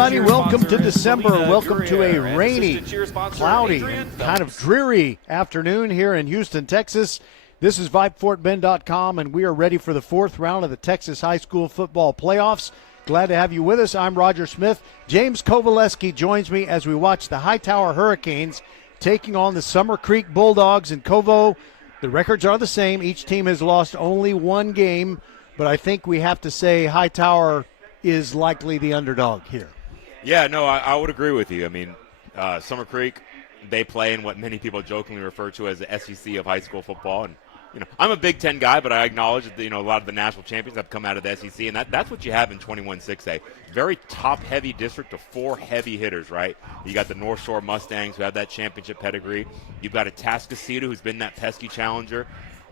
everybody. Welcome to December. Welcome to a rainy, cloudy, and kind of dreary afternoon here in Houston, Texas. This is VypeFortBend.com, and we are ready for the fourth round of the Texas High School Football Playoffs. Glad to have you with us. I'm Roger Smith. James Kovaleski joins me as we watch the Hightower Hurricanes taking on the Summer Creek Bulldogs. And Kovo, the records are the same. Each team has lost only one game, but I think we have to say Hightower is likely the underdog here. Yeah, no, I would agree with you. I mean, Summer Creek, they play in what many people jokingly refer to as the SEC of high school football. And, you know, I'm a Big Ten guy, but I acknowledge that, you know, a lot of the national champions have come out of the SEC, and that's what you have in 21 6A. Very top-heavy district of four heavy hitters, right? You got the North Shore Mustangs, who have that championship pedigree. You've got Atascocita, who's been that pesky challenger.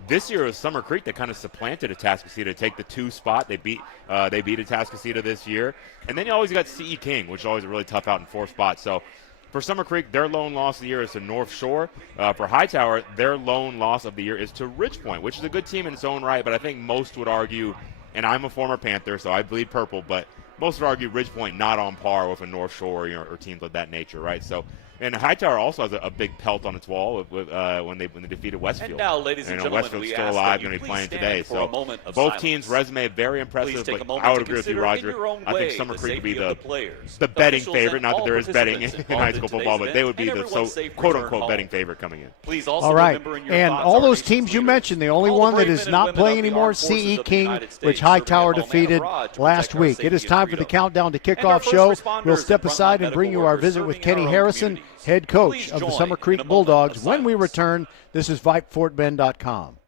This year it was Summer Creek that kind of supplanted Atascocita to take the 2 spot. They beat Atascocita this year. And then you always got C.E. King, which is always a really tough out in 4th spot. So for Summer Creek, their lone loss of the year is to North Shore. For Hightower, their lone loss of the year is to Ridgepoint, which is a good team in its own right, but I think most would argue, and I'm a former Panther, so I bleed purple, but most would argue Ridgepoint not on par with a North Shore, you know, or teams of that nature, right? So, and Hightower also has a big pelt on its wall when they defeated Westfield. And now, ladies and gentlemen, Westfield's still alive, going to be playing today. So both teams' resume very impressive. But I would agree with you, Roger. I think Summer Creek would be the betting favorite. Not that there is betting in high school football, but they would be the quote-unquote betting favorite coming in. Please also all right, and all those teams you mentioned, the only one that is not playing anymore, C.E. King, which Hightower defeated last week. It is time for the countdown to kickoff show. We'll step aside and bring you our visit with Kenny Harrison, head coach of the Summer Creek Bulldogs. When we return, this is VypeFortBend.com.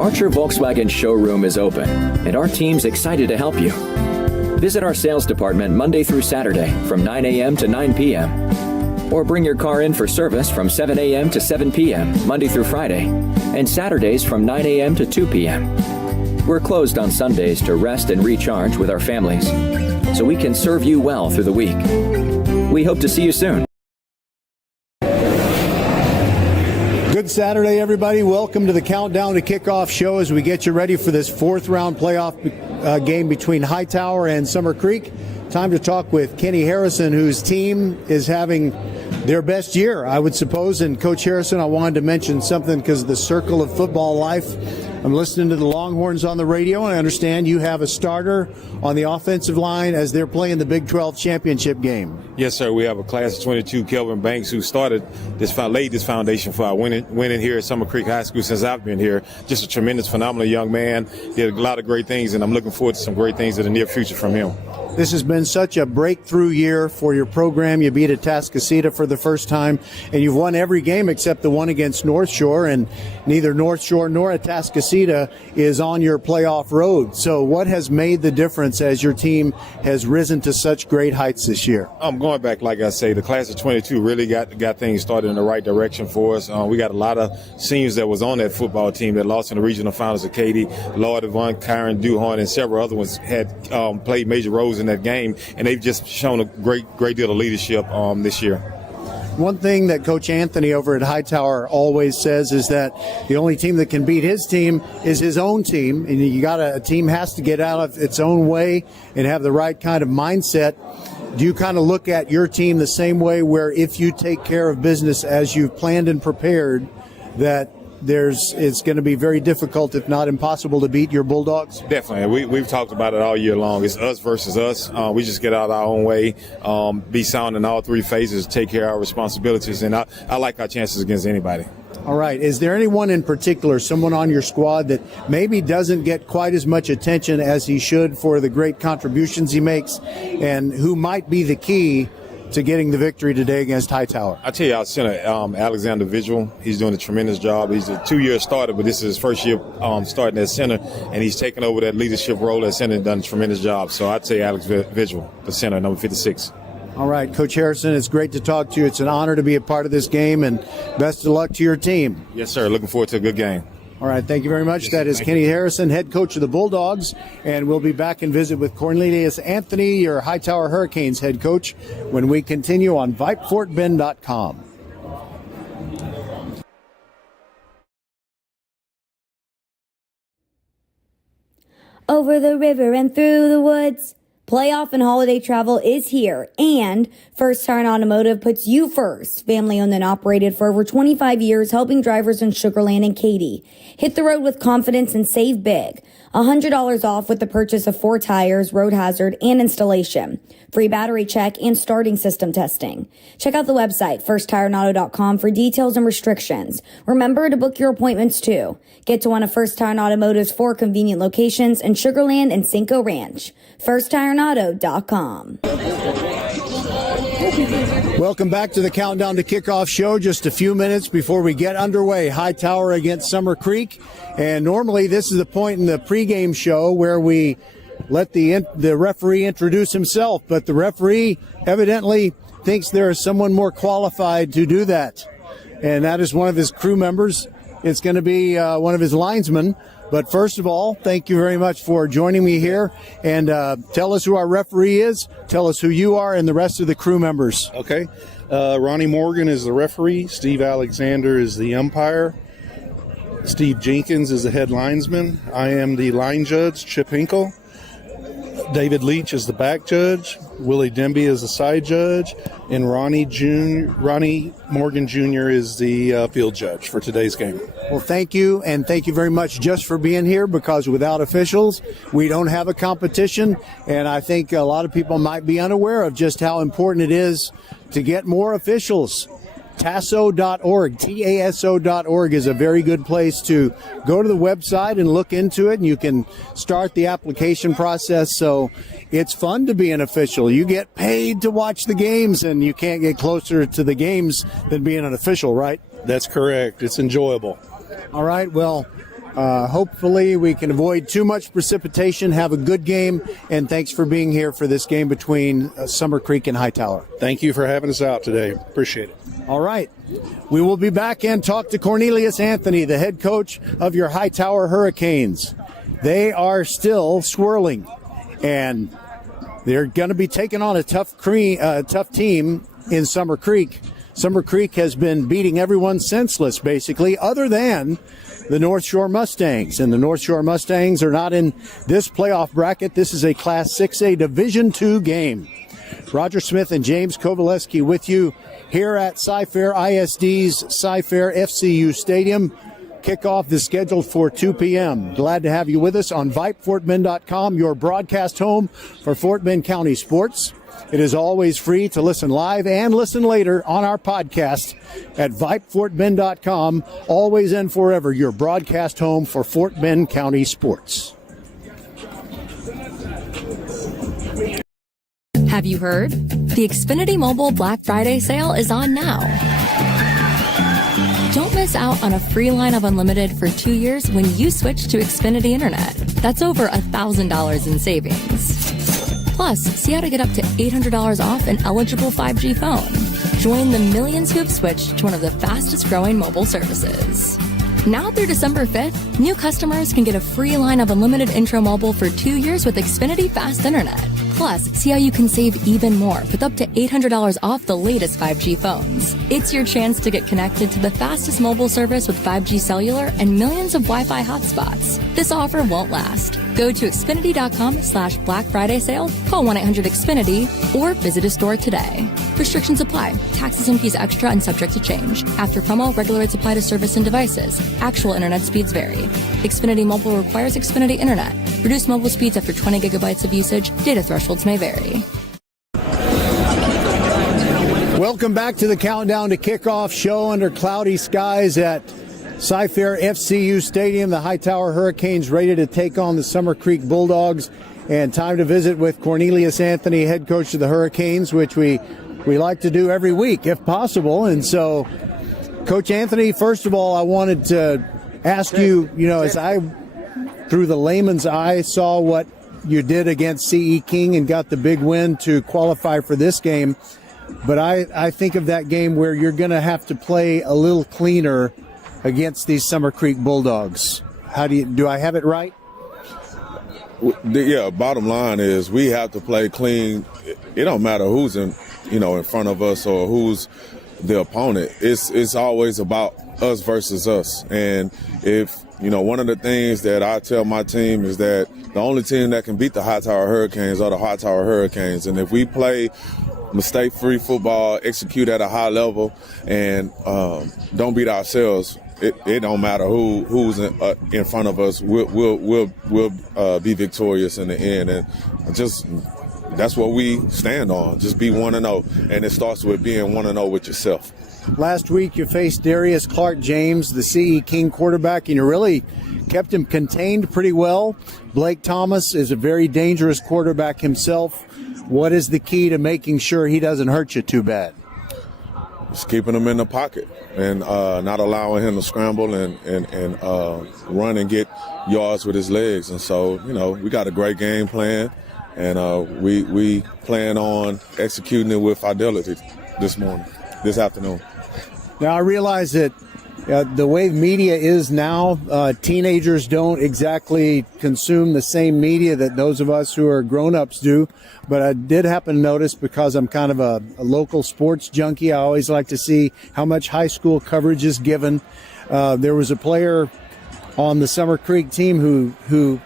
Archer Volkswagen showroom is open, and our team's excited to help you. Visit our sales department Monday through Saturday from 9 a.m. to 9 p.m. Or bring your car in for service from 7 a.m. to 7 p.m. Monday through Friday, and Saturdays from 9 a.m. to 2 p.m. We're closed on Sundays to rest and recharge with our families, so we can serve you well through the week. We hope to see you soon. Good Saturday, everybody. Welcome to the Countdown to Kickoff show as we get you ready for this fourth round playoff game between Hightower and Summer Creek. Time to talk with Kenny Harrison, whose team is having their best year, I would suppose. And Coach Harrison, I wanted to mention something because of the circle of football life. I'm listening to the Longhorns on the radio, and I understand you have a starter on the offensive line as they're playing the Big 12 championship game. Yes, sir. We have a class of 22, Kelvin Banks, who laid this foundation for our winning here at Summer Creek High School since I've been here. Just a tremendous, phenomenal young man. Did a lot of great things, and I'm looking forward to some great things in the near future from him. This has been such a breakthrough year for your program. You beat Atascocita for the first time, and you've won every game except the one against North Shore, and neither North Shore nor Atascocita is on your playoff road. So what has made the difference as your team has risen to such great heights this year? Going back, like I say, the class of 22 really got things started in the right direction for us. We got a lot of seniors that was on that football team that lost in the regional finals of Katy. Lord Yvonne, Kyron Duhorn, and several other ones had played major roles in that game, and they've just shown a great deal of leadership this year. One thing that Coach Anthony over at Hightower always says is that the only team that can beat his team is his own team, and a team has to get out of its own way and have the right kind of mindset. Do you kind of look at your team the same way, where if you take care of business as you've planned and prepared, that it's going to be very difficult, if not impossible, to beat your Bulldogs? Definitely. We've talked about it all year long. It's us versus us. We just get out of our own way, be sound in all three phases, take care of our responsibilities, and I like our chances against anybody. All right. Is there anyone in particular, someone on your squad that maybe doesn't get quite as much attention as he should for the great contributions he makes, and who might be the key to getting the victory today against Hightower? I tell you, our center, Alexander Vigil, he's doing a tremendous job. He's a 2-year starter, but this is his first year starting at center, and he's taken over that leadership role at center and done a tremendous job. So I'd say Alex Vigil, the center, number 56. All right, Coach Harrison, it's great to talk to you. It's an honor to be a part of this game, and best of luck to your team. Yes, sir. Looking forward to a good game. All right, thank you very much. That is Kenny Harrison, head coach of the Bulldogs, and we'll be back and visit with Cornelius Anthony, your Hightower Hurricanes head coach, when we continue on VypeFortBend.com. over the river and through the woods. Playoff and holiday travel is here, and First Tire Automotive puts you first. Family owned and operated for over 25 years, helping drivers in Sugar Land and Katy. Hit the road with confidence and save big. $100 off with the purchase of 4 tires, road hazard, and installation. Free battery check and starting system testing. Check out the website, firsttireauto.com, for details and restrictions. Remember to book your appointments, too. Get to one of First Tire Automotive's 4 convenient locations in Sugar Land and Cinco Ranch. firsttireauto.com. Welcome back to the Countdown to Kickoff show. Just a few minutes before we get underway. Hightower against Summer Creek. And normally this is the point in the pregame show where we let the referee introduce himself. But the referee evidently thinks there is someone more qualified to do that. And that is one of his crew members. It's going to be one of his linesmen. But first of all, thank you very much for joining me here. And tell us who our referee is, tell us who you are, and the rest of the crew members. Okay. Ronnie Morgan is the referee. Steve Alexander is the umpire. Steve Jenkins is the head linesman. I am the line judge, Chip Hinkle. David Leach is the back judge. Willie Demby is the side judge. And Ronnie Morgan Jr. is the field judge for today's game. Well, thank you, and thank you very much just for being here, because without officials, we don't have a competition, and I think a lot of people might be unaware of just how important it is to get more officials. TASO.org, TASO.org is a very good place to go to the website and look into it, and you can start the application process. So it's fun to be an official. You get paid to watch the games, and you can't get closer to the games than being an official, right? That's correct. It's enjoyable. All right, well, hopefully we can avoid too much precipitation, have a good game, and thanks for being here for this game between Summer Creek and Hightower. Thank you for having us out today. Appreciate it. All right. We will be back and talk to Cornelius Anthony, the head coach of your Hightower Hurricanes. They are still swirling, and they're going to be taking on a tough team in Summer Creek. Summer Creek has been beating everyone senseless, basically, other than the North Shore Mustangs. And the North Shore Mustangs are not in this playoff bracket. This is a Class 6A Division II game. Roger Smith and James Kovaleski with you here at Cy-Fair ISD's Cy-Fair FCU Stadium. Kickoff is scheduled for 2 p.m. Glad to have you with us on VypeFortBend.com, your broadcast home for Fort Bend County sports. It is always free to listen live and listen later on our podcast at VypeFortBend.com. Always and forever, your broadcast home for Fort Bend County sports. Have you heard? The Xfinity Mobile Black Friday sale is on now. Don't miss out on a free line of unlimited for 2 years when you switch to Xfinity Internet. That's over $1,000 in savings. Plus, see how to get up to $800 off an eligible 5G phone. Join the millions who have switched to one of the fastest growing mobile services. Now through December 5th, new customers can get a free line of unlimited intro mobile for 2 years with Xfinity Fast Internet. Plus, see how you can save even more with up to $800 off the latest 5G phones. It's your chance to get connected to the fastest mobile service with 5G cellular and millions of Wi-Fi hotspots. This offer won't last. Go to Xfinity.com/Black Friday sale, call 1-800-XFINITY, or visit a store today. Restrictions apply. Taxes and fees extra and subject to change. After promo, regular rates apply to service and devices. Actual internet speeds vary. Xfinity Mobile requires Xfinity Internet. Reduced mobile speeds after 20 gigabytes of usage. Data thresholds may vary. Welcome back to the Countdown to Kickoff show under cloudy skies at Cy-Fair FCU Stadium. The Hightower Hurricanes ready to take on the Summer Creek Bulldogs. And time to visit with Cornelius Anthony, head coach of the Hurricanes, which we like to do every week if possible. And so, Coach Anthony, first of all, I wanted to ask you, as I, through the layman's eye, saw what you did against C.E. King and got the big win to qualify for this game. But I think of that game where you're going to have to play a little cleaner against these Summer Creek Bulldogs. Do I have it right? Yeah, bottom line is we have to play clean. It don't matter who's in front of us or who's the opponent. It's always about us versus us. And if One of the things that I tell my team is that the only team that can beat the Hightower Hurricanes are the Hightower Hurricanes. And if we play mistake-free football, execute at a high level, and don't beat ourselves, it don't matter who's in front of us. We'll be victorious in the end, and just that's what we stand on. Just be 1-0, and it starts with being 1-0 with yourself. Last week you faced Darius Clark-James, the CE King quarterback, and you really kept him contained pretty well. Blake Thomas is a very dangerous quarterback himself. What is the key to making sure he doesn't hurt you too bad? Just keeping him in the pocket and not allowing him to scramble and run and get yards with his legs. And so, we got a great game plan, and we plan on executing it with fidelity this afternoon. Now, I realize that the way media is now, teenagers don't exactly consume the same media that those of us who are grown-ups do. But I did happen to notice, because I'm kind of a local sports junkie, I always like to see how much high school coverage is given. There was a player on the Summer Creek team who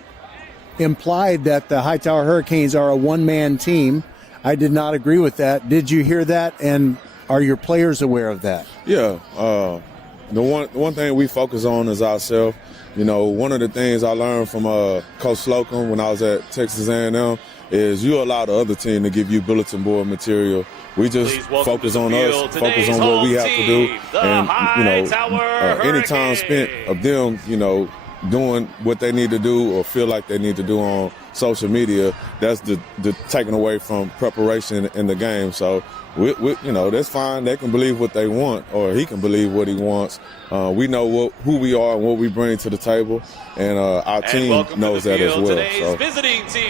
implied that the Hightower Hurricanes are a one-man team. I did not agree with that. Did you hear that? And are your players aware of that? Yeah. The one thing we focus on is ourselves. One of the things I learned from Coach Slocum when I was at Texas A&M is you allow the other team to give you bulletin board material. We just focus on us, focus on what we have to do, and any time spent of them, doing what they need to do or feel like they need to do on social media, that's the taken away from preparation in the game. So that's fine. They can believe what they want, or he can believe what he wants. We know who we are and what we bring to the table, and our team knows that as well. So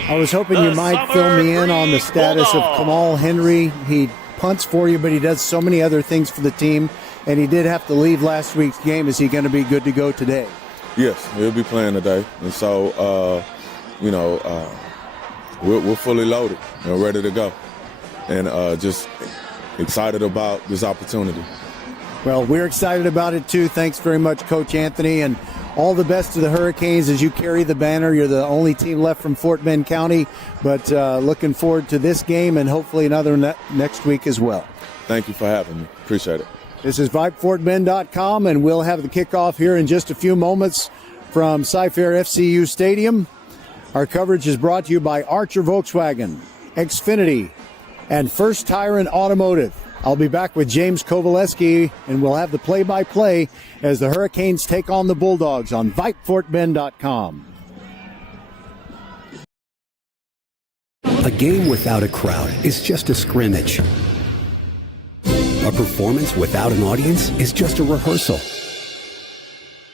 I was hoping you might fill me in on the status of Kamal Henry. He punts for you, but he does so many other things for the team, and he did have to leave last week's game. Is he going to be good to go today? Yes, he'll be playing today, and so we're fully loaded and ready to go, and just excited about this opportunity. Well, we're excited about it too. Thanks very much, Coach Anthony, and all the best to the Hurricanes as you carry the banner. You're the only team left from Fort Bend County, but looking forward to this game and hopefully another next week as well. Thank you for having me. Appreciate it. This is VypeFortBend.com, and we'll have the kickoff here in just a few moments from Cy-Fair FCU Stadium. Our coverage is brought to you by Archer Volkswagen, Xfinity, and First Tire and Automotive. I'll be back with James Kovaleski, and we'll have the play-by-play as the Hurricanes take on the Bulldogs on VypeFortBend.com. A game without a crowd is just a scrimmage. A performance without an audience is just a rehearsal.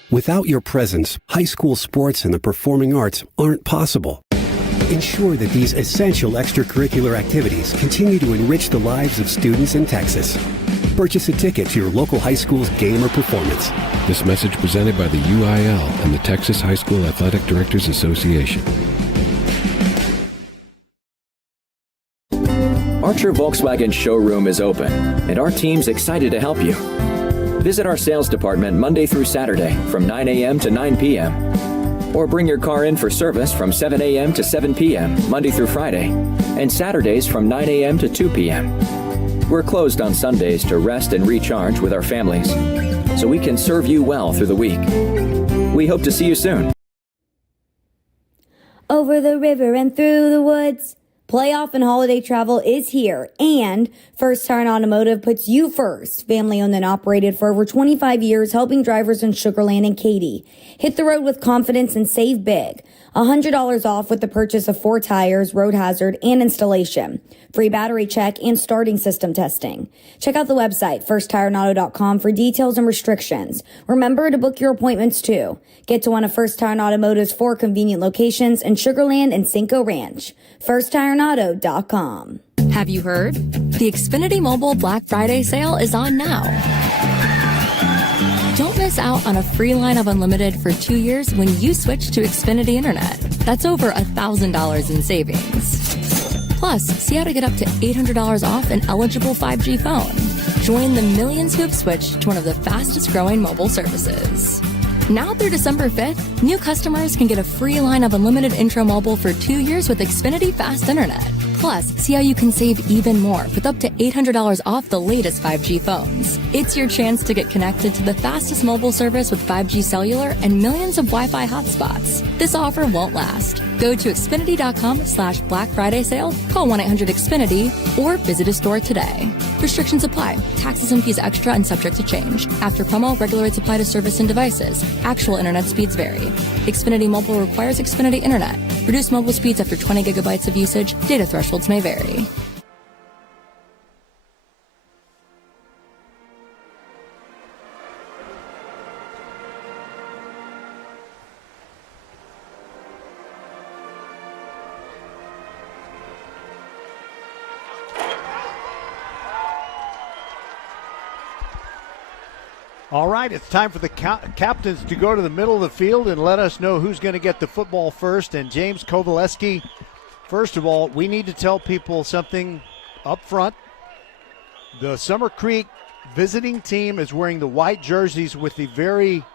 Without your presence, high school sports and the performing arts aren't possible. Ensure that these essential extracurricular activities continue to enrich the lives of students in Texas. Purchase a ticket to your local high school's game or performance. This message presented by the UIL and the Texas High School Athletic Directors Association. Archer Volkswagen showroom is open, and our team's excited to help you. Visit our sales department Monday through Saturday from 9 a.m. to 9 p.m. Or bring your car in for service from 7 a.m. to 7 p.m. Monday through Friday, and Saturdays from 9 a.m. to 2 p.m. We're closed on Sundays to rest and recharge with our families, so we can serve you well through the week. We hope to see you soon. Over the river and through the woods, playoff and holiday travel is here, and First Tire Automotive puts you first. Family owned and operated for over 25 years, helping drivers in Sugar Land and Katy. Hit the road with confidence and save big. $100 off with the purchase of 4 tires, road hazard, and installation. Free battery check and starting system testing. Check out the website, firsttireauto.com, for details and restrictions. Remember to book your appointments too. Get to one of First Tire Automotive's 4 convenient locations in Sugar Land and Cinco Ranch. firsttireauto.com. Have you heard? The Xfinity Mobile Black Friday sale is on now. Don't miss out on a free line of unlimited for 2 years when you switch to Xfinity Internet. That's over $1,000 in savings. Plus, see how to get up to $800 off an eligible 5G phone. Join the millions who have switched to one of the fastest growing mobile services. Now through December 5th, new customers can get a free line of unlimited intro mobile for 2 years with Xfinity Fast Internet. Plus, see how you can save even more with up to $800 off the latest 5G phones. It's your chance to get connected to the fastest mobile service with 5G cellular and millions of Wi-Fi hotspots. This offer won't last. Go to Xfinity.com/Black Friday sale, call 1-800-XFINITY, or visit a store today. Restrictions apply. Taxes and fees extra and subject to change. After promo, regular rates apply to service and devices. Actual internet speeds vary. Xfinity Mobile requires Xfinity Internet. Reduced mobile speeds after 20 gigabytes of usage. Data thresholds may vary. All right, it's time for the captains to go to the middle of the field and let us know who's going to get the football first. And James Kovaleski, first of all, we need to tell people something up front. The Summer Creek visiting team is wearing the white jerseys with the very,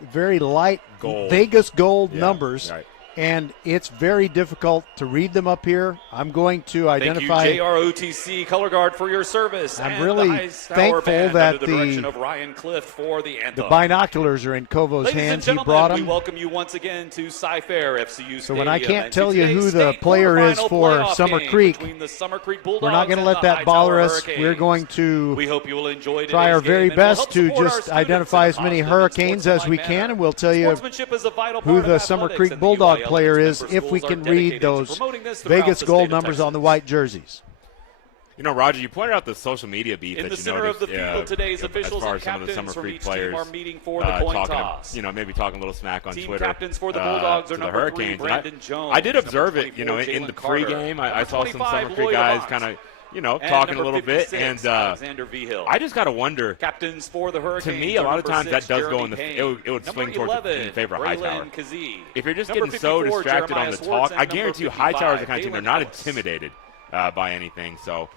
very light gold. Vegas gold numbers. Right. And it's very difficult to read them up here. I'm going to identify. Thank you, JROTC Color Guard, for your service. I'm and really the Hightower thankful Band that under the direction of Ryan Clift for the anthem. The binoculars are in Kovo's Ladies hands. and gentlemen, He brought them. we welcome you once again to Cy-Fair FCU So when I Stadium can't and tell to you today's who the state player is quarterfinal for playoff Summer game Creek, between the Summer Creek Bulldogs we're not going to and let the that bother Hightower us. Hurricanes. We're going to We hope you will enjoy try our today's very game, and we'll best help to support our just students identify in as a many positive and Hurricanes as we sportsmanlike can, manner. and we'll tell you Sportsmanship is a vital who part the of Summer athletics, Creek and the Bulldog UIL player and is its if member we schools are can dedicated read to those promoting this throughout Vegas the gold state of numbers on the Texas. white jerseys. You know, Roger, you pointed out the social media beef In that the you center noticed, of the field, today's as officials far and as some of the Summer captains from Creek each team players are meeting for the coin talking, toss. maybe talking a little smack on Team Twitter. captains for the Bulldogs to are the number 3, Hurricanes. Brandon Jones. I did observe it, number 24, in the Jalen Carter. pregame. I saw some 25, Summer Creek Lloyd guys Avant. kind of, And talking a number little bit. 56, And Alexander Vigil. I just got to wonder. Captains for the Hurricanes. To me, a lot of times that does go in Jeremy it would Payne. swing towards in favor of Hightower. Braylon Kazee. If you're just Number getting so 54, distracted on Jeremiah the Swartz, talk, I and guarantee you number Hightower's the 55, kind of team they're Dalen not Ellis. intimidated by anything. So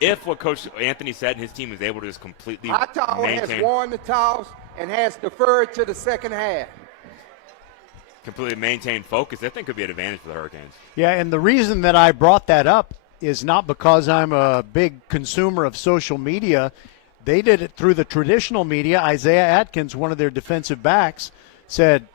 if what Coach Anthony said and his team is able to just completely Hightower has maintain, won the toss and has deferred to the second half. completely maintain focus, I think could be an advantage for the Hurricanes. Yeah, and the reason that I brought that up is not because I'm a big consumer of social media. They did it through the traditional media. Isaiah Atkins, one of their defensive backs, said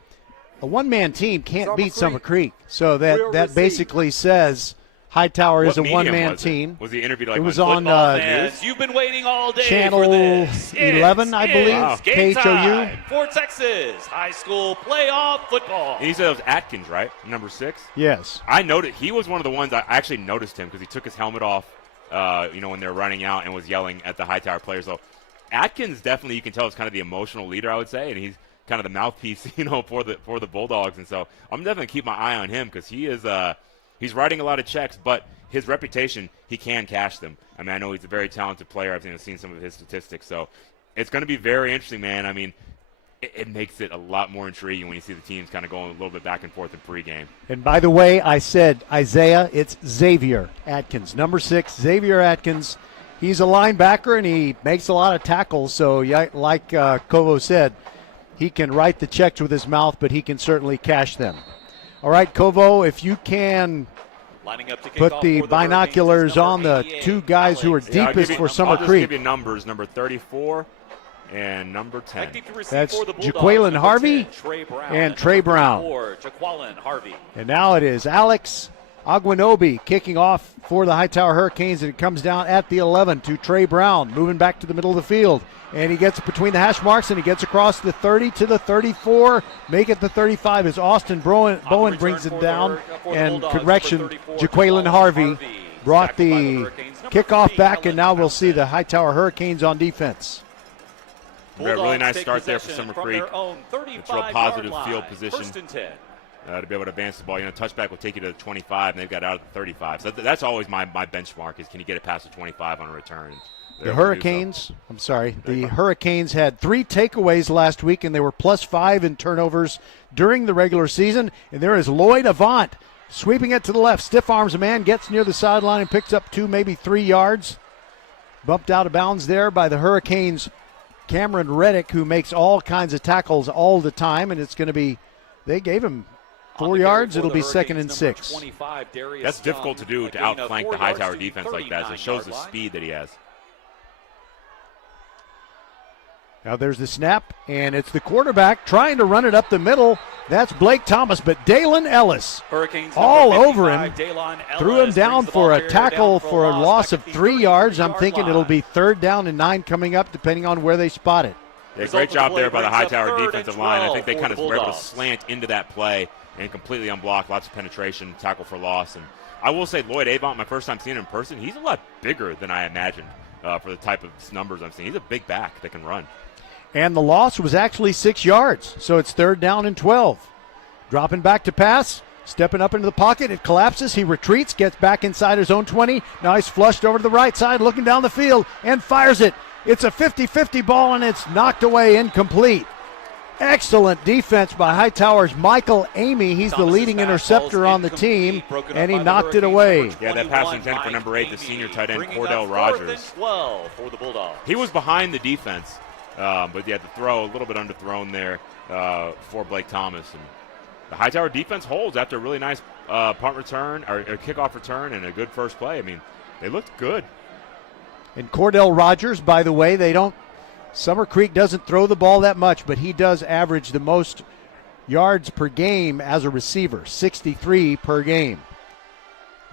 a one-man team can't beat Summer Creek. So that basically says Hightower is a medium one-man was it? team. Was he interviewed like It was on on Fans, you've been waiting all day Channel for this. 11, I believe, It's game KHOU. time for Texas high school playoff football. And he said it was Atkins, right? Number 6? Yes. I noted he was one of the ones I actually noticed him because he took his helmet off, when they were running out and was yelling at the Hightower players. So Atkins definitely, you can tell, is kind of the emotional leader, I would say, and he's kind of the mouthpiece, for the Bulldogs. And so I'm definitely keep my eye on him because he is he's writing a lot of checks, but his reputation, he can cash them. I mean, I know he's a very talented player. I've seen some of his statistics, so it's going to be very interesting, man. I mean, it makes it a lot more intriguing when you see the teams kind of going a little bit back and forth in pregame. And by the way, I said Isaiah, it's Xavier Atkins, number 6, Xavier Atkins. He's a linebacker, and he makes a lot of tackles. So, like Kovo said, he can write the checks with his mouth, but he can certainly cash them. All right, Kovo, if you can put the binoculars on the two guys who are deepest for Summer I'll just Creek. give you numbers, number 34 and number 10. That's Jaqueline Harvey and Trey Brown. And now it is Alex Aguinobi kicking off for the Hightower Hurricanes, and it comes down at the 11 to Trey Brown, moving back to the middle of the field. And he gets between the hash marks, and he gets across the 30 to the 34. Make it the 35 as Austin Bowen brings it down. And correction, Jaqueline Harvey brought the kickoff back, and now we'll see the Hightower Hurricanes on defense. A really nice start there for Summer Creek. It's a real positive field position. To be able to advance the ball. Touchback will take you to the 25, and they've got out of the 35. So that's always my benchmark is can you get it past the 25 on a return. The Hurricanes had 3 takeaways last week, and they were +5 in turnovers during the regular season. And there is Lloyd Avant sweeping it to the left. Stiff arms a man, gets near the sideline and picks up 2, maybe 3 yards. Bumped out of bounds there by the Hurricanes Cameron Reddick, who makes all kinds of tackles all the time, and it's going to be, they gave him 4 yards. It'll be 2nd and 6. That's difficult to do, to outflank the Hightower defense like that. So it shows the speed that he has. Now there's the snap, and it's the quarterback trying to run it up the middle. That's Blake Thomas, but Dalen Ellis all over him, threw him down for a tackle for a loss of 3 yards. I'm thinking it'll be 3rd down and 9 coming up, depending on where they spot it. Yeah, great job there by the Hightower defensive line. I think they kind of were able to slant into that play and completely unblock, lots of penetration, tackle for loss. And I will say Lloyd Avon, my first time seeing him in person, he's a lot bigger than I imagined for the type of numbers I'm seeing. He's a big back that can run. And the loss was actually 6 yards, so it's 3rd down and 12. Dropping back to pass, stepping up into the pocket. It collapses. He retreats, gets back inside his own 20. Now he's flushed over to the right side, looking down the field, and fires it. It's a 50-50 ball, and it's knocked away, incomplete. Excellent defense by Hightower's Michael Amy. He's the leading interceptor on the team, and he knocked it away. Yeah, that pass intended for number 8, the senior tight end, Cordell Rogers. He was behind the defense. But yeah, the throw, a little bit underthrown there for Blake Thomas. And the Hightower defense holds after a really nice punt return, or kickoff return, and a good first play. I mean, they looked good. And Cordell Rogers, by the way, Summer Creek doesn't throw the ball that much, but he does average the most yards per game as a receiver, 63 per game.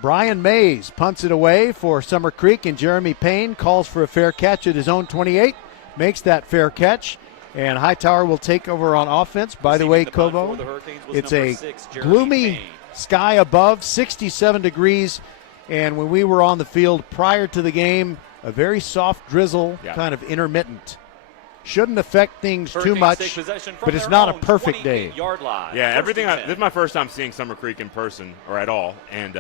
Brian Mays punts it away for Summer Creek, and Jeremy Payne calls for a fair catch at his own 28. Makes that fair catch, and Hightower will take over on offense. By the way, Kobo, it's a gloomy sky above, 67 degrees, and when we were on the field prior to the game, a very soft drizzle, kind of intermittent. Shouldn't affect things too much, but it's not a perfect day. Yeah, this is my first time seeing Summer Creek in person, or at all, and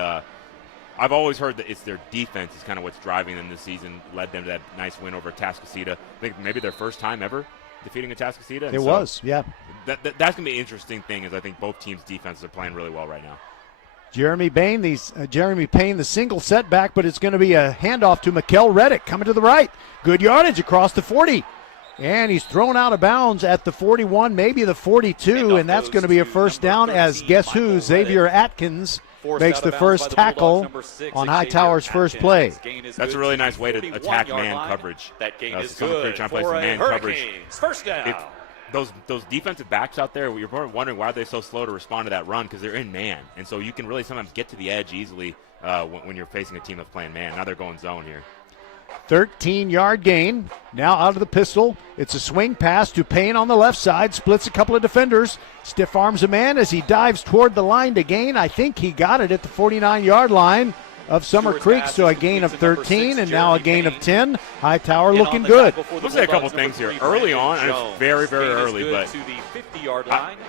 I've always heard that it's their defense is kind of what's driving them this season, led them to that nice win over Atascocita. I think maybe their first time ever defeating Atascocita. It was, yeah. That's going to be an interesting thing, is I think both teams' defenses are playing really well right now. Jeremy Payne, the single setback, but it's going to be a handoff to Mikkel Reddick coming to the right. Good yardage across the 40. And he's thrown out of bounds at the 41, maybe the 42, and that's going to be a first down as guess who? Xavier Atkins makes the first tackle on Hightower's first play. That's a really nice way to attack man coverage. That gain is Summer Creek good trying to play for some man Hurricanes. coverage. First down. Those defensive backs out there, you're probably wondering why they're so slow to respond to that run, because they're in man. And so you can really sometimes get to the edge easily when you're facing a team that's playing man. Now they're going zone here. 13-yard gain. Now out of the pistol. It's a swing pass to Payne on the left side. Splits a couple of defenders. Stiff arms a man as he dives toward the line to gain. I think he got it at the 49-yard line of Summer Creek. So a gain of 13 and now a gain of 10. Hightower looking good. Let's say a couple things here. Early on, and it's very, very early, but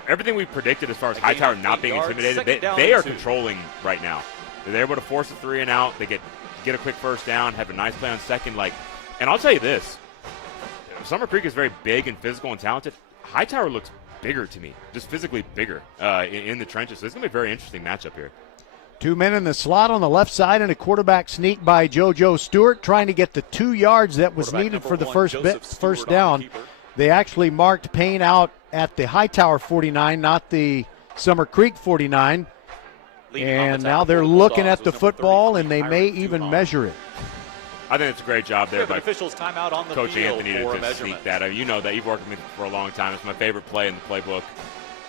everything we predicted as far as Hightower not being intimidated, they are controlling right now. They're able to force a 3 and out. They get a quick first down, have a nice play on second. And I'll tell you this, Summer Creek is very big and physical and talented. Hightower looks bigger to me, just physically bigger in the trenches. So it's going to be a very interesting matchup here. 2 men in the slot on the left side and a quarterback sneak by JoJo Stewart, trying to get the 2 yards that was needed for the first down. They actually marked Payne out at the Hightower 49, not the Summer Creek 49. And now they're looking at the football, and they may even measure it. I think it's a great job there by officials timeout on the Coach field Anthony to just sneak that. You know that. You've worked with me for a long time. It's my favorite play in the playbook.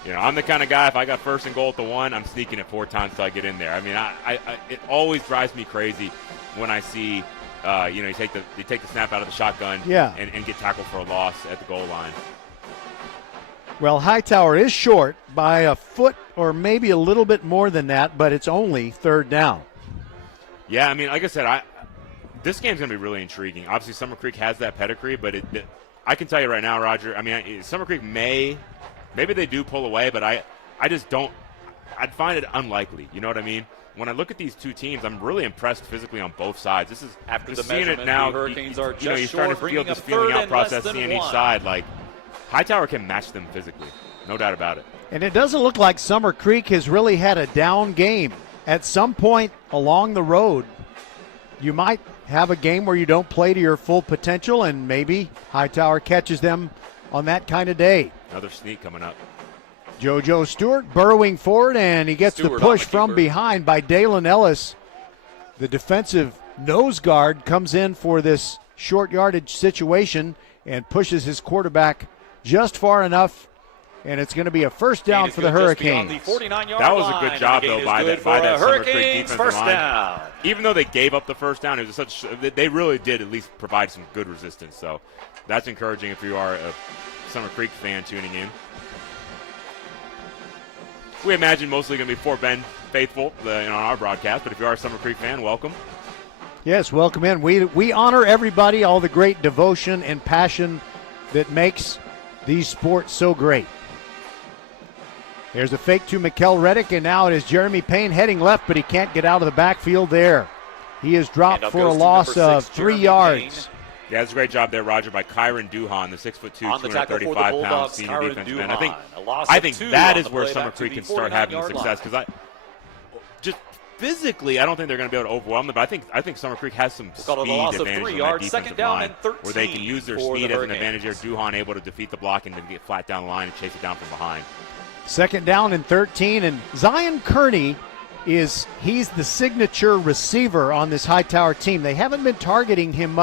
I'm the kind of guy, if I got first and goal at the 1, I'm sneaking it 4 times till I get in there. I mean, it always drives me crazy when I see, you take the snap out of the shotgun and get tackled for a loss at the goal line. Well, Hightower is short by a foot or maybe a little bit more than that, but it's only 3rd down. Yeah, I mean, like I said, this game's going to be really intriguing. Obviously, Summer Creek has that pedigree, but I can tell you right now, Roger, I mean, Summer Creek maybe they do pull away, but I just don't. I'd find it unlikely. You know what I mean? When I look at these two teams, I'm really impressed physically on both sides. This is after the seeing measurement, it now. The Hurricanes are just you're starting to feel this feeling out process, seeing each side. Hightower can match them physically, no doubt about it. And it doesn't look like Summer Creek has really had a down game. At some point along the road, you might have a game where you don't play to your full potential, and maybe Hightower catches them on that kind of day. Another sneak coming up. JoJo Stewart burrowing forward, and he gets Stewart the push on the from keeper. behind by Dalen Ellis. The defensive nose guard comes in for this short yardage situation and pushes his quarterback just far enough, and it's going to be a first down for the Hurricanes. That was a good job, though, by that Summer Creek defensive first line. down. Even though they gave up the first down, it was they really did at least provide some good resistance. So that's encouraging if you are a Summer Creek fan tuning in. We imagine mostly going to be Fort Bend faithful on our broadcast, but if you are a Summer Creek fan, welcome. Yes, welcome in. We honor everybody, all the great devotion and passion that makes these sports so great. There's a fake to Mikkel Reddick, and now it is Jeremy Payne heading left, but he can't get out of the backfield there. He is dropped for a loss of 3 yards. Yeah, that's a great job there, Roger, by Kyron Duhan, the 6'2", 235-pound senior defensive end. I think that is where Summer Creek can start having success, because just physically, I don't think they're going to be able to overwhelm them, but I think Summer Creek has some speed advantage on that defensive line, where they can use their speed as an advantage there. Duhan able to defeat the block and then get flat down the line and chase it down from behind. 2nd down and 13, and Zion Kearney he's the signature receiver on this Hightower team. They haven't been targeting him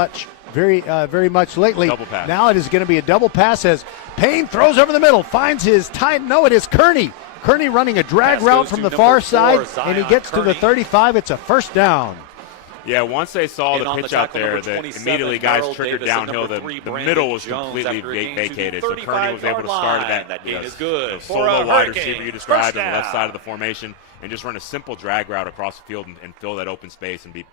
very much lately. Double pass. Now it is going to be a double pass as Payne throws over the middle, finds his tight. No, it is Kearney. Kearney running a drag route from the far side, and he gets to the 35. It's a first down. Yeah, once they saw the pitch out there, immediately guys triggered downhill. The middle was completely vacated, so Kearney was able to start that solo wide receiver you described on the left side of the formation and just run a simple drag route across the field and fill that open space and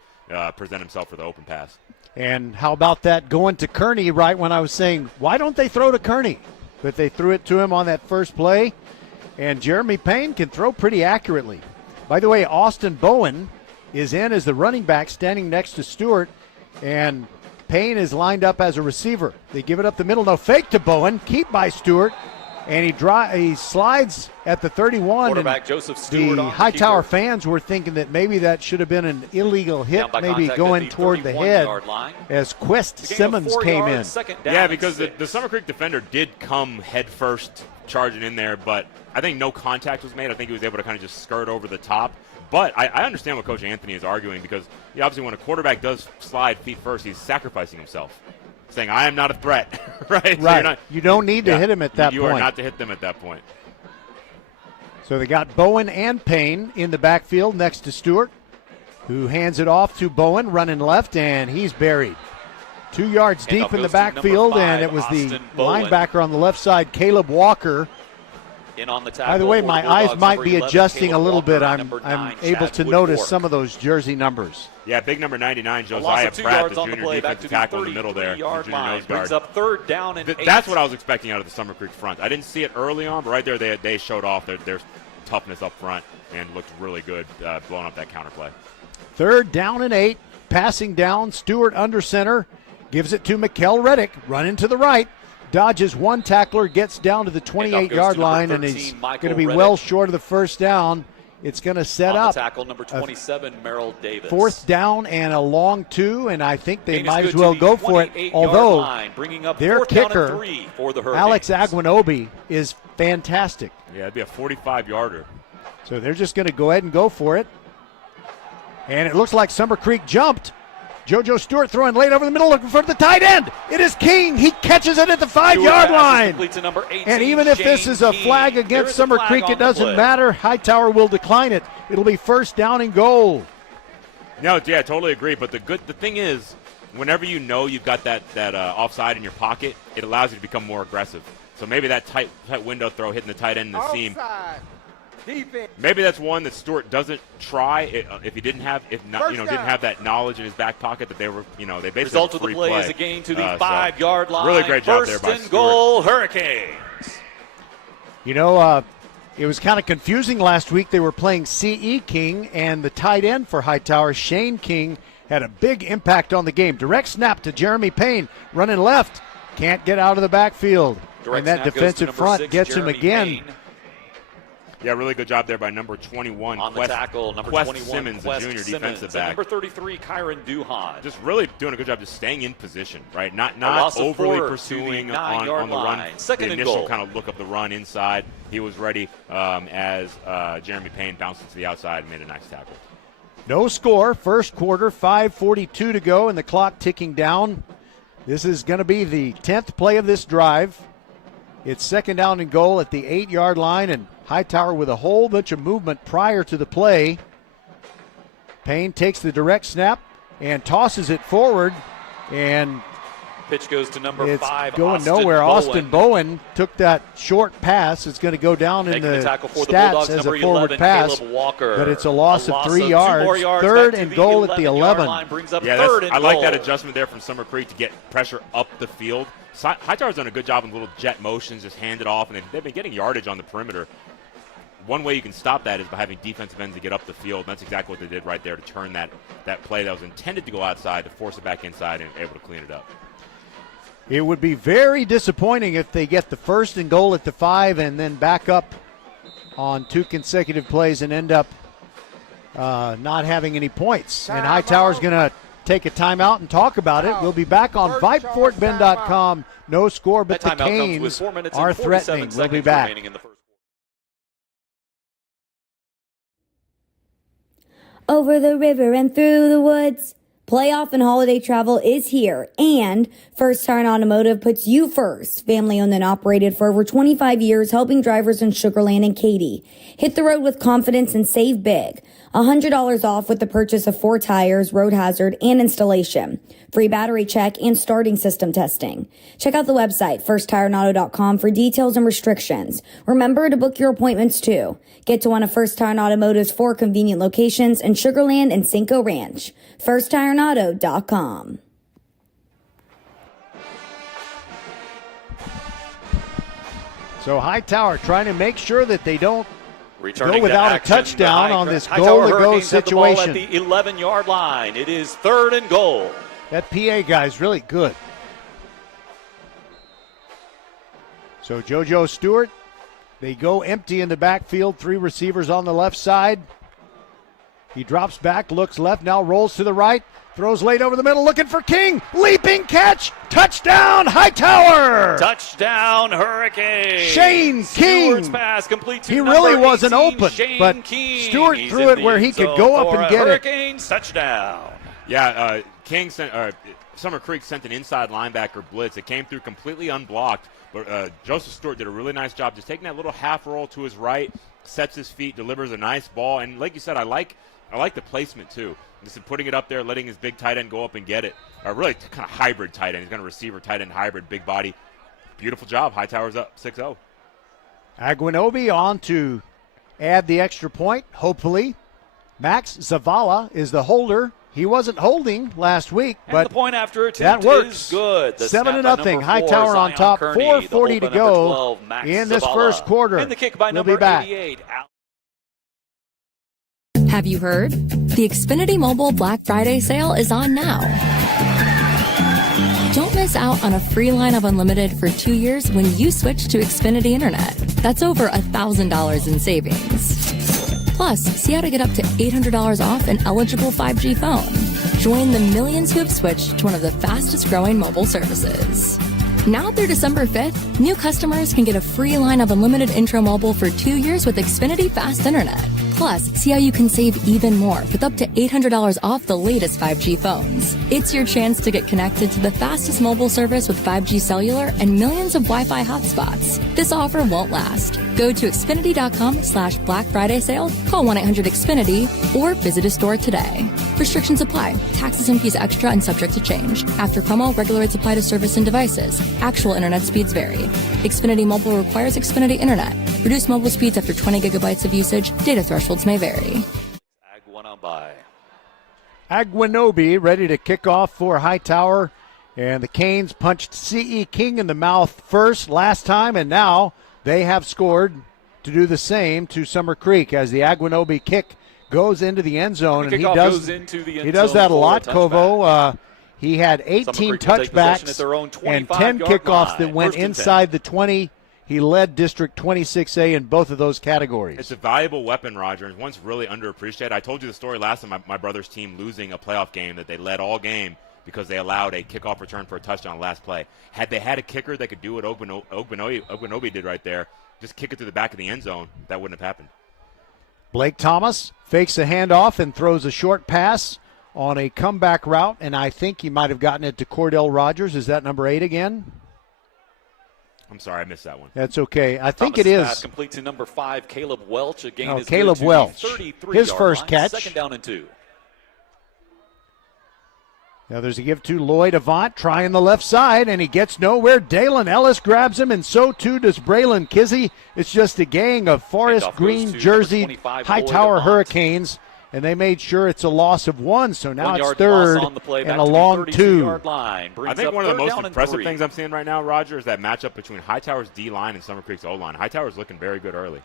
present himself for the open pass. And how about that going to Kearney right when I was saying, why don't they throw to Kearney? But they threw it to him on that first play, and Jeremy Payne can throw pretty accurately. By the way, Austin Bowen is in as the running back standing next to Stewart, and Payne is lined up as a receiver. They give it up the middle. No fake to Bowen. Keep by Stewart. And he slides at the 31. Quarterback Joseph Stewart. The Hightower fans were thinking that maybe that should have been an illegal hit, maybe going toward the head as Quest Simmons came in. Yeah, because the Summer Creek defender did come head first charging in there, but I think no contact was made. I think he was able to kind of just skirt over the top. But I understand what Coach Anthony is arguing, because obviously when a quarterback does slide feet first, he's sacrificing himself, saying, I am not a threat, right? Right. So you don't need to hit him at that point. You are not to hit them at that point. So they got Bowen and Payne in the backfield next to Stewart, who hands it off to Bowen, running left, and he's buried. 2 yards deep in the backfield, and it was the linebacker on the left side, Caleb Walker. By the way, my eyes might be adjusting a little bit. I'm able to notice some of those jersey numbers. Yeah, big number 99, Josiah Pratt, the junior defensive tackle in the middle there, the junior nose guard. Up 3rd down and 8. That's what I was expecting out of the Summer Creek front. I didn't see it early on, but right there they showed off their toughness up front and looked really good blowing up that counterplay. 3rd down and 8, passing down, Stewart under center, gives it to Mikkel Reddick, running to the right. Dodges one tackler, gets down to the 28-yard line, and he's going to be well short of the first down. It's going to set up tackle number 27, Merrill Davis. 4th down and a long 2, and I think they might as well go for it. Although their kicker, Alex Aguinobi, is fantastic. Yeah, it'd be a 45-yarder. So they're just going to go ahead and go for it. And it looks like Summer Creek jumped. JoJo Stewart throwing late over the middle, looking for the tight end. It is King. He catches it at the 5-yard line. 18, and even if this is a flag against Summer Creek, it doesn't matter. Hightower will decline it. It'll be 1st down and goal. No, yeah, I totally agree. But the thing is, whenever you know you've got that offside in your pocket, it allows you to become more aggressive. So maybe that tight window throw hitting the tight end in the seam. Defense. Maybe that's one that Stewart doesn't try if he didn't have didn't have that knowledge in his back pocket that they were they basically result of the play is a gain to the 5-yard line. Really great job there by Stewart. 1st and goal, Hurricanes. It was kind of confusing last week. They were playing C.E. King, and the tight end for Hightower, Shane King, had a big impact on the game. Direct snap to Jeremy Payne, running left, can't get out of the backfield, and that defensive front gets him again. Yeah, really good job there by number 21. On the tackle, number Quest 21, Simmons, the junior defensive back. Number 33, Kyron Duhan. Just really doing a good job just staying in position, right? Not overly pursuing on the run. Second the and initial goal. kind of look of the run inside. He was ready as Jeremy Payne bounced it to the outside and made a nice tackle. No score, first quarter, 5:42 to go, and the clock ticking down. This is going to be the 10th play of this drive. It's second down and goal at the 8-yard line, and Hightower with a whole bunch of movement prior to the play. Payne takes the direct snap and tosses it forward, and pitch goes to number it's 5, going nowhere. Austin Bowen took that short pass. It's going to go down in the stats as a forward pass, but it's a loss of 3 yards. Third and goal at the 11. I like that adjustment there from Summer Creek to get pressure up the field. Hightower's done a good job in little jet motions, just hand it off, and they've been getting yardage on the perimeter. One way you can stop that is by having defensive ends to get up the field, and that's exactly what they did right there to turn that play that was intended to go outside to force it back inside and able to clean it up. It would be very disappointing if they get the first and goal at the 5 and then back up on 2 consecutive plays and end up not having any points. And Hightower's going to take a timeout and talk about it. We'll be back on VypeFortBend.com. No score, but the Canes are threatening. We'll be back. Over the river and through the woods, playoff and holiday travel is here, and First Tire Automotive puts you first. Family owned and operated for over 25 years, helping drivers in Sugar Land and Katy. Hit the road with confidence and save big. $100 off with the purchase of 4 tires, road hazard, and installation. Free battery check and starting system testing. Check out the website, firsttireauto.com, for details and restrictions. Remember to book your appointments too. Get to one of First Tire Automotive's 4 convenient locations in Sugar Land and Cinco Ranch. firsttireauto.com. So Hightower trying to make sure that they don't Returning go without a touchdown on this goal-to-go situation. At the 11-yard line. It is third and goal. That PA guy's really good. So JoJo Stewart, they go empty in the backfield. 3 receivers on the left side. He drops back, looks left, now rolls to the right. Throws late over the middle, looking for King. Leaping catch. Touchdown, Hightower. Touchdown, Hurricane. Shane King. Stewart's pass complete to he really wasn't 18, open, Shane but King. Stewart threw it where he could go up and get Hurricane touchdown. Yeah, King sent, Summer Creek sent an inside linebacker blitz. It came through completely unblocked, but Joseph Stewart did a really nice job just taking that little half roll to his right, sets his feet, delivers a nice ball, and like you said, I like the placement too. Just putting it up there, letting his big tight end go up and get it. A really kind of hybrid tight end. He's got a receiver, tight end, hybrid, big body. Beautiful job. Hightower's up 6-0. Aguinobi on to add the extra point, hopefully. Max Zavala is the holder. He wasn't holding last week, and but the point after that works. Is good. 7-0. Hightower on top. 4:40 to go 12, in this first quarter. And the kick by we'll number be back. 88. Have you heard? The Xfinity Mobile Black Friday sale is on now. Don't miss out on a free line of unlimited for 2 years when you switch to Xfinity Internet. That's over $1,000 in savings. Plus, see how to get up to $800 off an eligible 5G phone. Join the millions who have switched to one of the fastest growing mobile services. Now through December 5th, new customers can get a free line of unlimited intro mobile for 2 years with Xfinity Fast Internet. Plus, see how you can save even more with up to $800 off the latest 5G phones. It's your chance to get connected to the fastest mobile service with 5G cellular and millions of Wi-Fi hotspots. This offer won't last. Go to Xfinity.com/Black Friday sale, call 1-800-XFINITY, or visit a store today. Restrictions apply. Taxes and fees extra and subject to change. After promo, regular rates apply to service and devices. Actual internet speeds vary. Xfinity Mobile requires Xfinity Internet. Reduce mobile speeds after 20 gigabytes of usage. Data thresholds may vary. Aguinobi ready to kick off for Hightower. And the Canes punched C.E. King in the mouth first last time, and now they have scored to do the same to Summer Creek as the Aguinobi kick goes into the end zone. And he does that a lot, Kovo. He had 18 touchbacks and 10 kickoffs that went inside the 20. He led District 26A in both of those categories. It's a valuable weapon, Roger, and one's really underappreciated. I told you the story last time, my brother's team losing a playoff game that they led all game because they allowed a kickoff return for a touchdown last play. Had they had a kicker that could do what Ogbenobi did right there, just kick it to the back of the end zone, that wouldn't have happened. Blake Thomas fakes a handoff and throws a short pass on a comeback route, and I think he might have gotten it to Cordell Rogers. Is that number 8 again? I'm sorry, I missed that one. That's okay. I think Thomas' it is. Pass complete to number 5, Caleb Welch. Again, is Caleb good to Welch. the 33-yard His first line. catch. 2nd down and 2. Now there's a give to Lloyd Avant, trying the left side, and he gets nowhere. Dalen Ellis grabs him, and so too does Braylon Kizzy. It's just a gang of forest Handoff green goes to jerseyed number 25, Hightower Lloyd Avant. Hurricanes, and they made sure it's a loss of 1, so now 1 it's yard third loss on the play, and back a to the long 2. 32-yard line. I Brings think up one of the 3rd most down and impressive 3. things I'm seeing right now, Roger, is that matchup between Hightower's D-line and Summer Creek's O-line. Hightower's looking very good early.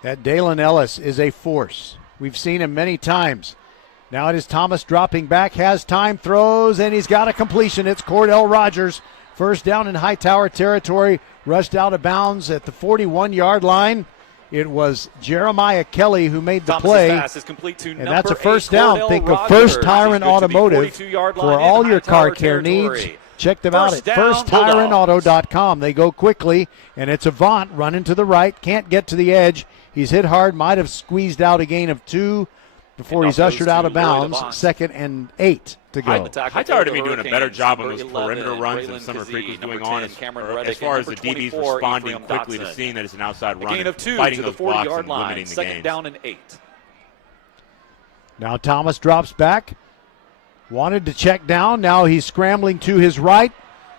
That Dalen Ellis is a force. We've seen him many times. Now it is Thomas dropping back, has time, throws, and he's got a completion. It's Cordell Rogers. First down in Hightower territory, rushed out of bounds at the 41-yard line. It was Jeremiah Kelly who made the Thomas's play, pass is complete to and that's a number 8, first down. Cordell Think of Rogers. First He's Tyrant good to the Automotive 42-yard for line in all your car Hightower care territory. needs. Check them out at First down, FirstTyreAndAuto.com. They go quickly, and it's Avant running to the right, can't get to the edge. He's hit hard, might have squeezed out a gain of 2 before he's ushered out of bounds. 2nd and 8 to go. Hightower to me doing a better job on those perimeter runs than Summer Creek was doing on as far as the DBs responding quickly to seeing that it's an outside run Gain of 2 fighting to the those blocks 40-yard and line. limiting the 2nd gains. down and 8. Now Thomas drops back. Wanted to check down. Now he's scrambling to his right,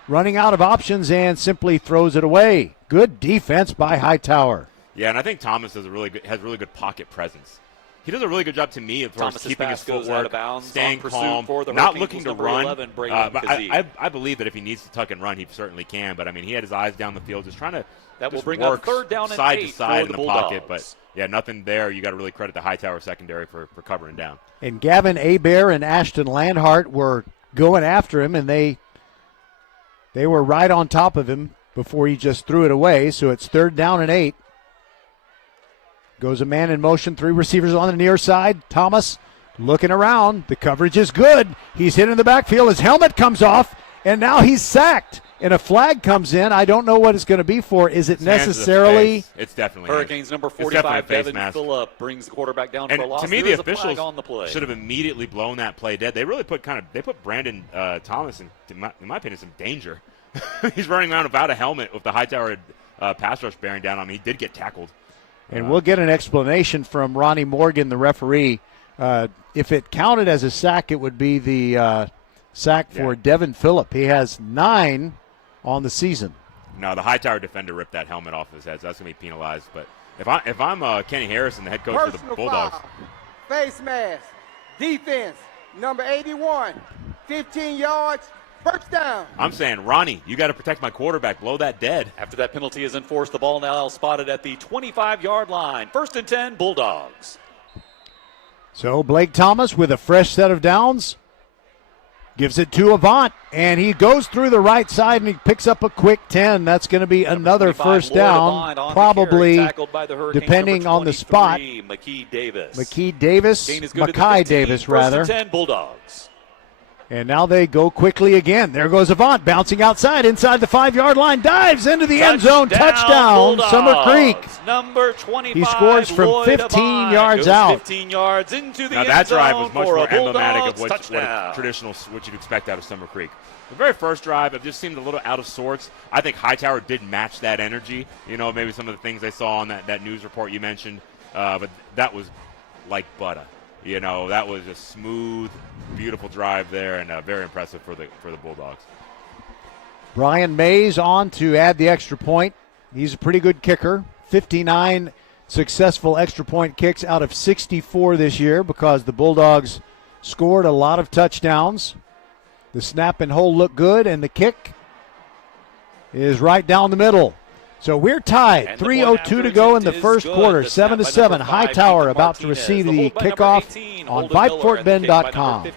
running out of options, and simply throws it away. Good defense by Hightower. Yeah, and I think Thomas has really good pocket presence. He does a really good job to me of keeping his footwork, staying calm, not looking to run. 11, but I believe that if he needs to tuck and run, he certainly can. But, I mean, he had his eyes down the field just trying to that will bring work up 3rd down and side 8 to side for in the Bulldogs. pocket. But, yeah, nothing there. You got to really credit the Hightower secondary for covering down. And Gavin Hebert and Ashton Landhart were going after him, and they were right on top of him before he just threw it away. So it's 3rd down and 8. Goes a man in motion, 3 receivers on the near side. Thomas looking around. The coverage is good. He's hit in the backfield. His helmet comes off, and now he's sacked. And a flag comes in. I don't know what it's going to be for. Is it necessarily? It's definitely Hurricanes number 45, Devin Phillip brings the quarterback down for a loss. To me, There the is a flag officials on the play. should have immediately blown that play dead. They really put Brandon Thomas in my opinion, some danger. He's running around without a helmet with the Hightower pass rush bearing down on him. He did get tackled. And we'll get an explanation from Ronnie Morgan, the referee. If it counted as a sack, it would be the sack for Devin Phillip. He has 9 on the season. No, the Hightower defender ripped that helmet off his head, so that's going to be penalized. But if I'm Kenny Harrison, the head coach for the Bulldogs. Foul. Face mask. Defense. Number 81. 15 yards. First down. I'm saying, Ronnie, you got to protect my quarterback. Blow that dead. After that penalty is enforced, the ball now spotted at the 25-yard line. 1st and 10, Bulldogs. So Blake Thomas with a fresh set of downs. Gives it to Avant, and he goes through the right side, and he picks up a quick 10. That's going to be another first down, probably, depending on the spot. McKee Davis. Mackay Davis, rather. 1st and 10, Bulldogs. And now they go quickly again. There goes Avant, bouncing outside, inside the 5-yard line, dives into the end zone. Touchdown, Summer Creek. Number 25, he scores from Lloyd 15 Avant yards out. 15 yards into the now end that zone drive was much for more a emblematic of Bulldogs what you'd expect out of Summer Creek. The very first drive, it just seemed a little out of sorts. I think Hightower did match that energy. You know, maybe some of the things I saw on that news report you mentioned, but that was like butter. You know, that was a smooth, beautiful drive there, and very impressive for the Bulldogs. Brian Mays on to add the extra point. He's a pretty good kicker. 59 successful extra point kicks out of 64 this year because the Bulldogs scored a lot of touchdowns. The snap and hold look good, and the kick is right down the middle. So we're tied. 3:02 to go in the first quarter. 7-7. Hightower about to receive the kickoff on VypeFortBend.com.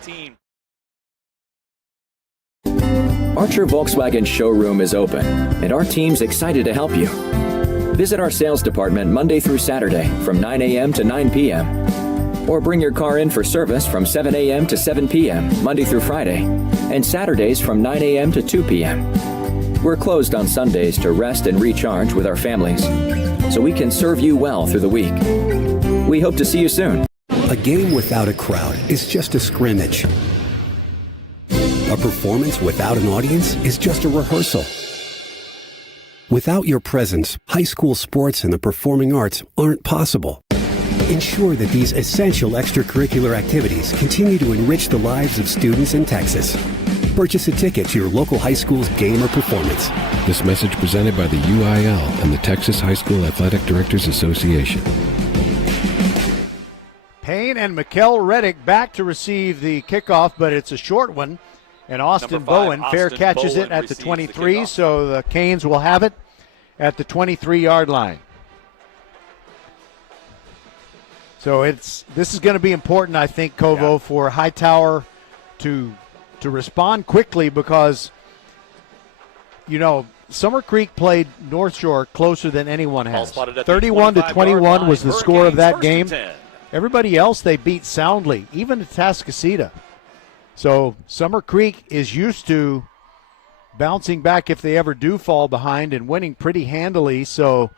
Archer Volkswagen showroom is open, and our team's excited to help you. Visit our sales department Monday through Saturday from 9 a.m. to 9 p.m. Or bring your car in for service from 7 a.m. to 7 p.m. Monday through Friday, and Saturdays from 9 a.m. to 2 p.m. We're closed on Sundays to rest and recharge with our families, so we can serve you well through the week. We hope to see you soon. A game without a crowd is just a scrimmage. A performance without an audience is just a rehearsal. Without your presence, high school sports and the performing arts aren't possible. Ensure that these essential extracurricular activities continue to enrich the lives of students in Texas. Purchase a ticket to your local high school's game or performance. This message presented by the UIL and the Texas High School Athletic Directors Association. Payne and Mikkel Reddick back to receive the kickoff, but it's a short one. And Austin Bowen fair catches it at the 23, so the Canes will have it at the 23-yard line. So this is going to be important, I think, Kovo, for Hightower to respond quickly because, Summer Creek played North Shore closer than anyone has. 31-21 was the score of that game. Everybody else they beat soundly, even Atascocita. So Summer Creek is used to bouncing back if they ever do fall behind and winning pretty handily. So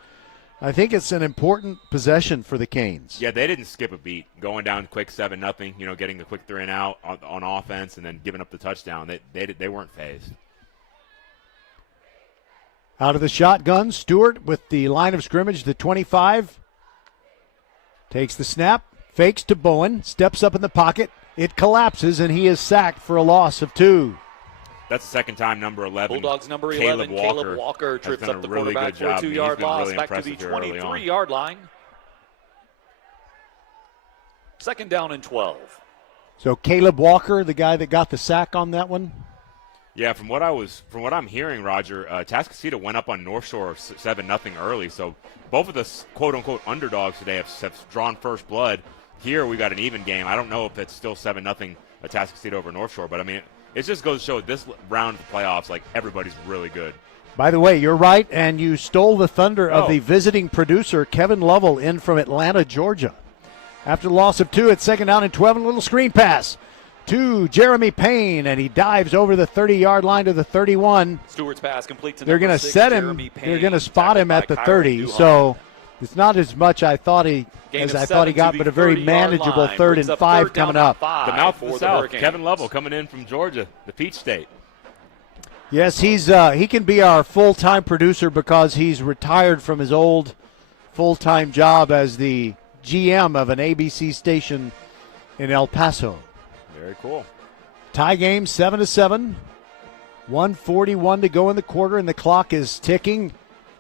I think it's an important possession for the Canes. Yeah, they didn't skip a beat. Going down quick 7-0, getting the quick 3 and out on offense and then giving up the touchdown. They weren't fazed. Out of the shotgun, Stewart with the line of scrimmage, the 25. Takes the snap, fakes to Bowen, steps up in the pocket. It collapses, and he is sacked for a loss of 2. That's the second time number 11. Bulldogs number 11, Caleb Walker trips up the really quarterback for a 2-yard loss, really back to the 23-yard line. Second down and 12. So Caleb Walker, the guy that got the sack on that one? Yeah, from what I'm hearing, Roger, Atascocita went up on North Shore 7-0 early. So both of the quote-unquote underdogs today have drawn first blood. Here we got an even game. I don't know if it's still 7-0 Atascocita over North Shore, but I mean, it just goes to show this round of the playoffs, like everybody's really good. By the way, you're right, and you stole the thunder of the visiting producer, Kevin Lovell, in from Atlanta, Georgia. After the loss of 2, it's second down and 12, a little screen pass to Jeremy Payne, and he dives over the 30-yard line to the 31. Stewart's pass complete to They're going to set him. They're going to spot him at the 30. So it's not as much I thought he got, but a very manageable 3rd and 5 coming up. The mouth of the South, Kevin Lovell coming in from Georgia, the Peach State. Yes, he can be our full-time producer because he's retired from his old full-time job as the GM of an ABC station in El Paso. Very cool. Tie game 7-7. 1:41 to go in the quarter, and the clock is ticking.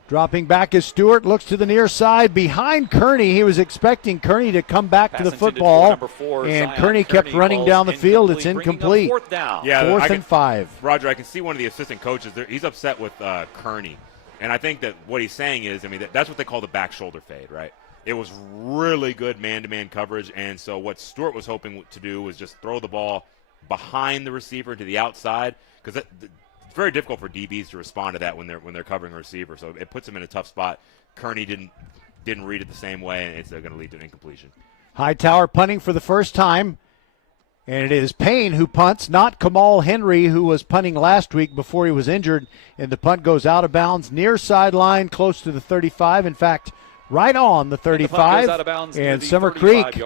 Dropping back is Stewart, looks to the near side behind Kearney. He was expecting Kearney to come back to the football, and Kearney kept running down the field. It's incomplete. Fourth down. Yeah, fourth and 5. Roger, I can see one of the assistant coaches there. He's upset with Kearney, and I think that what he's saying is, that's what they call the back shoulder fade, right? It was really good man-to-man coverage, and so what Stewart was hoping to do was just throw the ball behind the receiver to the outside, because it's very difficult for DBs to respond to that when they're covering a receiver. So it puts them in a tough spot. Kearney didn't read it the same way, and it's going to lead to an incompletion. Hightower punting for the first time, and it is Payne who punts, not Kamal Henry, who was punting last week before he was injured, and the punt goes out of bounds near sideline, close to the 35. In fact, right on the 35, and Summer Creek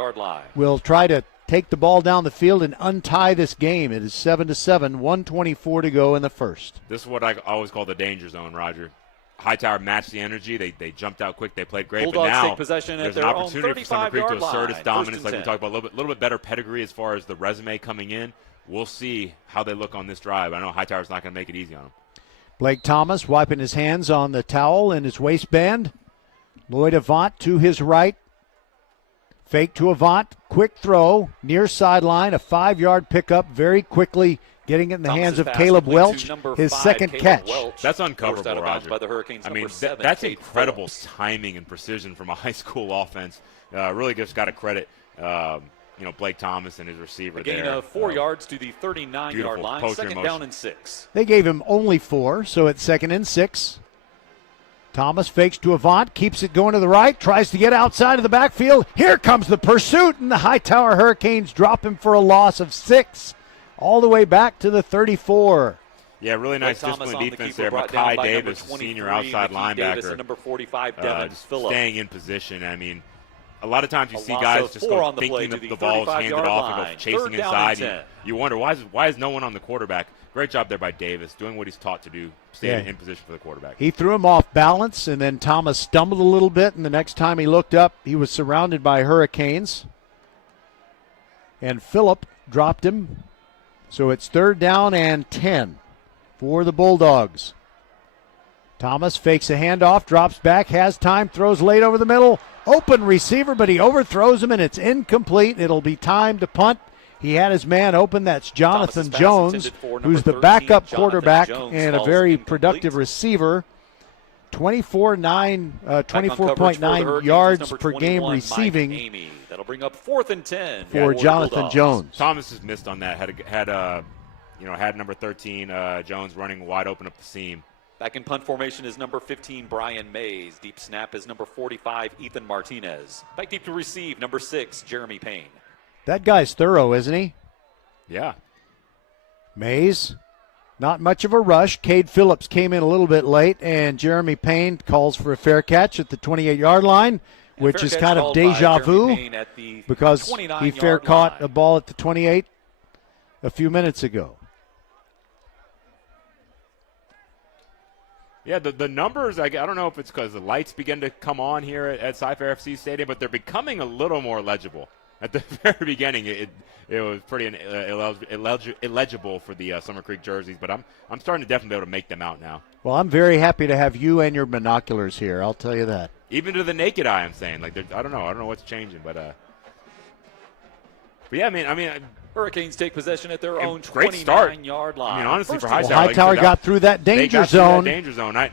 will try to take the ball down the field and untie this game. It is 7-7, 1:24 to go in the first. This is what I always call the danger zone, Roger. Hightower matched the energy. They jumped out quick. They played great. Bulldogs but now take possession there's at their an own opportunity for Summer Creek to assert its dominance, like we 10. talked about, a little bit better pedigree as far as the resume coming in. We'll see how they look on this drive. I know Hightower's not going to make it easy on them. Blake Thomas wiping his hands on the towel in his waistband. Lloyd Avant to his right. Fake to Avant. Quick throw. Near sideline. A 5-yard pickup very quickly. Getting it in the hands of Caleb Welch. His second catch. That's uncoverable, Roger. By the Hurricanes, that's incredible timing and precision from a high school offense. Really just got to credit Blake Thomas and his receiver A gain there. of 4 yards to the 39-yard line. poster Second motion. down and 6. They gave him only 4, so it's 2nd and 6. Thomas fakes to Avant, keeps it going to the right, tries to get outside of the backfield. Here comes the pursuit, and the Hightower Hurricanes drop him for a loss of 6, all the way back to the 34. Yeah, really nice disciplined defense there. Makai Davis, senior outside linebacker, number 45, Devin Phillips. Staying in position. I mean, a lot of times you see loss guys of just 4 go on the play thinking to the the ball is handed 35-yard off and line. go chasing Third down and inside. 10. You wonder, why is no one on the quarterback? Great job there by Davis, doing what he's taught to do, staying in position for the quarterback. He threw him off balance, and then Thomas stumbled a little bit, and the next time he looked up, he was surrounded by Hurricanes. And Phillip dropped him. So it's 3rd down and 10 for the Bulldogs. Thomas fakes a handoff, drops back, has time, throws late over the middle. Open receiver, but he overthrows him, and it's incomplete. It'll be time to punt. He had his man open. That's Jonathan Jones, who's the backup quarterback and a very productive receiver. 24.9 yards per game receiving. That'll bring up 4th and 10 for Jonathan Jones. Thomas has missed on that. Had number 13 Jones running wide open up the seam. Back in punt formation is number 15, Brian Mays. Deep snap is number 45, Ethan Martinez. Back deep to receive, number 6, Jeremy Payne. That guy's thorough, isn't he? Yeah. Mays, not much of a rush. Cade Phillips came in a little bit late, and Jeremy Payne calls for a fair catch at the 28-yard line, which is kind of deja vu because he fair caught a ball at the 28 a few minutes ago. Yeah, the numbers, I don't know if it's because the lights begin to come on here at Cy-Fair FC Stadium, but they're becoming a little more legible. At the very beginning, it was pretty illegible for the Summer Creek jerseys, but I'm starting to definitely be able to make them out now. Well, I'm very happy to have you and your binoculars here, I'll tell you that. Even to the naked eye, I'm saying. I don't know what's changing, but yeah, I mean, Hurricanes take possession at their own great start. 29-yard line. I mean, honestly, for Hightower, Hightower got through that danger zone. I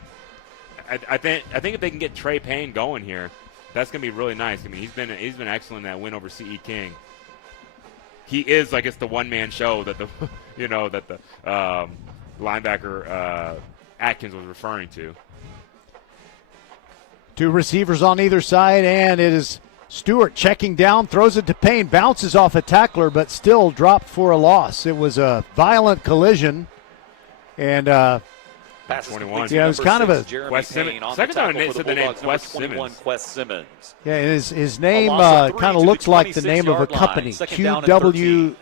think if they can get Trey Payne going here, that's going to be really nice. I mean, he's been excellent in that win over C.E. King. He is, I guess, the one-man show that the linebacker Atkins was referring to. 2 receivers on either side, and it is Stewart checking down, throws it to Payne, bounces off a tackler, but still dropped for a loss. It was a violent collision, and 21. Yeah, it was kind of a Quest Simmons. Second time it said the name Quest Simmons. Quest Simmons. Yeah, his name kind of looks like the name of a company, QWEST,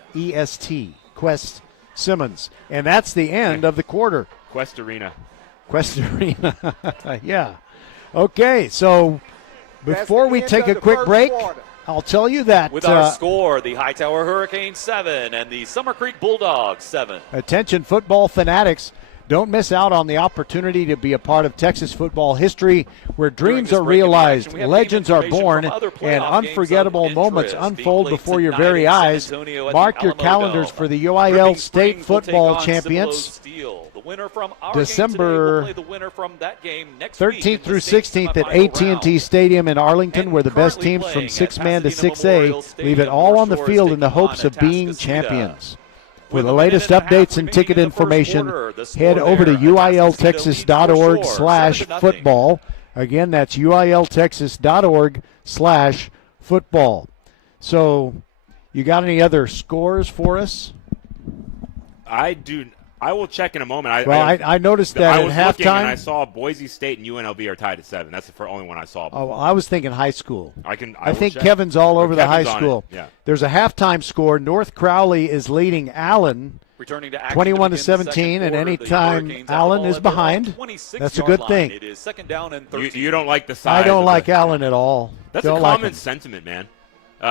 Quest Simmons, and that's the end of the quarter. Quest Arena. Yeah. Okay, so before we take a quick break, I'll tell you that with our score, the Hightower Hurricanes 7 and the Summer Creek Bulldogs 7. Attention, football fanatics. Don't miss out on the opportunity to be a part of Texas football history where dreams are realized, legends are born, and unforgettable moments unfold before your very eyes. Mark your calendars for the UIL State Football Champions. December 13th through 16th at AT&T Stadium in Arlington, where the best teams from 6-man to 6A leave it all on the field in the hopes of being champions. For the latest updates and ticket information, head over to uiltexas.org/football. Again, that's uiltexas.org/football. So, you got any other scores for us? I do. I will check in a moment. I noticed that at halftime. And I saw Boise State and UNLV are tied at 7. That's the only one I saw before. Oh, I was thinking high school. I think Kevin's all over the high school. Yeah. There's a halftime score. North Crowley is leading Allen 21-17, and anytime Allen is behind, that's a good thing. It is second down and 13. You don't like the size. I don't like Allen at all. That's a common sentiment, man.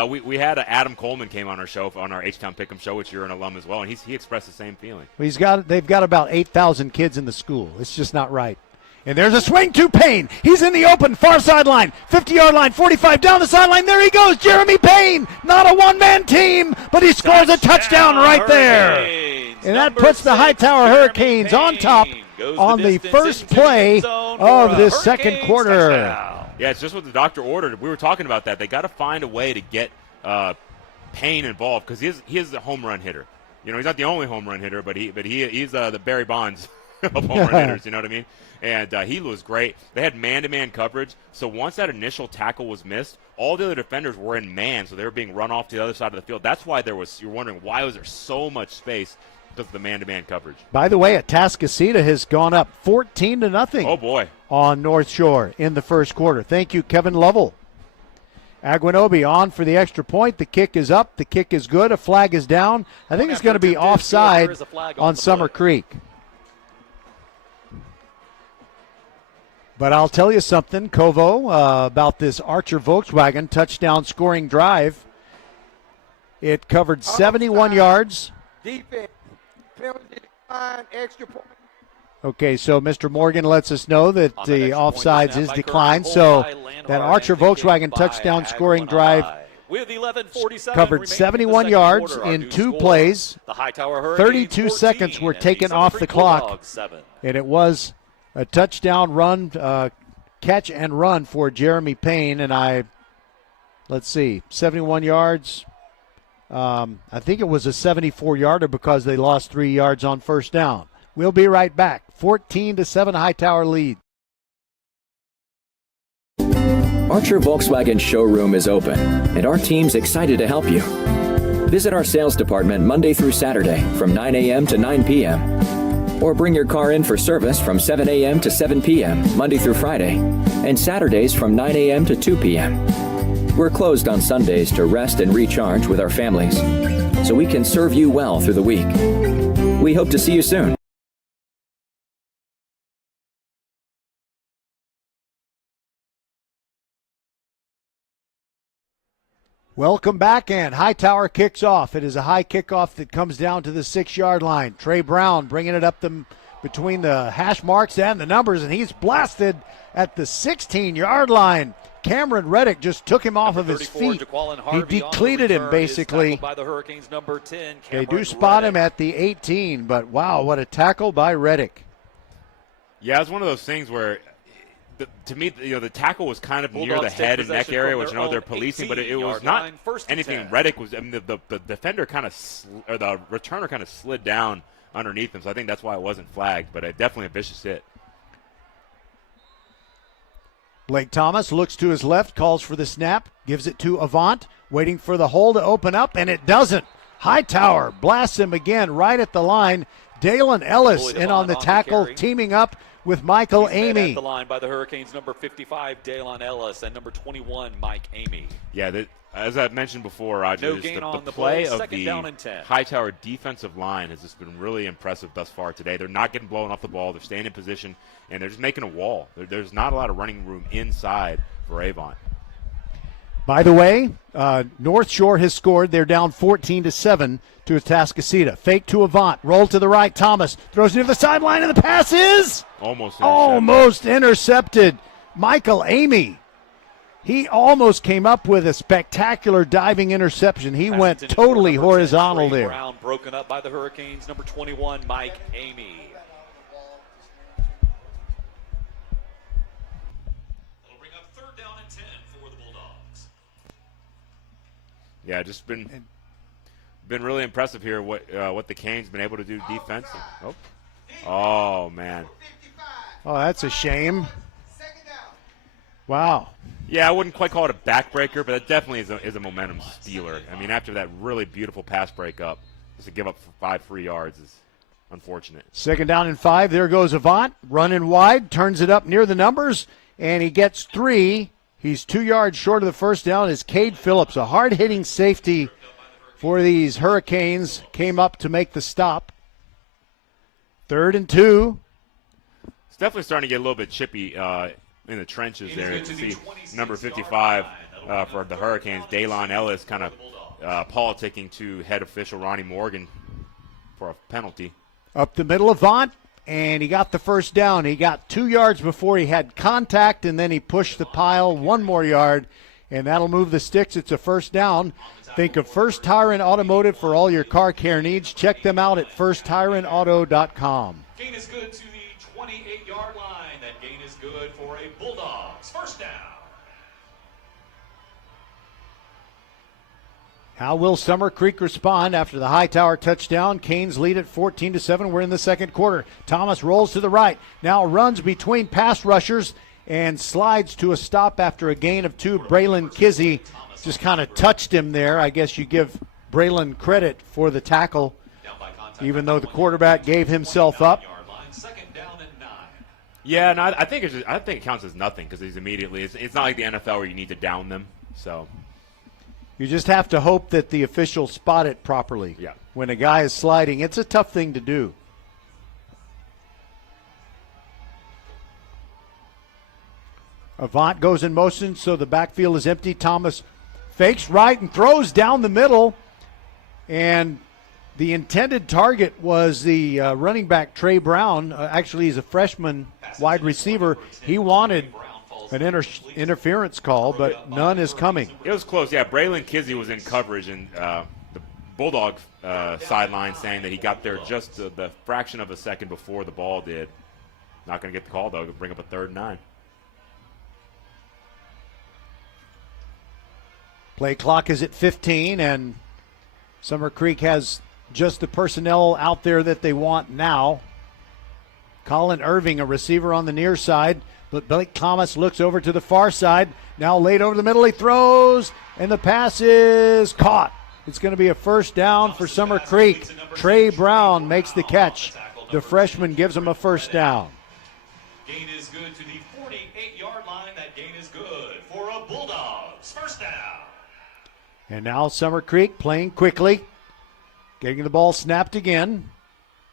We had Adam Coleman came on our show, on our H-Town Pick'em show, which you're an alum as well, and he expressed the same feeling. They've got about 8,000 kids in the school. It's just not right. And there's a swing to Payne. He's in the open, far sideline, 50-yard line, 45, down the sideline. There he goes, Jeremy Payne. Not a one-man team, but he scores a touchdown right there. And that puts the Hightower Hurricanes on top on the first play of this second quarter. Yeah, it's just what the doctor ordered. We were talking about that. They got to find a way to get Payne involved because he is the home run hitter. You know, he's not the only home run hitter, but he's the Barry Bonds of home run hitters. You know what I mean? And he was great. They had man-to-man coverage, so once that initial tackle was missed, all the other defenders were in man, so they were being run off to the other side of the field. That's why you're wondering why was there so much space because of the man-to-man coverage. By the way, Atascocita has gone up 14-0. Oh boy! On North Shore in the first quarter. Thank you, Kevin Lovell. Aguinobi on for the extra point. The kick is up. The kick is good. A flag is down. I think it's going to be offside on Summer Creek. But I'll tell you something, Kovo, about this Archer Volkswagen touchdown scoring drive. It covered 71 yards. Defense, penalty line, extra point. Okay, so Mr. Morgan lets us know that the offsides is declined. So that Archer Volkswagen touchdown scoring drive covered 71 yards in 2 plays. 32 seconds were taken off the clock. And it was a touchdown run, catch and run for Jeremy Payne. And let's see, 71 yards. I think it was a 74-yarder because they lost 3 yards on first down. We'll be right back. 14-7 Hightower lead. Archer Volkswagen showroom is open, and our team's excited to help you. Visit our sales department Monday through Saturday from 9 a.m. to 9 p.m. Or bring your car in for service from 7 a.m. to 7 p.m. Monday through Friday, and Saturdays from 9 a.m. to 2 p.m. We're closed on Sundays to rest and recharge with our families, so we can serve you well through the week. We hope to see you soon. Welcome back, and Hightower kicks off. It is a high kickoff that comes down to the 6-yard line. Trey Brown bringing it up between the hash marks and the numbers, and he's blasted at the 16-yard line. Cameron Reddick just took him off of his feet. He depleted him, basically. They do spot him at the 18, but wow, what a tackle by Reddick. Yeah, it's one of those things where, to me, the tackle was kind of near the head and neck area, which they're policing, but it was not anything. Reddick was, the defender or the returner kind of slid down underneath him, so I think that's why it wasn't flagged, but definitely a vicious hit. Blake Thomas looks to his left, calls for the snap, gives it to Avant, waiting for the hole to open up, and it doesn't. Hightower blasts him again right at the line. Dalen Ellis in on the tackle, teaming up with Michael Amy. At the line by the Hurricanes, number 55, Dalen Ellis, and number 21, Mike Amy. Yeah, as I mentioned before, Roger, the play of the Hightower defensive line has just been really impressive thus far today. They're not getting blown off the ball. They're staying in position, and they're just making a wall. There's not a lot of running room inside for Avon. By the way, North Shore has scored. They're down 14-7 to Atascocita. Fake to Avant. Roll to the right. Thomas throws near the sideline, and the pass is almost intercepted. Michael Amy. He almost came up with a spectacular diving interception. He went totally horizontal there. Brown broken up by the Hurricanes. Number 21, Mike Amy. It'll bring up 3rd down and 10 for the Bulldogs. Yeah, just been really impressive here. What the Canes been able to do defensively. Oh man. Oh, that's a shame. Wow. Yeah, I wouldn't quite call it a backbreaker, but it definitely is a momentum stealer. I mean, after that really beautiful pass breakup, just to give up 5 free yards is unfortunate. 2nd down and 5. There goes Avant, running wide, turns it up near the numbers, and he gets 3. He's 2 yards short of the first down. Is Cade Phillips, a hard-hitting safety for these Hurricanes, came up to make the stop. 3rd and 2. It's definitely starting to get a little bit chippy in the trenches there. To see number 55 for the Hurricanes, Dalen Ellis, kind of politicking to head official Ronnie Morgan for a penalty. Up the middle, Avant, and he got the first down. He got 2 yards before he had contact, and then he pushed the pile 1 more yard, and that'll move the sticks. It's a first down. Think of First Tire and Automotive for all your car care needs. Check them out at firsttireandauto.com. Gain is good to the 28-yard line. That gain is good for a Bulldogs first down. How will Summer Creek respond after the Hightower touchdown? Canes lead at 14-7. We're in the second quarter. Thomas rolls to the right. Now runs between pass rushers and slides to a stop after a gain of 2. Braylon Kizzy just kind of touched him there. I guess you give Braylon credit for the tackle, even though the quarterback gave himself up. Yeah, and I think it counts as nothing because he's immediately. It's not like the NFL where you need to down them. So you just have to hope that the officials spot it properly. Yeah. When a guy is sliding, it's a tough thing to do. Avant goes in motion, so the backfield is empty. Thomas fakes right and throws down the middle. And the intended target was the running back, Trey Brown. Actually, he's a freshman wide receiver. He wanted an interference call, but none is coming. It was close. Yeah, Braylon Kizzy was in coverage, and the Bulldog sideline saying that he got there just the fraction of a second before the ball did. Not going to get the call, though. It'll bring up a 3rd and 9. Play clock is at 15, and Summer Creek has just the personnel out there that they want now. Colin Irving, a receiver on the near side, but Blake Thomas looks over to the far side. Now laid over the middle, he throws, and the pass is caught. It's going to be a first down for Summer Creek. Trey Brown makes the catch. The freshman gives him a first down. Gain is good to the 48-yard line. That gain is good for a Bulldogs first down. And now Summer Creek playing quickly. Getting the ball snapped again.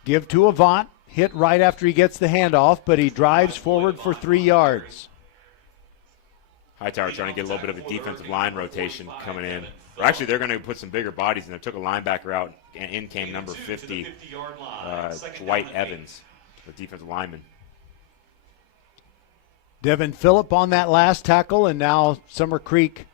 Give to Avant. Hit right after he gets the handoff, but he drives forward for 3 yards. Hightower trying to get a little bit of a defensive line rotation coming in. Or actually, they're going to put some bigger bodies in there. Took a linebacker out, and in came number 50, Dwight Evans, the defensive lineman. Devin Phillip on that last tackle, and now Summer Creek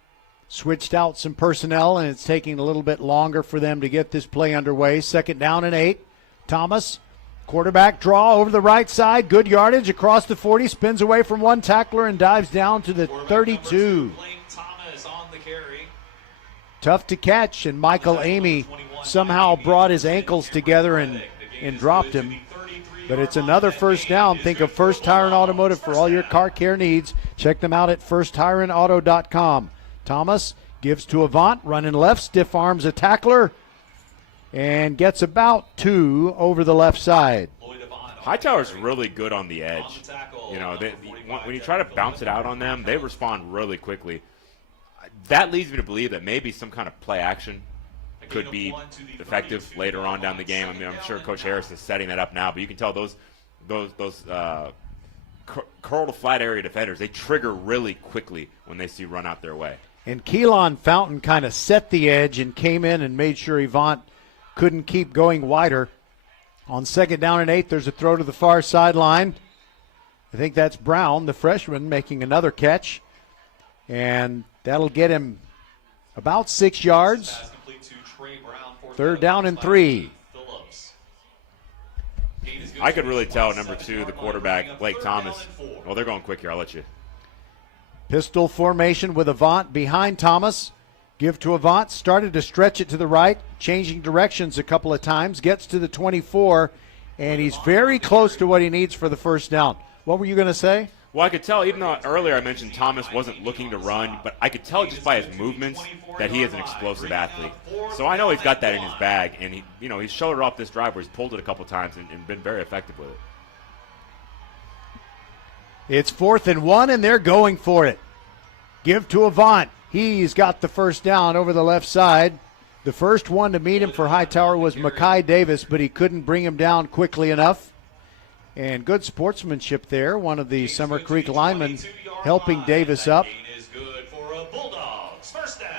switched out some personnel, and it's taking a little bit longer for them to get this play underway. 2nd down and 8. Thomas, quarterback draw over the right side. Good yardage across the 40. Spins away from one tackler and dives down to the 32. Tough to catch, and Michael Amy somehow brought his ankles together and dropped him. But it's another first down. Think of First Tire and Automotive for all your car care needs. Check them out at firsttireandauto.com. Thomas gives to Avant, running left, stiff arms a tackler, and gets about 2 over the left side. Hightower's really good on the edge. You know, when you try to bounce it out on them, they respond really quickly. That leads me to believe that maybe some kind of play action could be effective later on down the game. I mean, I'm sure Coach Harris is setting that up now, but you can tell those curl to flat area defenders, they trigger really quickly when they see run out their way. And Keelan Fountain kind of set the edge and came in and made sure Avant couldn't keep going wider. On 2nd down and 8, there's a throw to the far sideline. I think that's Brown, the freshman, making another catch. And that'll get him about 6 yards. 3rd down and 3. I could really tell number 2, the quarterback, Blake Thomas. Well, they're going quick here. I'll let you. Pistol formation with Avant behind Thomas. Give to Avant. Started to stretch it to the right, changing directions a couple of times. Gets to the 24, and he's very close to what he needs for the first down. What were you going to say? Well, I could tell, even though earlier I mentioned Thomas wasn't looking to run, but I could tell just by his movements that he is an explosive athlete. So I know he's got that in his bag, and he's showed it off this drive where he's pulled it a couple times and been very effective with it. It's 4th and 1, and they're going for it. Give to Avant. He's got the first down over the left side. The first one to meet him for Hightower was Makai Davis, but he couldn't bring him down quickly enough. And good sportsmanship there. One of the Summer Creek linemen helping Davis up.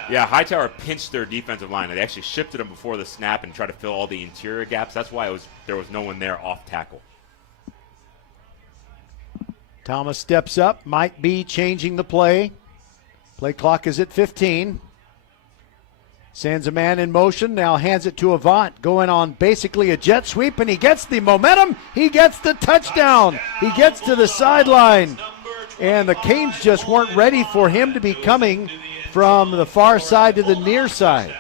Yeah, Hightower pinched their defensive line. They actually shifted them before the snap and tried to fill all the interior gaps. That's why there was no one there off tackle. Thomas steps up, might be changing the play. Play clock is at 15. Sends a man in motion, now hands it to Avant, going on basically a jet sweep, and he gets the momentum. He gets the touchdown. He gets to the sideline, and the Canes just weren't ready for him to be coming from the far side to the near side.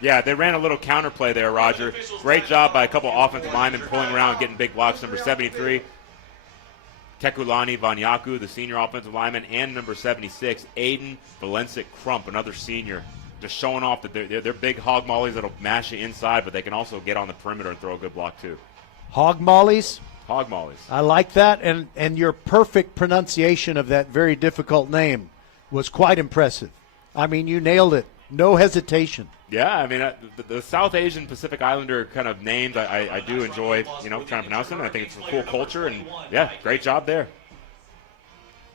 Yeah, they ran a little counterplay there, Roger. Great job by a couple offensive linemen pulling around and getting big blocks. Number 73, Kekulani Vanyaku, the senior offensive lineman, and number 76, Aiden Valencic Crump, another senior, just showing off that they're big hog mollies that'll mash you inside, but they can also get on the perimeter and throw a good block too. Hog mollies? Hog mollies. I like that, and your perfect pronunciation of that very difficult name was quite impressive. I mean, you nailed it. No hesitation. Yeah, I mean, the South Asian Pacific Islander kind of names, I do enjoy, trying to pronounce them. I think it's a cool culture, and, yeah, great job there.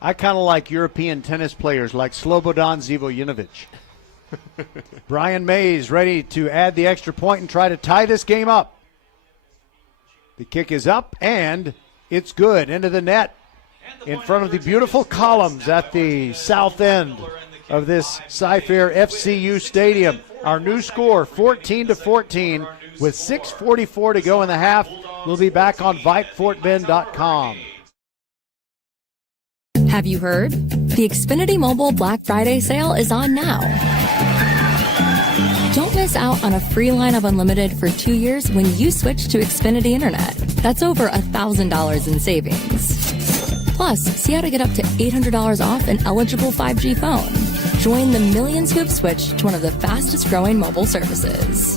I kind of like European tennis players like Slobodan Zivojinovic. Brian Mays ready to add the extra point and try to tie this game up. The kick is up, and it's good. Into the net in front of the beautiful columns at the south end of this Cy-Fair FCU Stadium. Our new score, 14-14, with 6:44 to go in the half. We'll be back on VypeFortBend.com. Have you heard? The Xfinity Mobile Black Friday sale is on now. Don't miss out on a free line of unlimited for 2 years when you switch to Xfinity Internet. That's over $1,000 in savings. Plus, see how to get up to $800 off an eligible 5G phone. Join the millions who have switched to one of the fastest growing mobile services.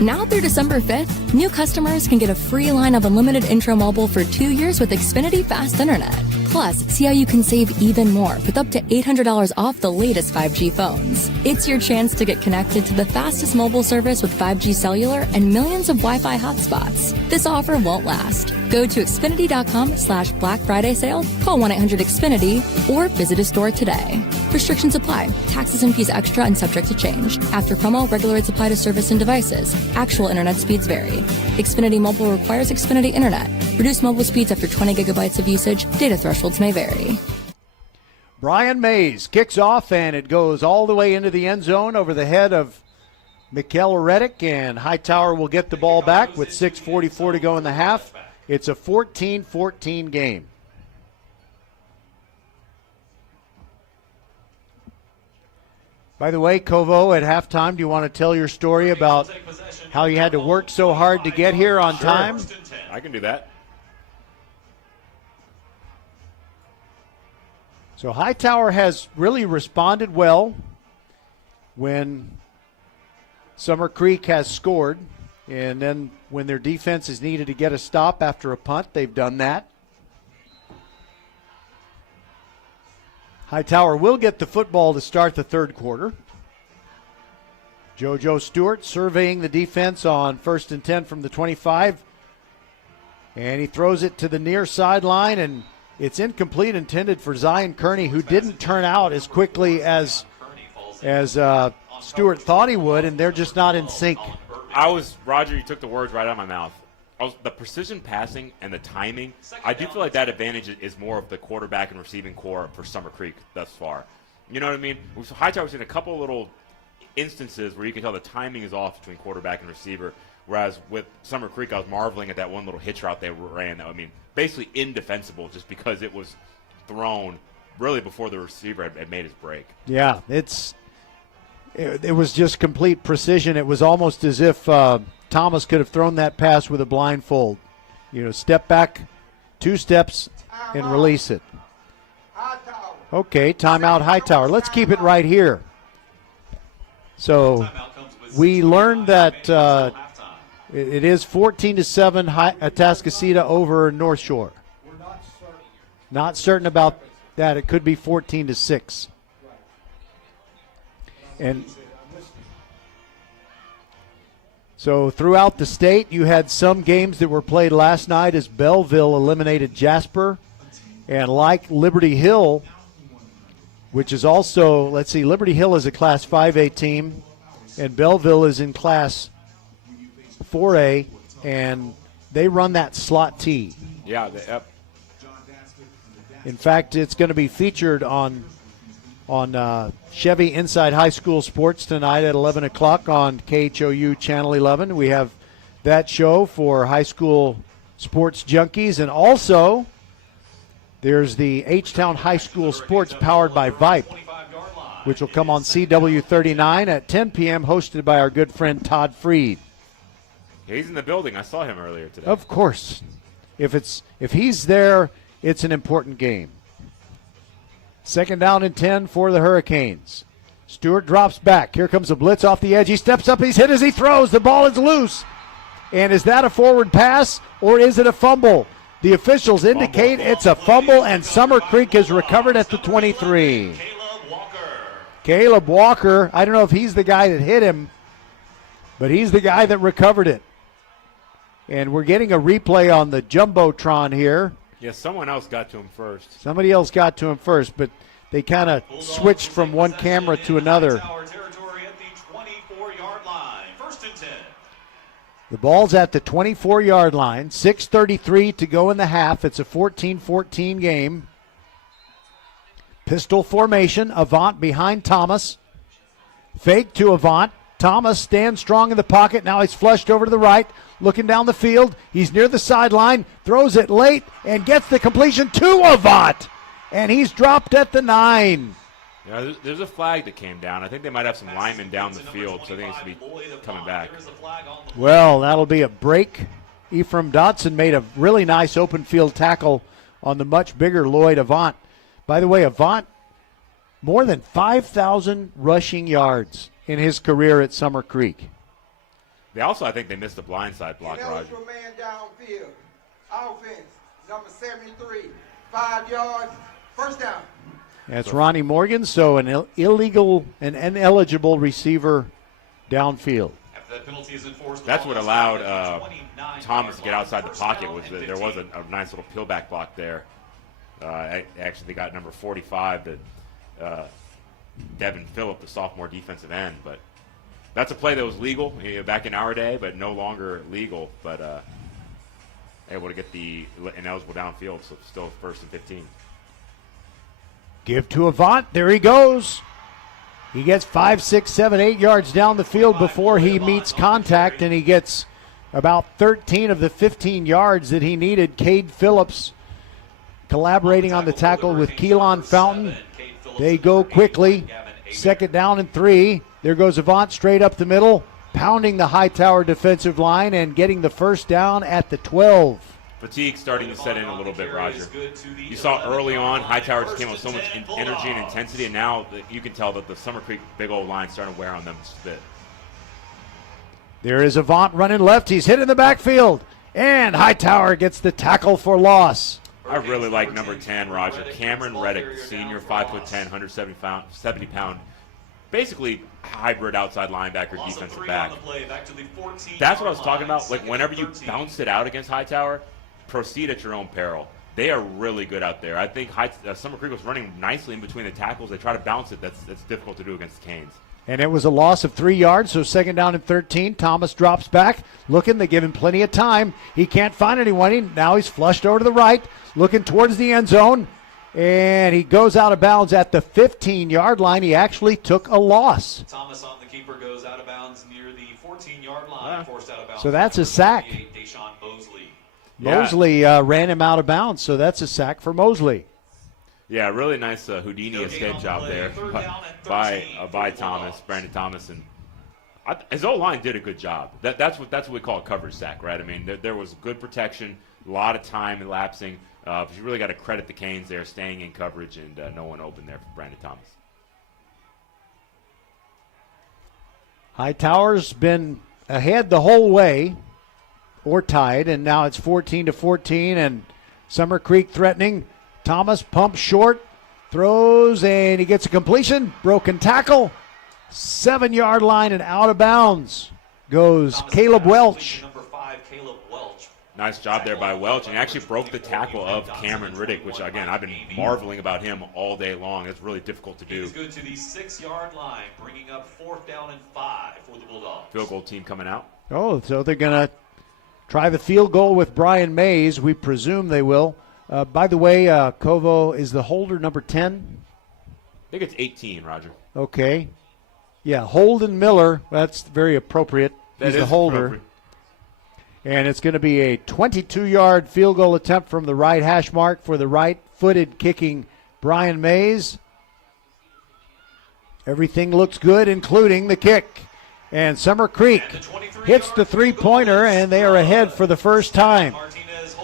Now through December 5th, new customers can get a free line of unlimited intro mobile for 2 years with Xfinity Fast Internet. Plus, see how you can save even more with up to $800 off the latest 5G phones. It's your chance to get connected to the fastest mobile service with 5G cellular and millions of Wi-Fi hotspots. This offer won't last. Go to Xfinity.com/Black Friday sale, call 1-800-XFINITY, or visit a store today. Restrictions apply. Taxes and fees extra and subject to change. After promo, regular rates apply to service and devices. Actual internet speeds vary. Xfinity Mobile requires Xfinity Internet. Reduce mobile speeds after 20 gigabytes of usage. Data thresholds may vary. Brian Mays kicks off, and it goes all the way into the end zone over the head of Mikel Reddick, and Hightower will get the ball back with 6:44 to go in the half. It's a 14-14 game. By the way, Kovo, at halftime, do you want to tell your story about how you had to work so hard to get here on time? I can do that. So Hightower has really responded well when Summer Creek has scored, and then when their defense is needed to get a stop after a punt, they've done that. Hightower will get the football to start the third quarter. JoJo Stewart surveying the defense on 1st and 10 from the 25. And he throws it to the near sideline, and it's incomplete, intended for Zion Kearney, who didn't turn out as quickly as Stewart thought he would, and they're just not in sync. Roger, you took the words right out of my mouth. The precision passing and the timing, I do feel like that advantage is more of the quarterback and receiving core for Summer Creek thus far. You know what I mean? Hightower's seen a couple of little instances where you can tell the timing is off between quarterback and receiver, whereas with Summer Creek, I was marveling at that one little hitch route they ran. I mean, basically indefensible just because it was thrown really before the receiver had made his break. Yeah, it was just complete precision. It was almost as if Thomas could have thrown that pass with a blindfold. Step back 2 steps and release it. Okay, timeout Hightower. Let's keep it right here. So we learned that it is 14-7 Atascocita over North Shore. Not certain about that. It could be 14-6. And so throughout the state, you had some games that were played last night as Belleville eliminated Jasper. And like Liberty Hill, which is also, Liberty Hill is a Class 5A team, and Belleville is in Class 4A, and they run that slot T. Yeah. Yep. In fact, it's going to be featured on Chevy Inside High School Sports tonight at 11 o'clock on KHOU Channel 11. We have that show for high school sports junkies. And also, there's the H-Town High School Sports powered by Vype which will come on CW39 at 10 p.m., hosted by our good friend Todd Freed. Yeah, he's in the building. I saw him earlier today. Of course. If he's there, it's an important game. 2nd down and 10 for the Hurricanes. Stewart drops back. Here comes a blitz off the edge. He steps up. He's hit as he throws. The ball is loose. And is that a forward pass or is it a fumble? The officials indicate it's a fumble, and Summer Creek is recovered at the 23. Caleb Walker, I don't know if he's the guy that hit him, but he's the guy that recovered it. And we're getting a replay on the Jumbotron here. Yeah, someone else got to him first. Somebody else got to him first, but they kind of switched from one camera to another. The ball's at the 24-yard line. 6:33 to go in the half. It's a 14-14 game. Pistol formation. Avant behind Thomas. Fake to Avant. Thomas stands strong in the pocket. Now he's flushed over to the right. Looking down the field. He's near the sideline. Throws it late and gets the completion to Avant. And he's dropped at the 9. Yeah, there's a flag that came down. I think they might have some linemen down the field, so I think it's going to be coming back. Well, that'll be a break. Ephraim Dotson made a really nice open field tackle on the much bigger Lloyd Avant. By the way, Avant, more than 5,000 rushing yards in his career at Summer Creek. They also, I think they missed the blindside block, Roger. Man downfield. Offense, number 73, 5 yards, first down. That's Ronnie Morgan, so an illegal and ineligible receiver downfield. That's what allowed Thomas to get outside the pocket. Was that there was a nice little peelback block there. Actually, they got number 45, Devin Phillip, the sophomore defensive end. But that's a play that was legal back in our day, but no longer legal. But able to get the ineligible downfield, so still 1st and 15. Give to Avant. There he goes. He gets 5, 6, 7, 8 yards down the field before he meets contact, and he gets about 13 of the 15 yards that he needed. Cade Phillips collaborating on the tackle with Keelan Fountain. They go quickly. 2nd down and 3. There goes Avant straight up the middle, pounding the Hightower defensive line and getting the first down at the 12. Fatigue starting to set in a little bit, Roger. You saw early on, Hightower just came with so much energy and intensity, and now you can tell that the Summer Creek big old line starting to wear on them just a bit. There is Avant running left. He's hit in the backfield, and Hightower gets the tackle for loss. I really like number 10, Roger. Cameron Reddick, senior, 5'10", 170-pound, basically hybrid outside linebacker, defensive back. That's what I was talking about. Like, whenever you bounce it out against Hightower, proceed at your own peril. They are really good out there. I think Summer Creek was running nicely in between the tackles. They try to bounce it. That's difficult to do against the Canes. And it was a loss of 3 yards, so 2nd down and 13. Thomas drops back, looking. They give him plenty of time. He can't find anyone. Now he's flushed over to the right, looking towards the end zone. And he goes out of bounds at the 15-yard line. He actually took a loss. Thomas on the keeper goes out of bounds near the 14-yard line. Forced out of bounds. So that's a sack. Mosley ran him out of bounds, so that's a sack for Mosley. Yeah, really nice Houdini escape job there by Thomas, Brandon Thomas, and his O-line did a good job. That's what we call a coverage sack, right? I mean, there was good protection, a lot of time elapsing. But you really got to credit the Canes there, staying in coverage, and no one open there for Brandon Thomas. Hightower's been ahead the whole way, or tied, and now it's 14-14, and Summer Creek threatening. Thomas pumps short, throws, and he gets a completion. Broken tackle, 7-yard line, and out of bounds goes Caleb Welch. Nice job there by Welch, and he actually broke the tackle of Cameron Riddick, which, again, I've been marveling about him all day long. It's really difficult to do. He's good to the 6-yard line, bringing up 4th down and 5 for the Bulldogs. Field goal team coming out. Oh, so they're going to try the field goal with Brian Mays. We presume they will. By the way, Kovo is the holder, number 10? I think it's 18, Roger. Okay. Yeah, Holden Miller. That's very appropriate. He's the holder. And it's going to be a 22-yard field goal attempt from the right hash mark for the right-footed kicking Brian Mays. Everything looks good, including the kick. And Summer Creek hits the three-pointer, and they are ahead for the first time.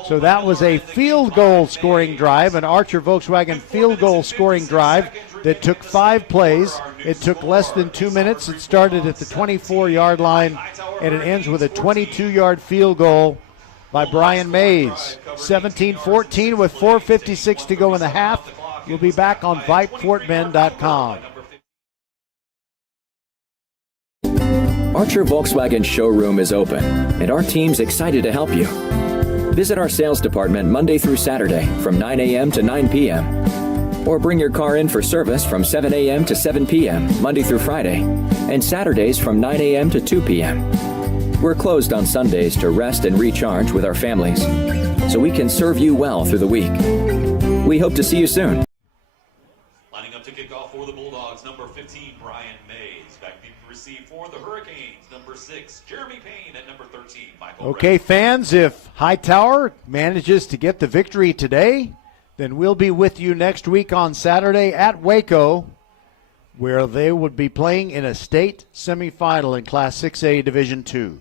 So that was a field goal scoring drive, an Archer Volkswagen field goal scoring drive that took 5 plays. It took less than 2 minutes. It started at the 24-yard line, and it ends with a 22-yard field goal by Brian Mays. 17-14 with 4:56 to go in the half. We'll be back on VypeFortBend.com. Archer Volkswagen showroom is open, and our team's excited to help you. Visit our sales department Monday through Saturday from 9 a.m. to 9 p.m. Or bring your car in for service from 7 a.m. to 7 p.m. Monday through Friday, and Saturdays from 9 a.m. to 2 p.m. We're closed on Sundays to rest and recharge with our families, so we can serve you well through the week. We hope to see you soon. Lining up to kick off for the Bulldogs, number 15, Brian Mays. Back deep to receive for the Hurricanes, number 6, Jeremy Payne, and number 13, Michael Okay, Redmond. fans, if Hightower manages to get the victory today, then we'll be with you next week on Saturday at Waco, where they would be playing in a state semifinal in Class 6A Division II.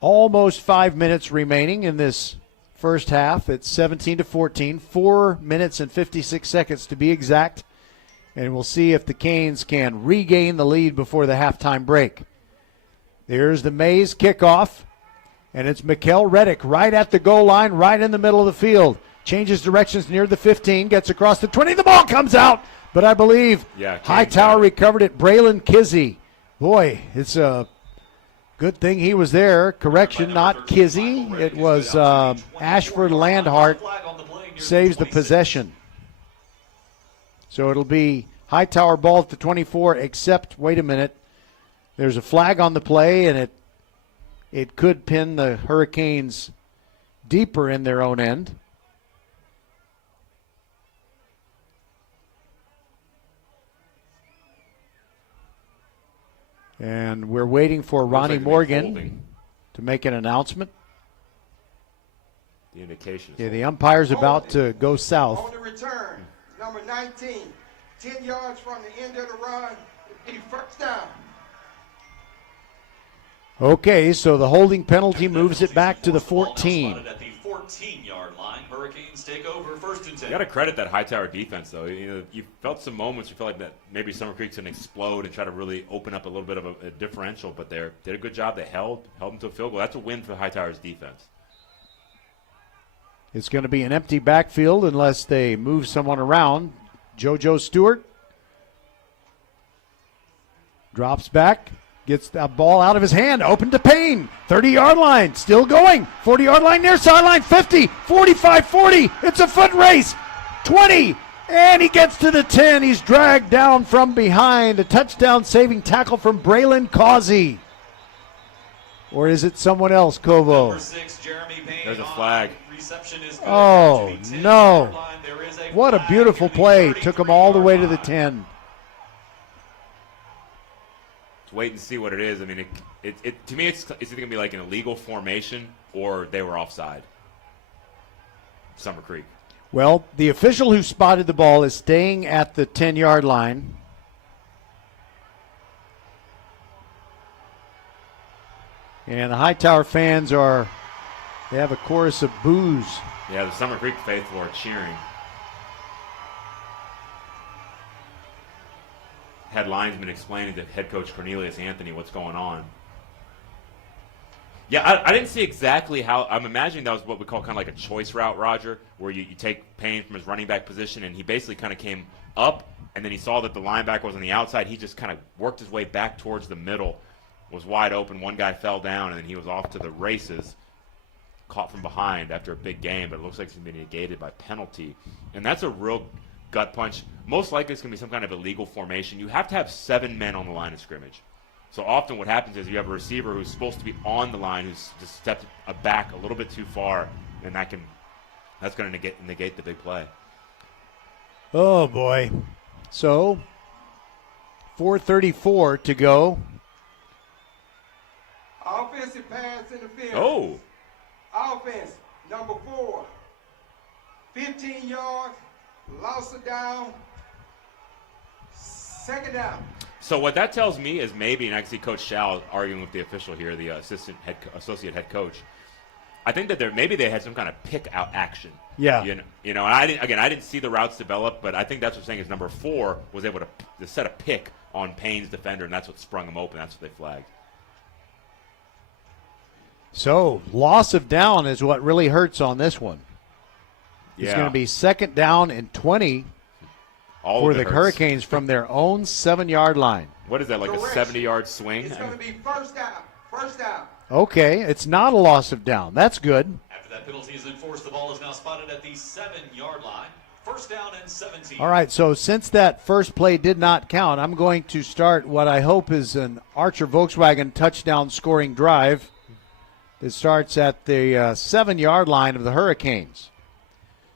Almost 5 minutes remaining in this first half. It's 17-14, 4 minutes and 56 seconds to be exact. And we'll see if the Canes can regain the lead before the halftime break. There's the Mays kickoff, and it's Mikkel Reddick right at the goal line, right in the middle of the field. Changes directions near the 15, gets across the 20. The ball comes out, but I believe Hightower recovered it. Braylon Kizzy. Boy, it's a good thing he was there. Correction, not Kizzy. It was Ashford Landhart saves the possession. So it'll be Hightower ball at the 24, except, wait a minute, there's a flag on the play, and it could pin the Hurricanes deeper in their own end. And we're waiting for Ronnie Morgan to make an announcement. The indication. Yeah, the umpire's about to go south. On the return, number 19, 10 yards from the end of the run, it'll be first down. Okay, so the holding penalty moves it back to the 14. At the 14-yard line, Hurricanes take over, first and 10. You got to credit that Hightower defense, though. You felt some moments you felt like that maybe Summer Creek's going to explode and try to really open up a little bit of a differential, but they did a good job. They held them to a field goal. That's a win for Hightower's defense. It's going to be an empty backfield unless they move someone around. JoJo Stewart drops back. Gets that ball out of his hand, open to Payne. 30-yard line, still going. 40-yard line near sideline, 50, 45, 40. It's a foot race. 20, and he gets to the 10. He's dragged down from behind. A touchdown-saving tackle from Braylon Causey. Or is it someone else, Kovo? Number 6, Jeremy Payne. There's a flag. Reception is good. Oh, no. What a beautiful play. Took him all the way to the 10. Wait and see what it is. I mean, to me, it's either going to be like an illegal formation or they were offside. Summer Creek. Well, the official who spotted the ball is staying at the 10-yard line. And the Hightower fans they have a chorus of boos. Yeah, the Summer Creek faithful are cheering. Had linesman explaining to head coach Cornelius Anthony what's going on. Yeah, I didn't see exactly how. I'm imagining that was what we call kind of like a choice route, Roger, where you take Payne from his running back position, and he basically kind of came up, and then he saw that the linebacker was on the outside. He just kind of worked his way back towards the middle, was wide open. One guy fell down, and then he was off to the races, caught from behind after a big game, but it looks like he's been negated by penalty. And that's a real gut punch. Most likely it's going to be some kind of illegal formation. You have to have 7 men on the line of scrimmage. So often what happens is you have a receiver who's supposed to be on the line who's just stepped back a little bit too far, and that's going to negate the big play. Oh, boy. So, 4:34 to go. Offensive pass interference. Oh. Offense, number 4. 15 yards, loss of down, Second down. So what that tells me is maybe, and I can see Coach Schall arguing with the official here, the associate head coach. I think that maybe they had some kind of pick out action. Yeah. You know, and I didn't see the routes develop, but I think that's what I'm saying is number 4 was able to set a pick on Payne's defender, and that's what sprung him open. That's what they flagged. So loss of down is what really hurts on this one. It's going to be second down and 20 for the Hurricanes from their own 7-yard line. What is that, like a 70-yard swing? It's going to be first down. First down. Okay, it's not a loss of down. That's good. After that penalty is enforced, the ball is now spotted at the 7-yard line. First down and 17. All right, so since that first play did not count, I'm going to start what I hope is an Archer Volkswagen touchdown scoring drive. It starts at the 7-yard line of the Hurricanes.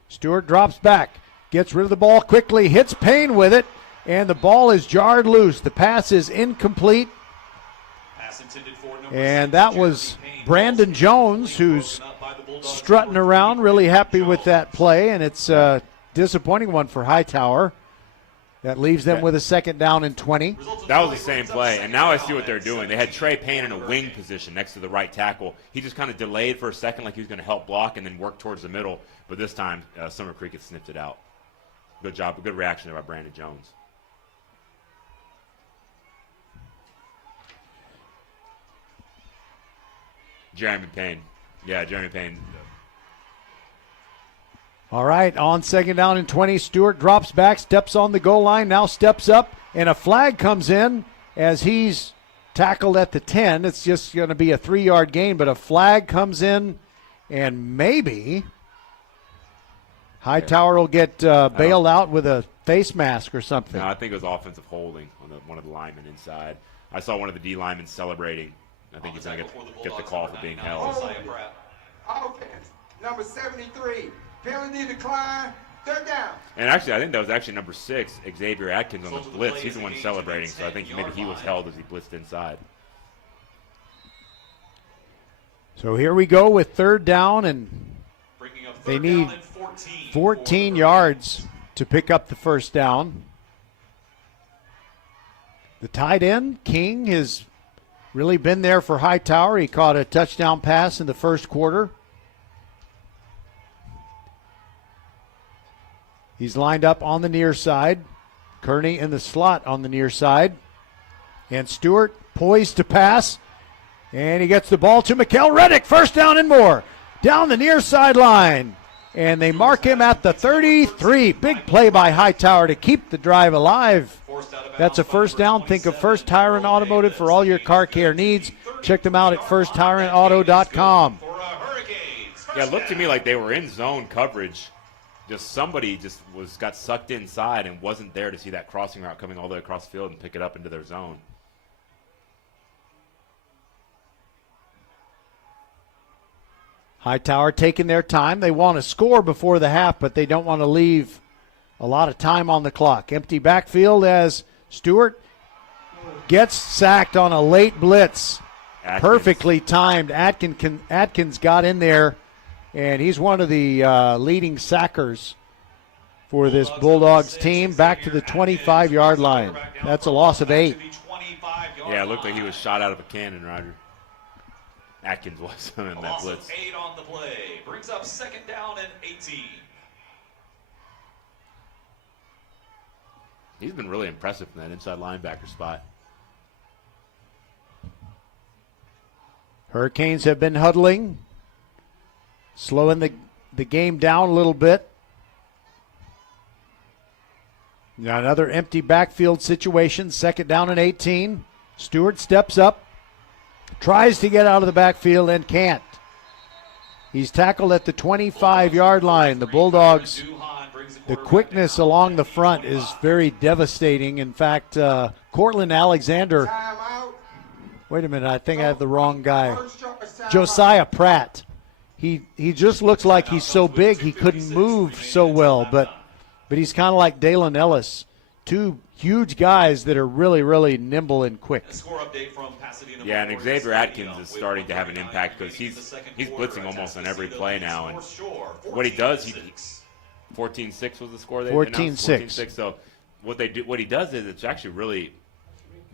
Stewart drops back, gets rid of the ball quickly, hits Payne with it, and the ball is jarred loose. The pass is incomplete. Pass intended for And that was Brandon Jones, who's strutting around, really happy with that play, and it's a disappointing one for Hightower. That leaves them with a second down and 20. That was the same play, and now I see what they're doing. They had Trey Payne in a wing position next to the right tackle. He just kind of delayed for a second like he was going to help block and then work towards the middle, but this time Summer Creek had sniffed it out. Good job, a good reaction there by Brandon Jones. Jeremy Payne. Yeah, Jeremy Payne. All right, on second down and 20, Stewart drops back, steps on the goal line, now steps up, and a flag comes in as he's tackled at the 10. It's just going to be a 3-yard gain, but a flag comes in, and maybe Hightower will get bailed out with a face mask or something. No, I think it was offensive holding on one of the linemen inside. I saw one of the D linemen celebrating. I think he's going to get the call for being held. Offense, number 73. Penalty decline, third down. And actually, I think that was actually number 6, Xavier Atkins on the blitz. He's the one celebrating, so I think maybe he was held as he blitzed inside. So here we go with third down, and they need 14 yards to pick up the first down. The tight end, King, has really been there for Hightower. He caught a touchdown pass in the first quarter. He's lined up on the near side. Kearney in the slot on the near side. And Stewart poised to pass. And he gets the ball to Mikkel Reddick. First down and more. Down the near sideline. And they mark him at the 33. Big play by Hightower to keep the drive alive. That's a first down. Think of First Tire and Automotive for all your car care needs. Check them out at firsttireandauto.com. Yeah, it looked to me like they were in zone coverage. Just somebody got sucked inside and wasn't there to see that crossing route coming all the way across the field and pick it up into their zone. Hightower taking their time. They want to score before the half, but they don't want to leave a lot of time on the clock. Empty backfield as Stewart gets sacked on a late blitz. Atkins. Perfectly timed. Atkins got in there, and he's one of the leading sackers for this Bulldogs team. Back to the 25-yard line. That's a loss of 8. Yeah, it looked like he was shot out of a cannon, Roger. Atkins was in that Loss blitz. of 8 on the play. Brings up second down and 18. He's been really impressive from that inside linebacker spot. Hurricanes have been huddling, slowing the game down a little bit. Now another empty backfield situation, second down and 18. Stewart steps up, tries to get out of the backfield and can't. He's tackled at the 25-yard line. The Bulldogs, the quickness along the front is very devastating. In fact, Cortland Alexander, wait a minute, I think I have the wrong guy. Josiah Pratt. He just looks like he's so big he couldn't move so well, but he's kind of like Dalen Ellis. Two huge guys that are really, really nimble and quick. Yeah, and Xavier Atkins is starting to have an impact because he's blitzing almost on every play now. And what he does, 14-6 was the score. 14-6. So what he does is it's actually really,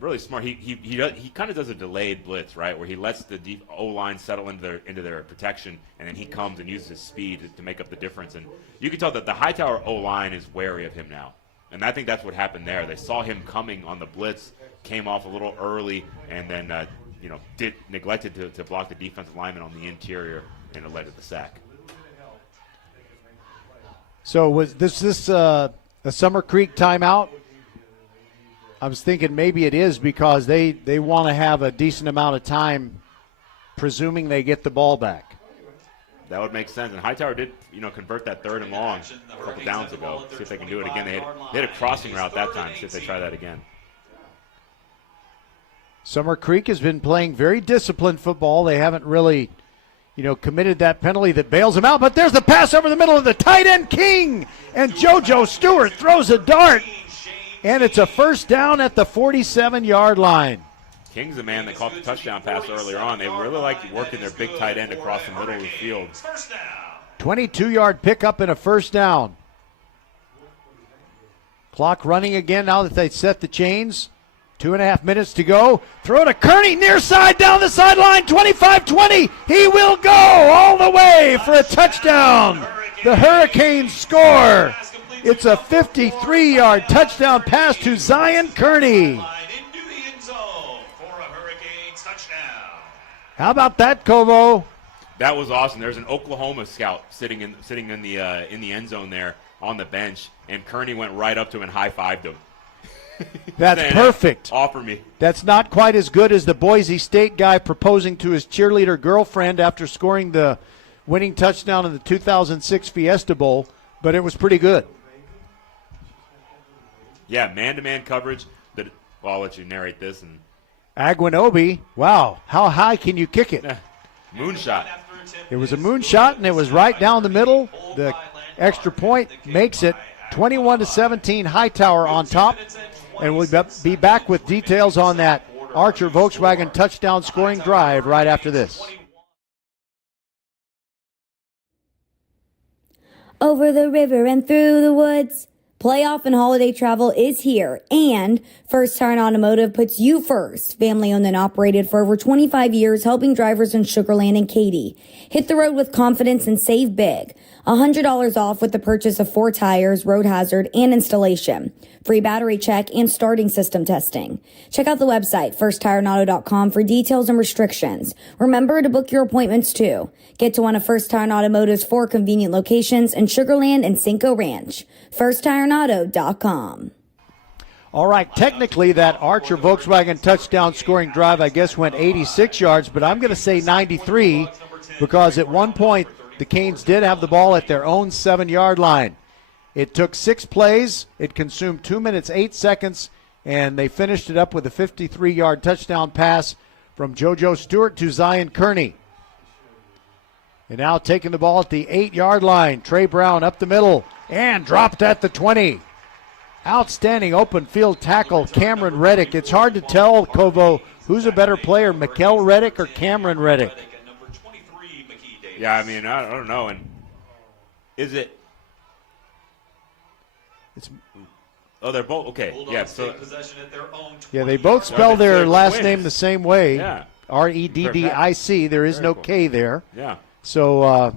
really smart. He kind of does a delayed blitz, right, where he lets the O-line settle into their protection, and then he comes and uses his speed to make up the difference. And you can tell that the Hightower O-line is wary of him now. And I think that's what happened there. They saw him coming on the blitz, came off a little early, and then neglected to block the defensive lineman on the interior, and it led to the sack. So was this a Summer Creek timeout? I was thinking maybe it is because they want to have a decent amount of time, presuming they get the ball back. That would make sense. And Hightower did, convert that 3rd and long a couple downs ago. See if they can do it again. They had a crossing route that time. See if they try that again. Summer Creek has been playing very disciplined football. They haven't really, committed that penalty that bails them out. But there's the pass over the middle of the tight end, King. And JoJo Stewart throws a dart. And it's a first down at the 47-yard line. King's the man that caught the touchdown pass earlier on. They really like working their big tight end across the middle of the field. 22-yard pickup and a first down. Clock running again now that they set the chains. 2.5 minutes to go. Throw to Kearney, near side, down the sideline, 25-20. He will go all the way for a touchdown. The Hurricanes score. It's a 53-yard touchdown pass to Zion Kearney. How about that, Kovo? That was awesome. There's an Oklahoma scout sitting in the end zone there on the bench, and Kearney went right up to him and high-fived him. That's saying, perfect. Offer me. That's not quite as good as the Boise State guy proposing to his cheerleader girlfriend after scoring the winning touchdown in the 2006 Fiesta Bowl, but it was pretty good. Yeah, man-to-man coverage. I'll let you narrate this. And Aguinobi, wow, how high can you kick it? Moonshot. It was a moonshot, and it was right down the middle. The extra point makes it 21-17, Hightower on top. And we'll be back with details on that Archer Volkswagen touchdown scoring drive right after this. Over the river and through the woods, playoff and holiday travel is here, and First Tire Automotive puts you first. Family owned and operated for over 25 years, helping drivers in Sugar Land and Katy. Hit the road with confidence and save big. $100 off with the purchase of 4 tires, road hazard, and installation. Free battery check and starting system testing. Check out the website, firsttireauto.com, for details and restrictions. Remember to book your appointments too. Get to one of First Tire Automotive's 4 convenient locations in Sugar Land and Cinco Ranch. firsttireauto.com. All right, technically that Archer Volkswagen touchdown scoring drive, I guess, went 86 yards, but I'm going to say 93 because at one point the Canes did have the ball at their own 7-yard line. It took 6 plays. It consumed 2 minutes, 8 seconds, and they finished it up with a 53-yard touchdown pass from JoJo Stewart to Zion Kearney. And now taking the ball at the 8-yard line, Trey Brown up the middle and dropped at the 20. Outstanding open field tackle, Cameron Reddick. It's hard to tell, Kovo, who's a better player, Mikel Reddick or Cameron Reddick? Yeah, I mean, I don't know. And is it? They're both okay. Yeah, so they both spell their last name the same way. Yeah, Reddic. There is no K there. Yeah. So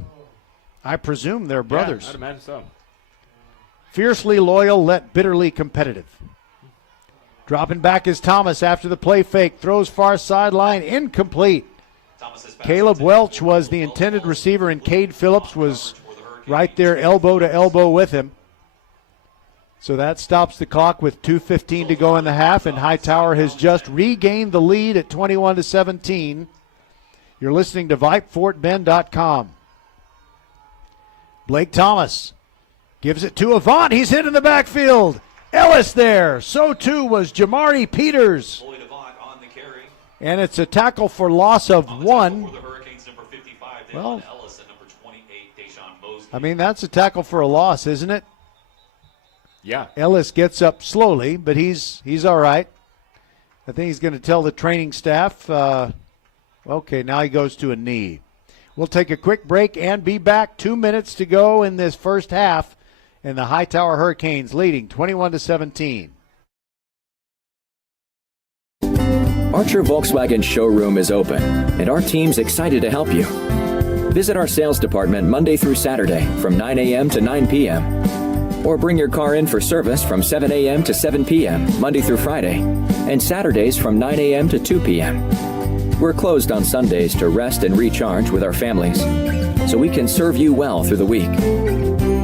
I presume they're brothers. Yeah, I'd imagine so. Fiercely loyal, yet bitterly competitive. Dropping back is Thomas after the play fake. Throws far sideline, incomplete. Caleb Welch was the intended receiver, and Cade Phillips was right there elbow to elbow with him. So that stops the clock with 2:15 to go in the half, and Hightower has just regained the lead at 21-17. You're listening to VypeFortBend.com. Blake Thomas gives it to Avant. He's hit in the backfield. Ellis there. So too was Jamari Peters. And it's a tackle for loss of 1. Well, I mean, that's a tackle for a loss, isn't it? Yeah. Ellis gets up slowly, but he's all right. I think he's going to tell the training staff, okay, now he goes to a knee. We'll take a quick break and be back. 2 minutes to go in this first half and the Hightower Hurricanes leading 21-17. Archer Volkswagen showroom is open, and our team's excited to help you. Visit our sales department Monday through Saturday from 9 a.m. to 9 p.m. Or bring your car in for service from 7 a.m. to 7 p.m. Monday through Friday, and Saturdays from 9 a.m. to 2 p.m. We're closed on Sundays to rest and recharge with our families, so we can serve you well through the week.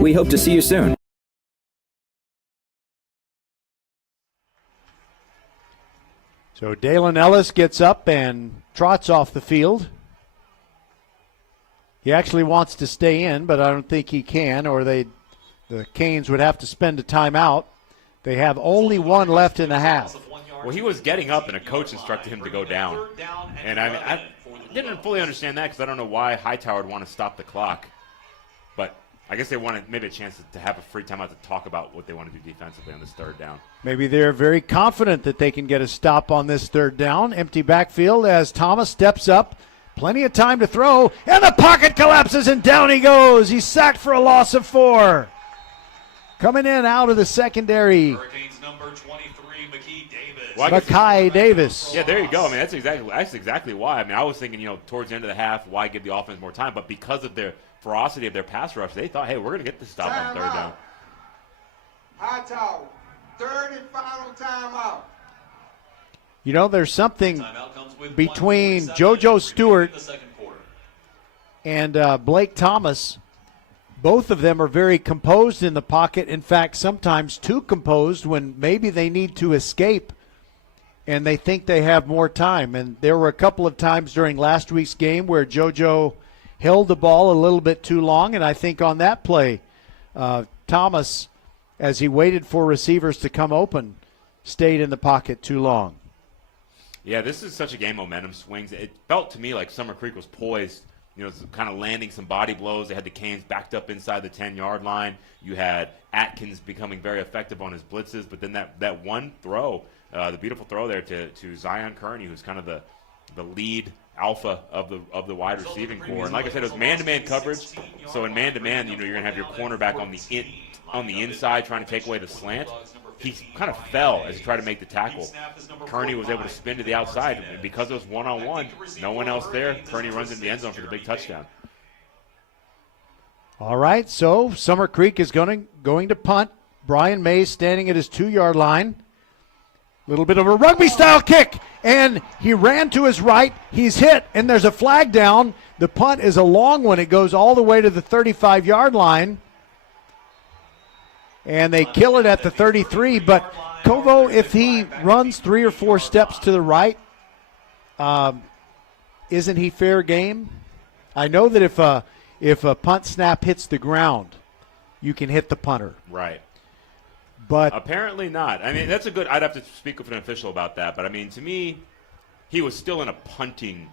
We hope to see you soon. So Dalen Ellis gets up and trots off the field. He actually wants to stay in, but I don't think he can, or the Canes would have to spend a timeout. They have only one left in the half. Well, he was getting up, and a coach instructed him to go down. And I didn't fully understand that because I don't know why Hightower would want to stop the clock. But I guess they wanted maybe a chance to have a free timeout to talk about what they want to do defensively on this third down. Maybe they're very confident that they can get a stop on this third down. Empty backfield as Thomas steps up. Plenty of time to throw, and the pocket collapses, and down he goes. He's sacked for a loss of 4. Coming in out of the secondary, Hurricanes number 23, McKee Davis. Well, Makai Davis. Yeah, there you go. I mean, that's exactly why. I mean, I was thinking, towards the end of the half, why give the offense more time? But because of their ferocity of their pass rush, they thought, hey, we're going to get this stop on third down. Hightower, third and final timeout. There's something between JoJo Stewart and Blake Thomas. Both of them are very composed in the pocket. In fact, sometimes too composed when maybe they need to escape and they think they have more time. And there were a couple of times during last week's game where JoJo held the ball a little bit too long, and I think on that play, Thomas, as he waited for receivers to come open, stayed in the pocket too long. Yeah, this is such a game, momentum swings. It felt to me like Summer Creek was poised, kind of landing some body blows. They had the Canes backed up inside the 10-yard line. You had Atkins becoming very effective on his blitzes, but then that one throw, the beautiful throw there to Zion Kearney, who's kind of the lead alpha of the wide receiving core. And like I said, it was man-to-man coverage. So in man-to-man, you're going to have your cornerback on the inside trying to take away the slant. He kind of fell as he tried to make the tackle. Kearney was able to spin to the outside, and because it was one-on-one, no one else there, Kearney runs into the end zone for the big touchdown. All right, so Summer Creek is going to punt. Brian Mays standing at his 2-yard line. Little bit of a rugby-style kick, and he ran to his right. He's hit, and there's a flag down. The punt is a long one. It goes all the way to the 35-yard line. And they kill it at the 33. But, Kovo, if he runs 3 or 4 steps to the right, isn't he fair game? I know that if a punt snap hits the ground, you can hit the punter. Right. But apparently not. I mean, that's I'd have to speak with an official about that. But, I mean, to me, he was still in a punting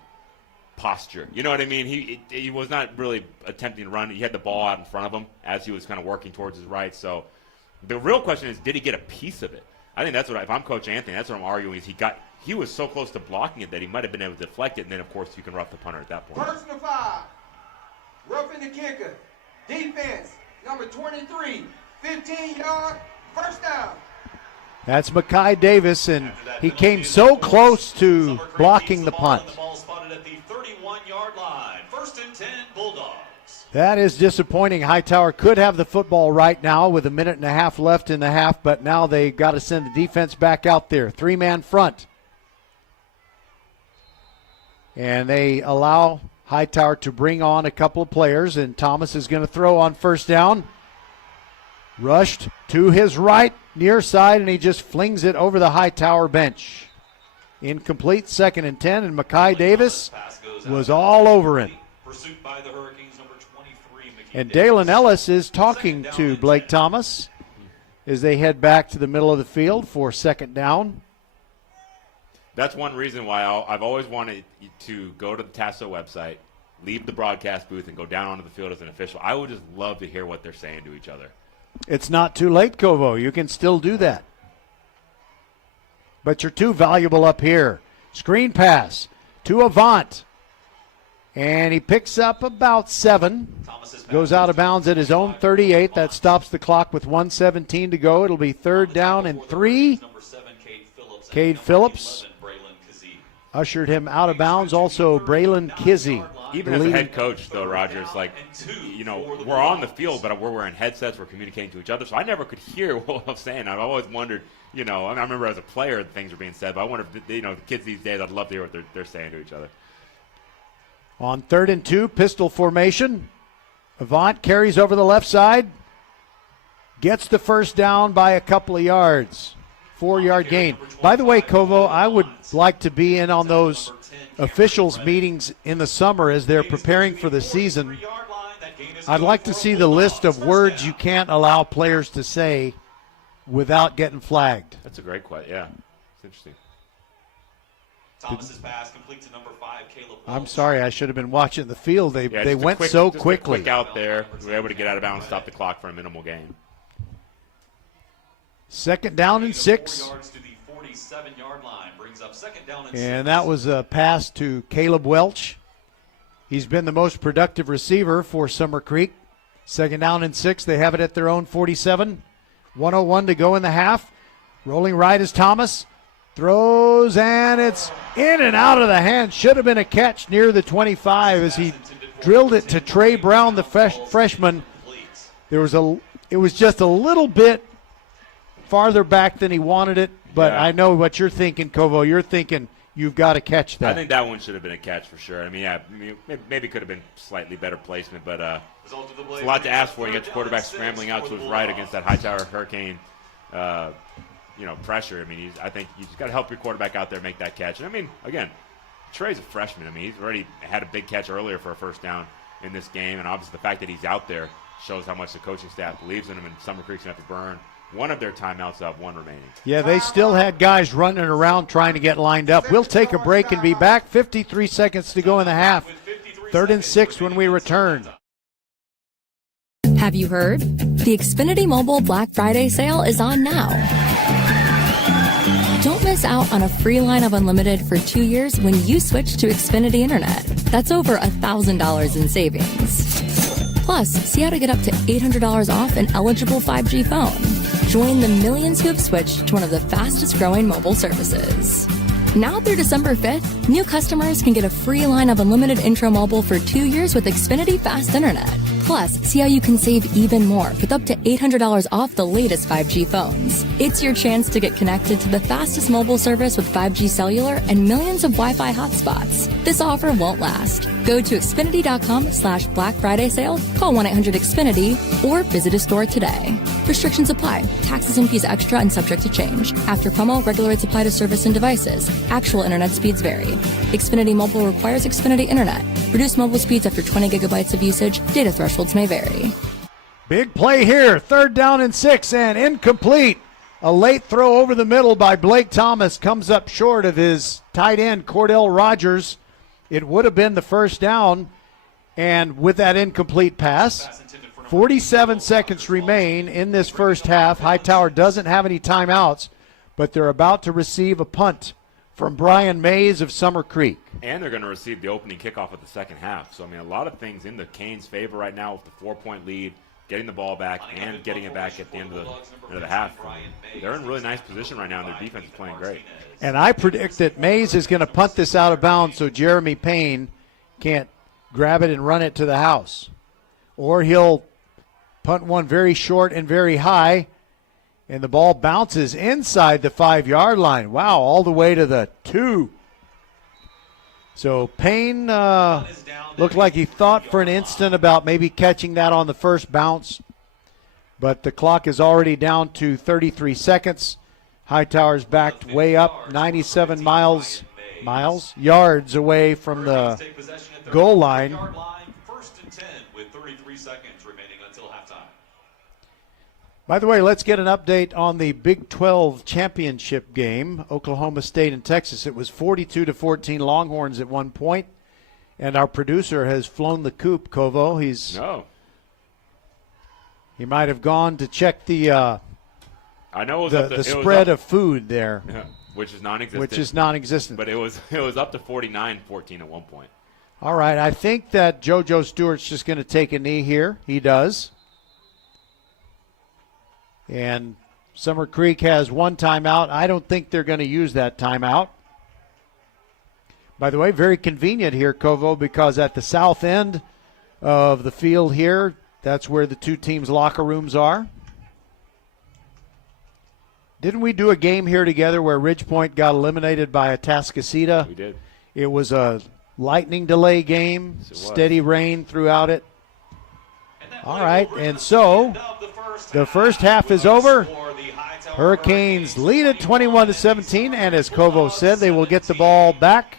posture. You know what I mean? He was not really attempting to run. He had the ball out in front of him as he was kind of working towards his right. So the real question is, did he get a piece of it? I think that's what, if I'm Coach Anthony, that's what I'm arguing is he was so close to blocking it that he might have been able to deflect it, and then, of course, you can rough the punter at that point. Personal foul. Roughing the kicker. Defense, number 23, 15-yard, first down. That's Makai Davis, and he came so close to blocking the punt. The ball spotted at the 31-yard line. First and 10, Bulldogs. That is disappointing. Hightower could have the football right now with 1.5 minutes left in the half, but now they got to send the defense back out there. 3-man front. And they allow Hightower to bring on a couple of players, and Thomas is going to throw on first down. Rushed to his right, near side, and he just flings it over the Hightower bench. Incomplete, 2nd and 10, and Makai Davis was all over it. Pursuit by the Hurricanes, number 23, McKee And Davis. Dalen Ellis is talking to Blake Thomas as they head back to the middle of the field for 2nd down. That's one reason why I've always wanted to go to the Tasso website, leave the broadcast booth, and go down onto the field as an official. I would just love to hear what they're saying to each other. It's not too late, Kovo. You can still do that. But you're too valuable up here. Screen pass to Avant. And he picks up about 7. Goes out of bounds at his own 38. That stops the clock with 1:17 to go. It'll be 3rd down and 3. Cade Phillips ushered him out of bounds. Also, Braylon Kizzy. Even as a head coach, though, Rogers, we're on the field, but we're wearing headsets. We're communicating to each other, so I never could hear what I'm saying. I've always wondered, I remember as a player things were being said, but I wonder if, the kids these days, I'd love to hear what they're saying to each other. On 3rd and 2, pistol formation. Avant carries over the left side. Gets the first down by a couple of yards. 4-yard gain. By the way, Kovo, I would like to be in on those officials meetings in the summer as they're preparing for the season. I'd like to see the list of words you can't allow players to say without getting flagged. That's a great question. Yeah, it's interesting. Thomas's pass complete to number 5, Caleb. I'm sorry, I should have been watching the field. They went quick, so just quickly. Quick out there. We were able to get out of bounds, stop the clock for a minimal gain. 2nd down and 6. Yards to the 47-yard line brings up 2nd down and 6. And that was a pass to Caleb Welch. He's been the most productive receiver for Summer Creek. 2nd down and 6. They have it at their own 47. 1:01 to go in the half. Rolling right is Thomas. Throws, and it's in and out of the hand. Should have been a catch near the 25 as he drilled it to Trey Brown, the freshman. It was just a little bit farther back than he wanted it, but I know what you're thinking, Kovo. You're thinking you've got to catch that. I think that one should have been a catch for sure. Maybe could have been slightly better placement, but it's a lot to ask for. You got your quarterback scrambling out to his right against that Hightower Hurricane pressure. I think you just got to help your quarterback out there make that catch. And again, Trey's a freshman. He's already had a big catch earlier for a first down in this game, and obviously the fact that he's out there shows how much the coaching staff believes in him, and Summer Creek's going to have to burn one of their timeouts up, one remaining. Yeah, they still had guys running around trying to get lined up. We'll take a break and be back. 53 seconds to go in the half. 3rd and 6 when we return. Have you heard? The Xfinity Mobile Black Friday sale is on now. Don't miss out on a free line of unlimited for 2 years when you switch to Xfinity Internet. That's over $1,000 in savings. Plus, see how to get up to $800 off an eligible 5G phone. Join the millions who have switched to one of the fastest growing mobile services. Now through December 5th, new customers can get a free line of unlimited intro mobile for 2 years with Xfinity Fast Internet. Plus, see how you can save even more with up to $800 off the latest 5G phones. It's your chance to get connected to the fastest mobile service with 5G cellular and millions of Wi-Fi hotspots. This offer won't last. Go to Xfinity.com/Black Friday sale, call 1-800-XFINITY, or visit a store today. Restrictions apply. Taxes and fees extra and subject to change. After promo, regular rates apply to service and devices. Actual internet speeds vary. Xfinity Mobile requires Xfinity Internet. Reduced mobile speeds after 20 gigabytes of usage. Data thresholds may vary. Big play here. 3rd down and 6 and incomplete. A late throw over the middle by Blake Thomas comes up short of his tight end, Cordell Rogers. It would have been the first down, and with that incomplete pass, 47 seconds remain in this first half. Hightower doesn't have any timeouts, but they're about to receive a punt from Brian Mays of Summer Creek. And they're going to receive the opening kickoff of the second half. So, a lot of things in the Canes' favor right now with the 4-point lead, getting the ball back, and getting it back at the end of the half. They're in really nice position right now, and their defense is playing great. And I predict that Mays is going to punt this out of bounds so Jeremy Payne can't grab it and run it to the house. Or he'll punt one very short and very high, and the ball bounces inside the 5-yard line. Wow, all the way to the 2. So Payne looked like he thought for an instant about maybe catching that on the first bounce, but the clock is already down to 33 seconds. Hightower's backed way up, 97 yards away from the goal line. 1st and 10 with 33 seconds remaining until halftime. By the way, let's get an update on the Big 12 championship game, Oklahoma State and Texas. It was 42-14 Longhorns at one point, and our producer has flown the coop, Kovo. He might have gone to check the spread of food there, which is non-existent. But it was up to 49-14 at one point. All right, I think that JoJo Stewart's just going to take a knee here. He does. And Summer Creek has one timeout. I don't think they're going to use that timeout. By the way, very convenient here, Kovo, because at the south end of the field here, that's where the two teams' locker rooms are. Didn't we do a game here together where Ridgepoint got eliminated by Atascocita? We did. It was a lightning delay game, steady rain throughout it. All right, and so the first half is over. Hurricanes lead at 21-17, and as Kovo said, they will get the ball back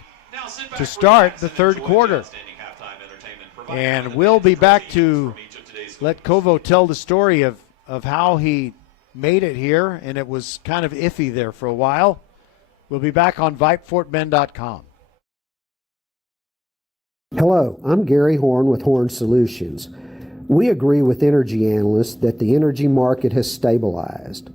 to start the third quarter. And we'll be back to let Kovo tell the story of how he made it here, and it was kind of iffy there for a while. We'll be back on VypeFortBend.com. Hello, I'm Gary Horn with Horn Solutions. We agree with energy analysts that the energy market has stabilized.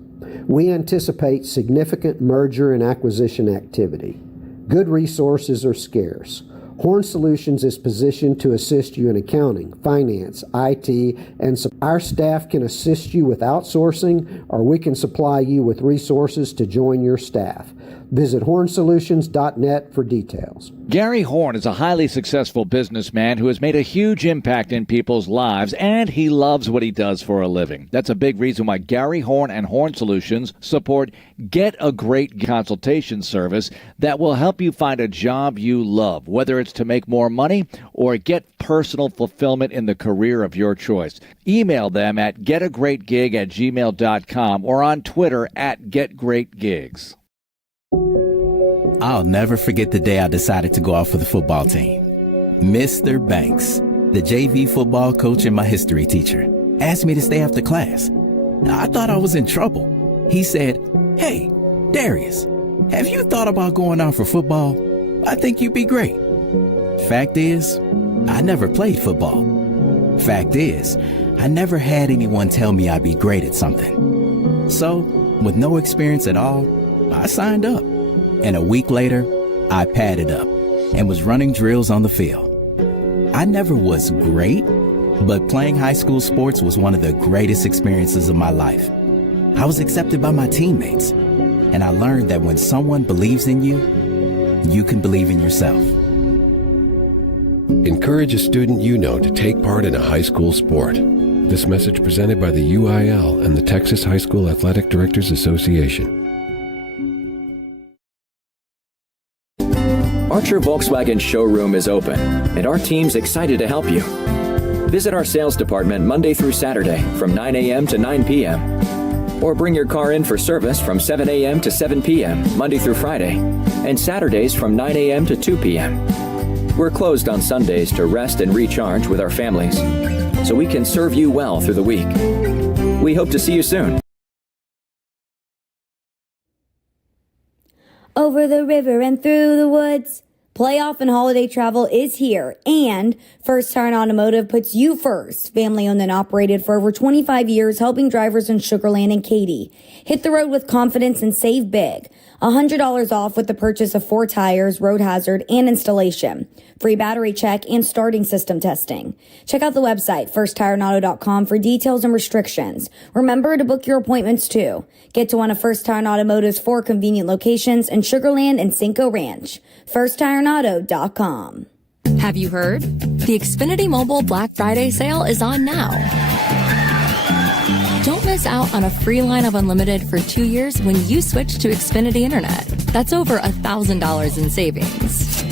We anticipate significant merger and acquisition activity. Good resources are scarce. Horn Solutions is positioned to assist you in accounting, finance, IT, and our staff can assist you with outsourcing, or we can supply you with resources to join your staff. Visit hornsolutions.net for details. Gary Horn is a highly successful businessman who has made a huge impact in people's lives, and he loves what he does for a living. That's a big reason why Gary Horn and Horn Solutions support Get a Great consultation service that will help you find a job you love, whether it's to make more money or get personal fulfillment in the career of your choice. Email them at getagreatgig@gmail.com or on Twitter at getgreatgigs. I'll never forget the day I decided to go out for the football team. Mr. Banks, the JV football coach and my history teacher, asked me to stay after class. I thought I was in trouble. He said, "Hey, Darius, have you thought about going out for football? I think you'd be great." Fact is, I never played football. Fact is, I never had anyone tell me I'd be great at something. So, with no experience at all, I signed up. And a week later, I padded up and was running drills on the field. I never was great, but playing high school sports was one of the greatest experiences of my life. I was accepted by my teammates, and I learned that when someone believes in you, you can believe in yourself. Encourage a student you know to take part in a high school sport. This message presented by the UIL and the Texas High School Athletic Directors Association. Archer Volkswagen showroom is open, and our team's excited to help you. Visit our sales department Monday through Saturday from 9 a.m. to 9 p.m. Or bring your car in for service from 7 a.m. to 7 p.m. Monday through Friday, and Saturdays from 9 a.m. to 2 p.m. We're closed on Sundays to rest and recharge with our families, so we can serve you well through the week. We hope to see you soon. Over the river and through the woods, playoff and holiday travel is here, and First Tire Automotive puts you first. Family owned and operated for over 25 years, helping drivers in Sugar Land and Katy. Hit the road with confidence and save big. $100 off with the purchase of 4 tires, road hazard, and installation. Free battery check and starting system testing. Check out the website, firsttireauto.com, for details and restrictions. Remember to book your appointments too. Get to one of First Tire Automotive's 4 convenient locations in Sugar Land and Cinco Ranch. firsttireauto.com. Have you heard? The Xfinity Mobile Black Friday sale is on now. Don't miss out on a free line of unlimited for 2 years when you switch to Xfinity Internet. That's over $1,000 in savings.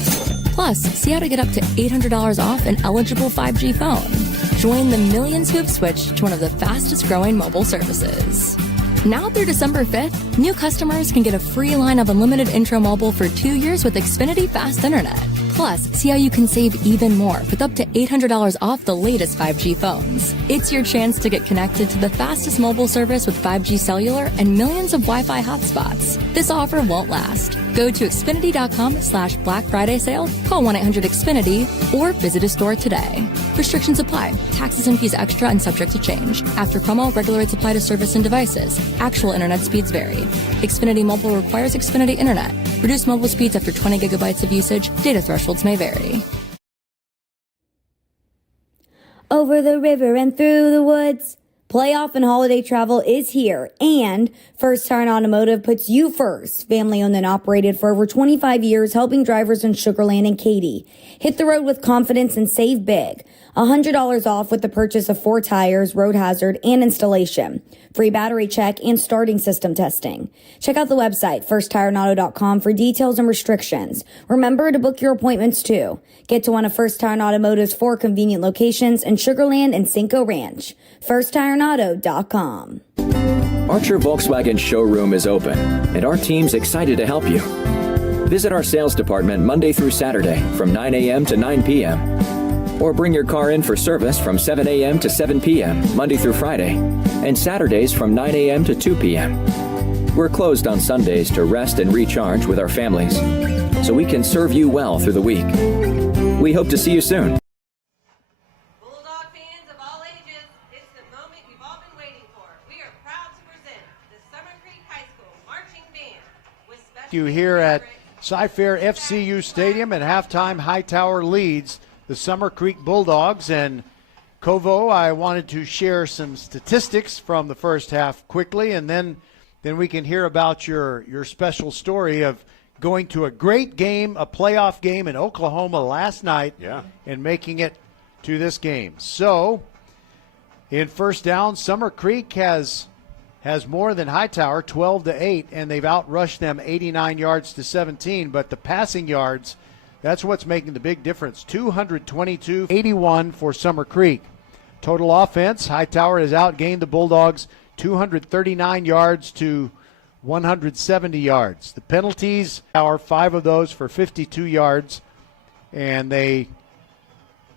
Plus, see how to get up to $800 off an eligible 5G phone. Join the millions who have switched to one of the fastest growing mobile services. Now through December 5th, new customers can get a free line of unlimited intro mobile for 2 years with Xfinity Fast Internet. Plus, see how you can save even more with up to $800 off the latest 5G phones. It's your chance to get connected to the fastest mobile service with 5G cellular and millions of Wi-Fi hotspots. This offer won't last. Go to Xfinity.com/Black Friday sale, call 1-800-XFINITY, or visit a store today. Restrictions apply. Taxes and fees extra and subject to change. After promo, regular rates apply to service and devices. Actual internet speeds vary. Xfinity Mobile requires Xfinity Internet. Reduced mobile speeds after 20 gigabytes of usage. Data thresholds may vary. Over the river and through the woods. Playoff and holiday travel is here, and First Tire Automotive puts you first. Family owned and operated for over 25 years, helping drivers in Sugar Land and Katy. Hit the road with confidence and save big. $100 off with the purchase of 4 tires, road hazard, and installation. Free battery check and starting system testing. Check out the website, firsttireauto.com, for details and restrictions. Remember to book your appointments too. Get to one of First Tire Automotive's 4 convenient locations in Sugar Land and Cinco Ranch. firsttireauto.com. Archer Volkswagen showroom is open, and our team's excited to help you. Visit our sales department Monday through Saturday from 9 a.m. to 9 p.m. Or bring your car in for service from 7 a.m. to 7 p.m. Monday through Friday, and Saturdays from 9 a.m. to 2 p.m. We're closed on Sundays to rest and recharge with our families, so we can serve you well through the week. We hope to see you soon. Bulldog fans of all ages, it's the moment you've all been waiting for. We are proud to present the Summer Creek High School Marching Band with special You here at Cy-Fair FCU Stadium, and halftime Hightower leads the Summer Creek Bulldogs. And Kovo, I wanted to share some statistics from the first half quickly, and then we can hear about your special story of going to a great game, a playoff game in Oklahoma last night, and making it to this game. So, in first down, Summer Creek has more than Hightower, 12-8, and they've outrushed them 89 yards to 17. But the passing yards, that's what's making the big difference. 222-81 for Summer Creek. Total offense, Hightower has outgained the Bulldogs 239 yards to 170 yards. The penalties are 5 of those for 52 yards, and they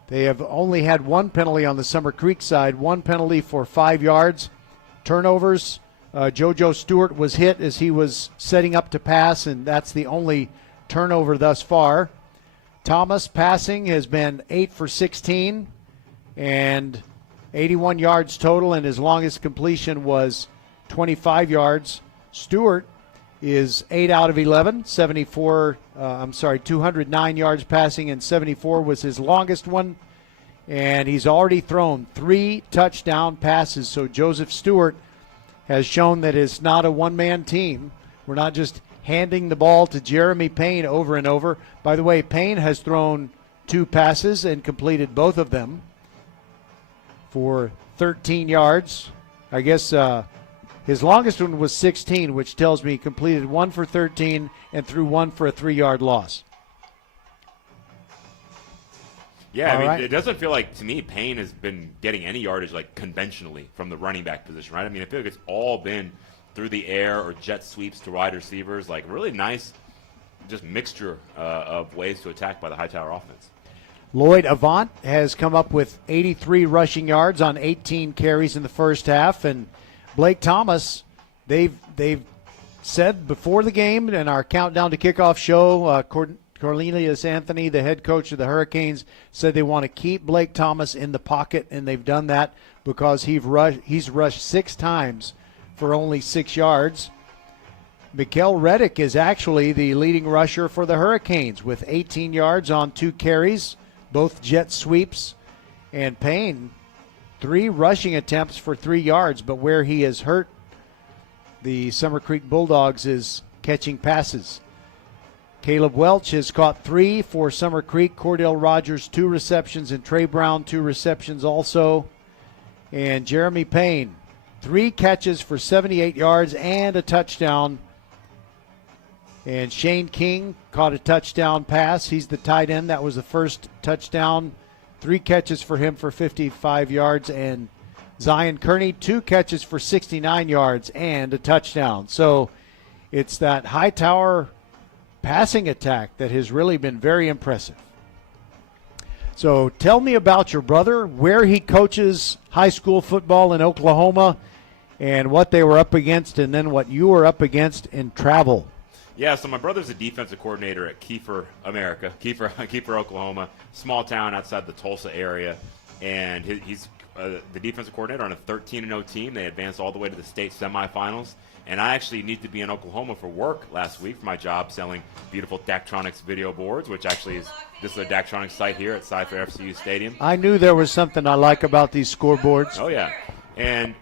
have only had 1 penalty on the Summer Creek side, 1 penalty for 5 yards. Turnovers, JoJo Stewart was hit as he was setting up to pass, and that's the only turnover thus far. Thomas passing has been 8 for 16 and 81 yards total, and his longest completion was 25 yards. Stewart is 8 out of 11, 209 yards passing, and 74 was his longest one. And he's already thrown 3 touchdown passes. So Joseph Stewart has shown that it's not a one-man team. We're not just handing the ball to Jeremy Payne over and over. By the way, Payne has thrown 2 passes and completed both of them for 13 yards. I guess his longest one was 16, which tells me he completed 1 for 13 and threw 1 for a 3-yard loss. Yeah, All right. It doesn't feel like, to me, Payne has been getting any yardage like conventionally from the running back position, right? I mean, I feel like it's all been through the air or jet sweeps to wide receivers, like really nice just mixture of ways to attack by the Hightower offense. Lloyd Avant has come up with 83 rushing yards on 18 carries in the first half, and Blake Thomas, they've said before the game in our countdown to kickoff show, Cornelius Anthony, the head coach of the Hurricanes, said they want to keep Blake Thomas in the pocket, and they've done that because he's rushed 6 times for only 6 yards. Mikael Reddick is actually the leading rusher for the Hurricanes with 18 yards on 2 carries, both jet sweeps. And Payne, 3 rushing attempts for 3 yards, but where he has hurt the Summer Creek Bulldogs is catching passes. Caleb Welch has caught 3 for Summer Creek. Cordell Rogers, 2 receptions, and Trey Brown, 2 receptions also. And Jeremy Payne, 3 catches for 78 yards and a touchdown. And Shane King caught a touchdown pass. He's the tight end. That was the first touchdown. 3 catches for him for 55 yards. And Zion Kearney, 2 catches for 69 yards and a touchdown. So it's that Hightower passing attack that has really been very impressive. So tell me about your brother, where he coaches high school football in Oklahoma, and what they were up against, and then what you were up against in travel. Yeah, so my brother's a defensive coordinator at Kiefer, Oklahoma, small town outside the Tulsa area, and he's the defensive coordinator on a 13-0 team. They advanced all the way to the state semifinals. And I actually need to be in Oklahoma for work last week for my job selling beautiful Daktronics video boards, which actually is this is a Daktronics site here at Cypher FCU Stadium. I knew there was something I like about these scoreboards. Oh yeah, and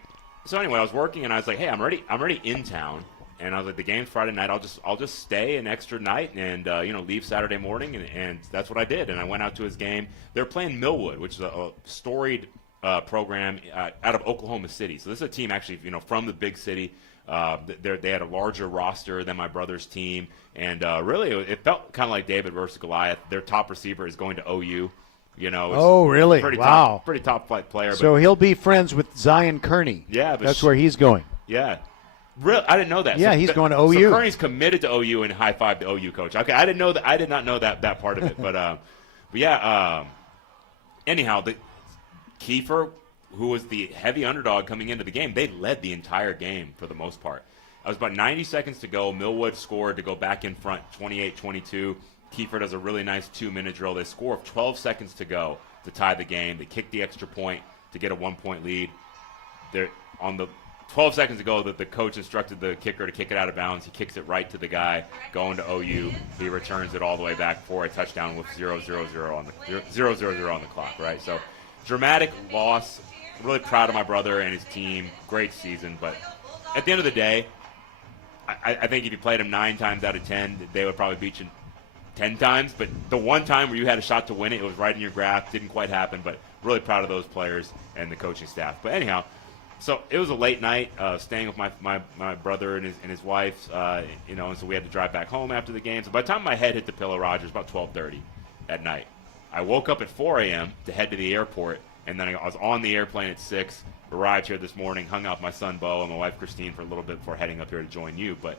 so anyway, I was working and I was like, hey, I'm already in town, and I was like, the game's Friday night. I'll just stay an extra night and leave Saturday morning, and that's what I did. And I went out to his game. They're playing Millwood, which is a storied program out of Oklahoma City. So this is a team actually from the big city. They had a larger roster than my brother's team, and really it felt kind of like David versus Goliath. Their top receiver is going to OU. Oh, really? Wow. Pretty top flight player. So he'll be friends with Zion Kearney. Yeah, but that's where he's going. Yeah. I didn't know that. Yeah, so he's going to OU. So Kearney's committed to OU and high five the OU coach. Okay, I didn't know that. I did not know that part of it. But yeah. Anyhow, the Kiefer, who was the heavy underdog coming into the game, they led the entire game for the most part. It was about 90 seconds to go. Millwood scored to go back in front, 28-22. Kiefer does a really nice 2-minute drill. They score with 12 seconds to go to tie the game. They kick the extra point to get a 1-point lead. They're on the 12 seconds ago, the coach instructed the kicker to kick it out of bounds. He kicks it right to the guy going to OU. He returns it all the way back for a touchdown with 0-0-0 on the clock. Right, so dramatic loss. Really proud of my brother and his team. Great season, but at the end of the day, I think if you played them 9 times out of 10, they would probably beat you 10 times. But the one time where you had a shot to win it, it was right in your grasp. Didn't quite happen, but really proud of those players and the coaching staff. But anyhow, so it was a late night, staying with my brother and his wife, and so we had to drive back home after the game. So by the time my head hit the pillow, Roger, it was about 12:30 at night. I woke up at 4 a.m. to head to the airport, and then I was on the airplane at 6, arrived here this morning, hung out with my son Bo and my wife Christine for a little bit before heading up here to join you. But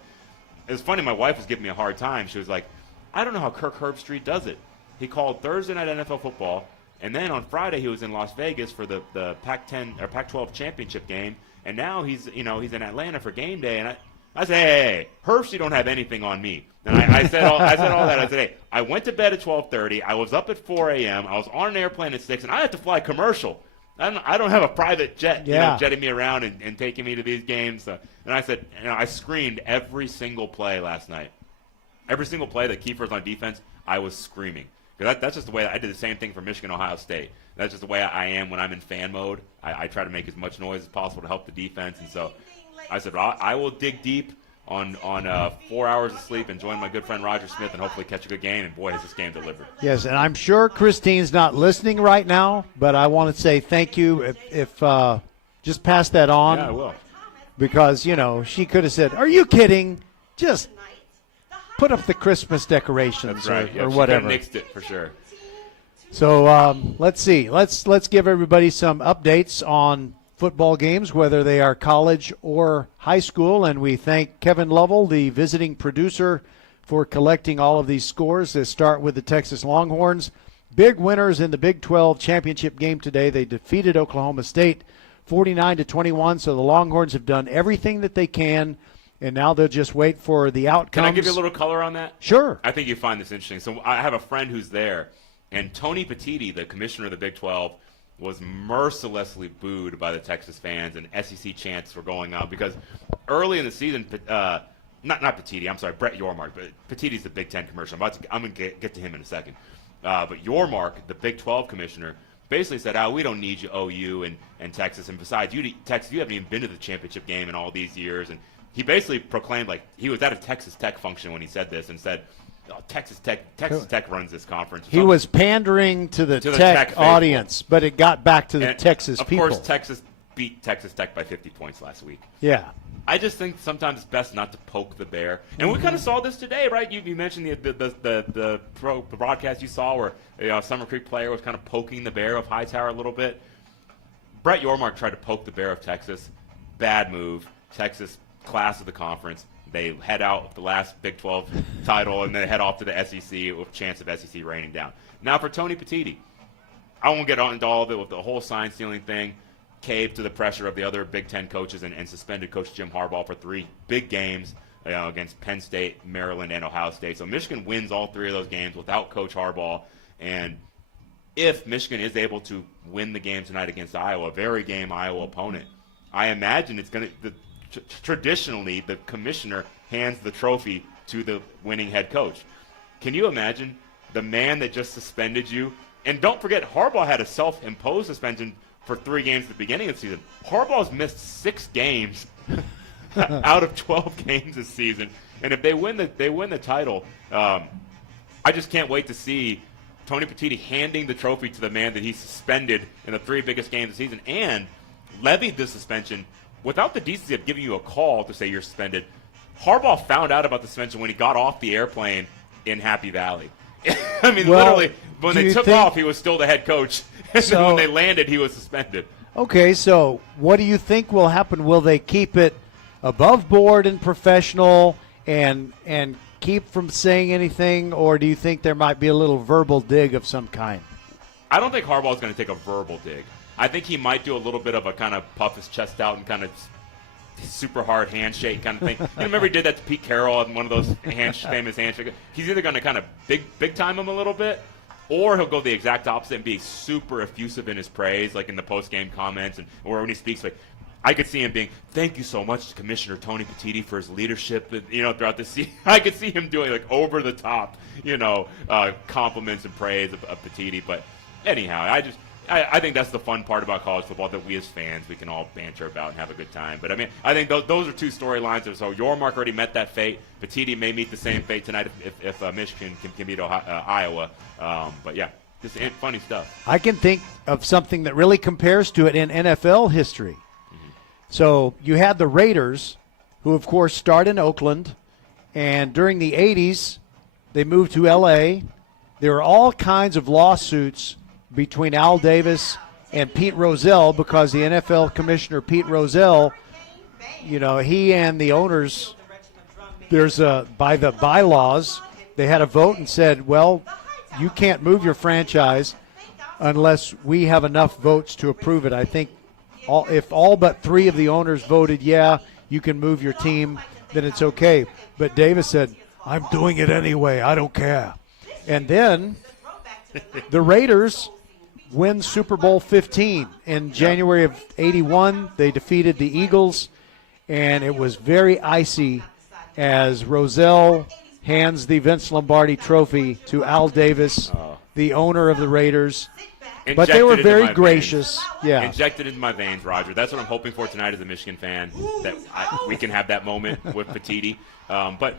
it was funny, my wife was giving me a hard time. She was like, I don't know how Kirk Herbstreit does it. He called Thursday night NFL football, and then on Friday he was in Las Vegas for the Pac-10 or Pac-12 championship game, and now he's in Atlanta for game day. And I said, hey, Herbstreit don't have anything on me. And I said all that. I said, hey, I went to bed at 12:30. I was up at 4 a.m. I was on an airplane at 6, and I had to fly commercial. I don't have a private jet, jetting me around and taking me to these games. And I said, I screamed every single play last night. Every single play that Kiefer's on defense, I was screaming. Because that's just the way I did the same thing for Michigan, Ohio State. That's just the way I am when I'm in fan mode. I try to make as much noise as possible to help the defense. And so I said, I will dig deep on 4 hours of sleep and join my good friend Roger Smith and hopefully catch a good game. And boy, has this game delivered. Yes, and I'm sure Christine's not listening right now, but I want to say thank you. If just pass that on. Yeah, I will. Because, she could have said, are you kidding? Just put up the Christmas decorations. That's right. or whatever. She nixed it for sure. So let's see. Let's give everybody some updates on football games, whether they are college or high school. And we thank Kevin Lovell, the visiting producer, for collecting all of these scores. They start with the Texas Longhorns. Big winners in the Big 12 championship game today. They defeated Oklahoma State 49-21. So the Longhorns have done everything that they can, and now they'll just wait for the outcomes. Can I give you a little color on that? Sure. I think you find this interesting. So I have a friend who's there, and Tony Petitti, the commissioner of the Big 12, was mercilessly booed by the Texas fans, and SEC chants were going on because early in the season, not Petitti, I'm sorry, Brett Yormark, but Petitti's the Big 10 commissioner. I'm going to get to him in a second. But Yormark, the Big 12 commissioner, basically said, we don't need you, OU and Texas, and besides, Texas, you haven't even been to the championship game in all these years. And he basically proclaimed, like, he was at a Texas Tech function when he said this and said, Texas Tech runs this conference. He was pandering to the Tech audience, but it got back to the Texas people. Of course, Texas beat Texas Tech by 50 points last week. Yeah. I just think sometimes it's best not to poke the bear. And we kind of saw this today, right? You mentioned the broadcast you saw where a Summer Creek player was kind of poking the bear of Hightower a little bit. Brett Yormark tried to poke the bear of Texas. Bad move. Texas, class of the conference. They head out with the last Big 12 title, and they head off to the SEC with a chance of SEC raining down. Now for Tony Petitti, I won't get into all of it with the whole sign-stealing thing, caved to the pressure of the other Big 10 coaches and suspended Coach Jim Harbaugh for 3 big games against Penn State, Maryland, and Ohio State. So Michigan wins all 3 of those games without Coach Harbaugh, and if Michigan is able to win the game tonight against Iowa, a very game Iowa opponent, I imagine it's going to traditionally the commissioner hands the trophy to the winning head coach. Can you imagine the man that just suspended you? And don't forget, Harbaugh had a self-imposed suspension for 3 games at the beginning of the season. Harbaugh's missed 6 games out of 12 games this season. And if they win the title, I just can't wait to see Tony Petitti handing the trophy to the man that he suspended in the 3 biggest games of the season and levied the suspension without the decency of giving you a call to say you're suspended. Harbaugh found out about the suspension when he got off the airplane in Happy Valley. I mean, literally, when they took off, he was still the head coach. And then when they landed, he was suspended. Okay, so what do you think will happen? Will they keep it above board and professional and keep from saying anything, or do you think there might be a little verbal dig of some kind? I don't think Harbaugh is going to take a verbal dig. I think he might do a little bit of a kind of puff his chest out and kind of super hard handshake kind of thing. You remember he did that to Pete Carroll in one of those famous handshakes? He's either going to kind of big time him a little bit, or he'll go the exact opposite and be super effusive in his praise, like in the post-game comments, or when he speaks, like, I could see him being, thank you so much to Commissioner Tony Petitti for his leadership, throughout the season. I could see him doing, like, over-the-top, compliments and praise of Petitti. But anyhow, I think that's the fun part about college football, that we as fans, we can all banter about and have a good time. But, I mean, I think those are 2 storylines. So Yormark already met that fate. Petitti may meet the same fate tonight if Michigan can beat Iowa. But, yeah, just funny stuff. I can think of something that really compares to it in NFL history. So you had the Raiders, who, of course, start in Oakland, and during the 80s, they moved to L.A. There were all kinds of lawsuits between Al Davis and Pete Rozelle because the NFL commissioner, Pete Rozelle, he and the owners, by the bylaws, they had a vote and said, well, you can't move your franchise unless we have enough votes to approve it. I think if all but 3 of the owners voted, yeah, you can move your team, then it's okay. But Davis said, I'm doing it anyway. I don't care. And then the Raiders win Super Bowl 15 in January of 81. They defeated the Eagles, and it was very icy as Rozelle hands the Vince Lombardi trophy to Al Davis, the owner of the Raiders. But they were very gracious. Yeah, injected into my veins, Roger. That's what I'm hoping for tonight as a Michigan fan, that we can have that moment with Petitti. But,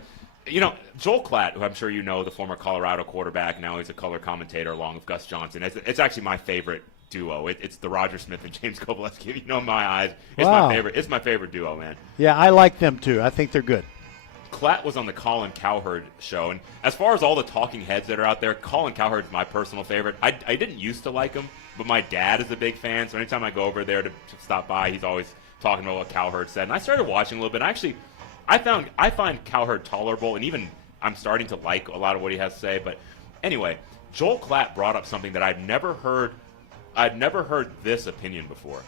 Joel Klatt, who I'm sure you know, the former Colorado quarterback, now he's a color commentator along with Gus Johnson. It's actually my favorite duo. It's the Roger Smith and James Kovalevsky. In my eyes, it's my favorite. It's my favorite duo, man. Yeah, I like them too. I think they're good. Klatt was on the Colin Cowherd show, and as far as all the talking heads that are out there, Colin Cowherd's my personal favorite. I didn't used to like him, but my dad is a big fan, so anytime I go over there to stop by, he's always talking about what Cowherd said. And I started watching a little bit. Actually, I find Cowherd tolerable, and even I'm starting to like a lot of what he has to say. But anyway, Joel Klatt brought up something that I'd never heard this opinion before.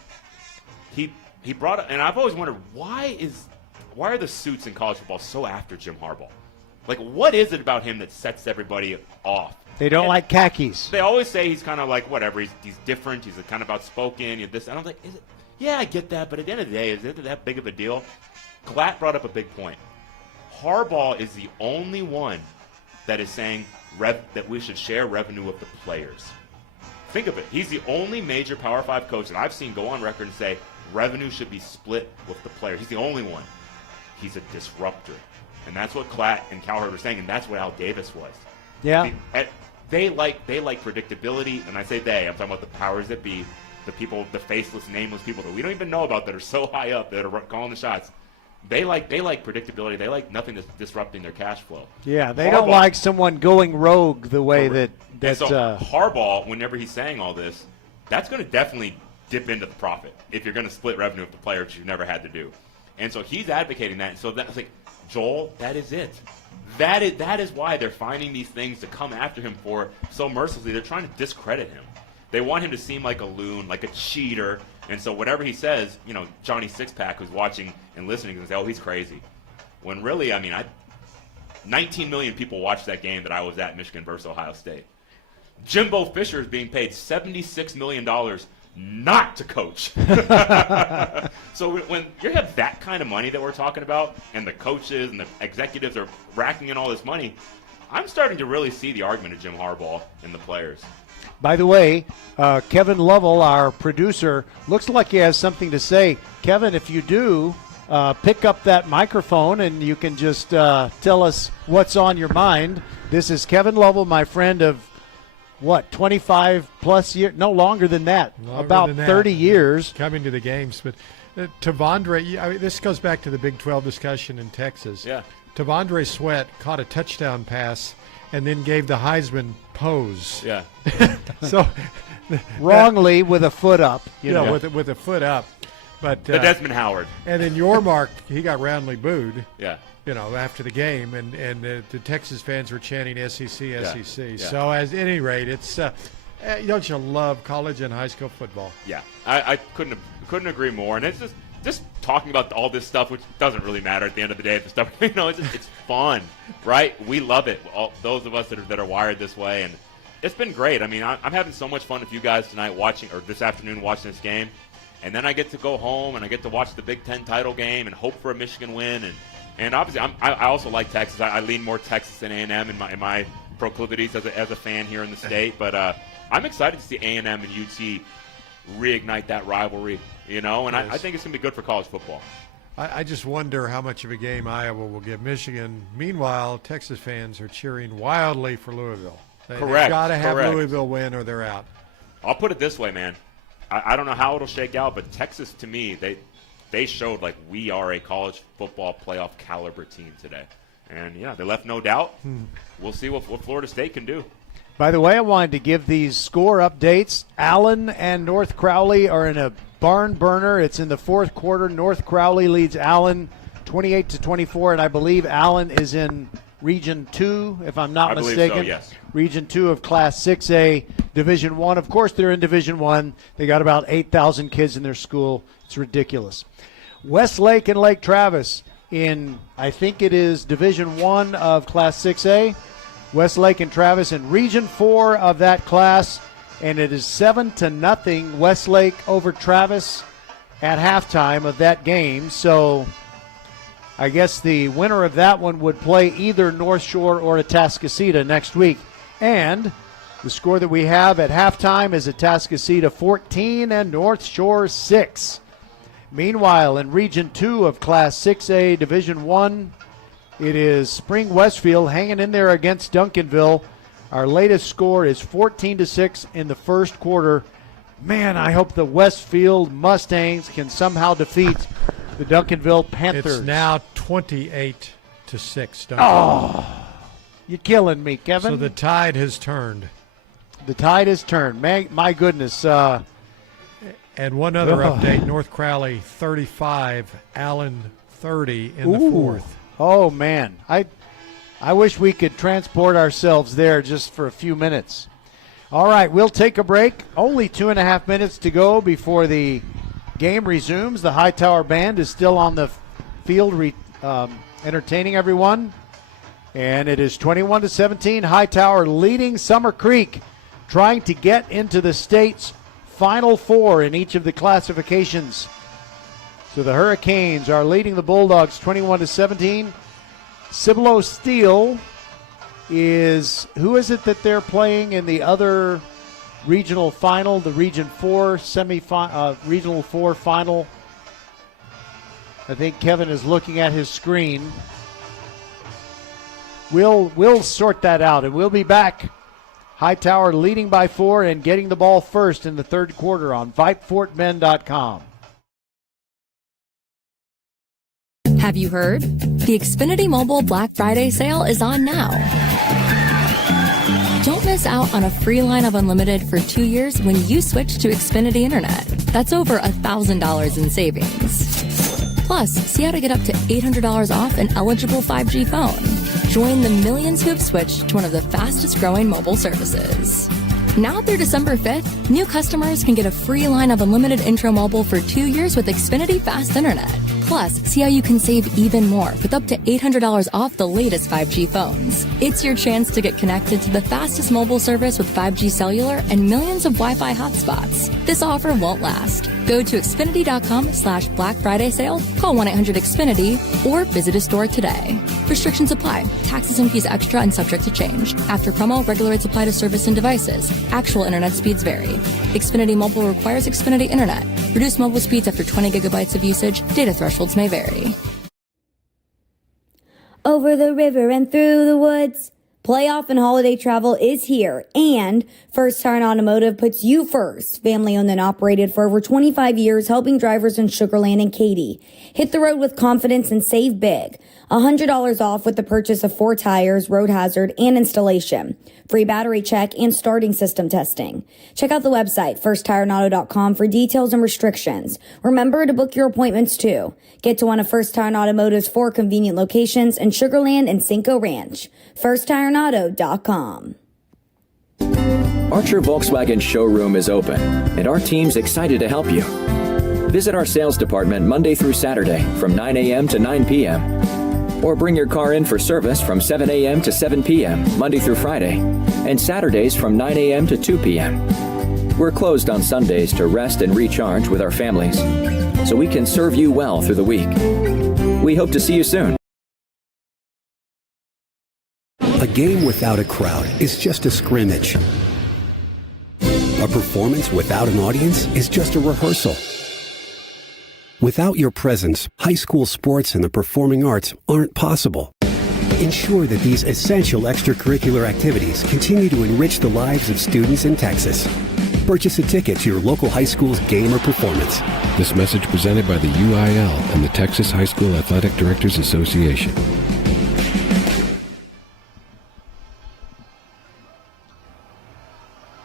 He brought up, and I've always wondered, why are the suits in college football so after Jim Harbaugh? Like, what is it about him that sets everybody off? They don't like khakis. They always say he's kind of like, whatever, he's different, he's kind of outspoken, this. I don't think, is it? Yeah, I get that, but at the end of the day, is it that big of a deal? Klatt brought up a big point. Harbaugh is the only one that is saying that we should share revenue with the players. Think of it. He's the only major Power 5 coach that I've seen go on record and say revenue should be split with the players. He's the only one. He's a disruptor. And that's what Klatt and Cowherd were saying, and that's what Al Davis was. Yeah. They like predictability, and I say they, I'm talking about the powers that be, the people, the faceless, nameless people that we don't even know about that are so high up that are calling the shots. They like predictability. They like nothing that's disrupting their cash flow. Yeah, they don't like someone going rogue the way that so Harbaugh, whenever he's saying all this, that's going to definitely dip into the profit if you're going to split revenue with the players, which you've never had to do. And so he's advocating that. And so that's like, Joel, that is it. That is why they're finding these things to come after him for so mercilessly. They're trying to discredit him. They want him to seem like a loon, like a cheater. And so whatever he says, Johnny Sixpack, who's watching and listening, can say, oh, he's crazy. When really, 19 million people watched that game that I was at, Michigan versus Ohio State. Jimbo Fisher is being paid $76 million not to coach. So when you have that kind of money that we're talking about, and the coaches and the executives are racking in all this money, I'm starting to really see the argument of Jim Harbaugh and the players. By the way, Kevin Lovell, our producer, looks like he has something to say. Kevin, if you do, pick up that microphone and you can just tell us what's on your mind. This is Kevin Lovell, my friend of, 25 plus years? No, longer than that. About 30 years. Coming to the games. But Tavondre, this goes back to the Big 12 discussion in Texas. Yeah. Tavondre Sweat caught a touchdown pass and then gave the Heisman pose. Yeah. So wrongly with a foot up. With a foot up. But Desmond Howard. And then Yormark, he got roundly booed. Yeah. After the game, and the Texas fans were chanting SEC. Yeah. So at any rate, it's don't you love college and high school football? Yeah, I couldn't agree more. And it's just talking about all this stuff, which doesn't really matter at the end of the day. The stuff it's fun, right? We love it. All those of us that are wired this way, and it's been great. I mean, I'm having so much fun with you guys tonight this afternoon watching this game, and then I get to go home and I get to watch the Big Ten title game and hope for a Michigan win. And obviously, I also like Texas. I lean more Texas than A&M in my proclivities as a fan here in the state. But I'm excited to see A&M and UT reignite that rivalry, and I think it's going to be good for college football. I just wonder how much of a game Iowa will give Michigan. Meanwhile, Texas fans are cheering wildly for Louisville. They've got to have Louisville win or they're out. I'll put it this way, man. I don't know how it'll shake out, but Texas, to me, they showed like we are a college football playoff caliber team today. And, they left no doubt. We'll see what Florida State can do. By the way, I wanted to give these score updates. Allen and North Crowley are in a barn burner. It's in the fourth quarter. North Crowley leads Allen 28-24, and I believe Allen is in Region 2, if I'm not mistaken. So, yes. Region 2 of Class 6A, Division 1. Of course, they're in Division 1. They got about 8,000 kids in their school. It's ridiculous. Westlake and Lake Travis in, I think it is Division 1 of Class 6A. Westlake and Travis in Region 4 of that class, and it is 7-0 Westlake over Travis at halftime of that game. So I guess the winner of that one would play either North Shore or Atascocita next week. And the score that we have at halftime is Atascocita 14 and North Shore 6. Meanwhile, in Region 2 of Class 6A Division 1, it is Spring Westfield hanging in there against Duncanville. Our latest score is 14-6 in the first quarter. Man, I hope the Westfield Mustangs can somehow defeat the Duncanville Panthers. It's now 28-6. Duncanville. Oh, you're killing me, Kevin. So the tide has turned. The tide has turned. My goodness. And one other update, North Crowley 35, Allen 30 in the fourth. Oh, man. I wish we could transport ourselves there just for a few minutes. All right, we'll take a break. Only 2.5 minutes to go before the game resumes. The Hightower Band is still on the field entertaining everyone. And it is 21-17. Hightower leading Summer Creek, trying to get into the state's Final Four in each of the classifications. So the Hurricanes are leading the Bulldogs 21-17. Cibolo Steel is, who is it that they're playing in the other regional final, the Region 4 Regional 4 final? I think Kevin is looking at his screen. We'll sort that out, and we'll be back. Hightower leading by 4 and getting the ball first in the third quarter on VypeFortBend.com. Have you heard? The Xfinity Mobile Black Friday sale is on now. Don't miss out on a free line of unlimited for 2 years when you switch to Xfinity Internet. That's over $1,000 in savings. Plus, see how to get up to $800 off an eligible 5G phone. Join the millions who have switched to one of the fastest growing mobile services. Now through December 5th, new customers can get a free line of unlimited intro mobile for 2 years with Xfinity Fast Internet. Plus, see how you can save even more with up to $800 off the latest 5G phones. It's your chance to get connected to the fastest mobile service with 5G cellular and millions of Wi-Fi hotspots. This offer won't last. Go to Xfinity.com/Black Friday sale, call 1-800-XFINITY, or visit a store today. Restrictions apply. Taxes and fees extra and subject to change. After promo, regular rates apply to service and devices. Actual internet speeds vary. Xfinity Mobile requires Xfinity Internet. Reduce mobile speeds after 20 gigabytes of usage. Data thresholds may vary. Over the river and through the woods, playoff and holiday travel is here, and First Tire Automotive puts you first. Family owned and operated for over 25 years, helping drivers in Sugar Land and Katy. Hit the road with confidence and save big. $100 off with the purchase of 4 tires, road hazard, and installation. Free battery check and starting system testing. Check out the website, firsttireauto.com, for details and restrictions. Remember to book your appointments too. Get to one of First Tire Automotive's 4 convenient locations in Sugar Land and Cinco Ranch. firsttireauto.com. Archer Volkswagen showroom is open, and our team's excited to help you. Visit our sales department Monday through Saturday from 9 a.m. to 9 p.m. Or bring your car in for service from 7 a.m. to 7 p.m. Monday through Friday, and Saturdays from 9 a.m. to 2 p.m. We're closed on Sundays to rest and recharge with our families, so we can serve you well through the week. We hope to see you soon. A game without a crowd is just a scrimmage. A performance without an audience is just a rehearsal. Without your presence, high school sports and the performing arts aren't possible. Ensure that these essential extracurricular activities continue to enrich the lives of students in Texas. Purchase a ticket to your local high school's game or performance. This message presented by the UIL and the Texas High School Athletic Directors Association.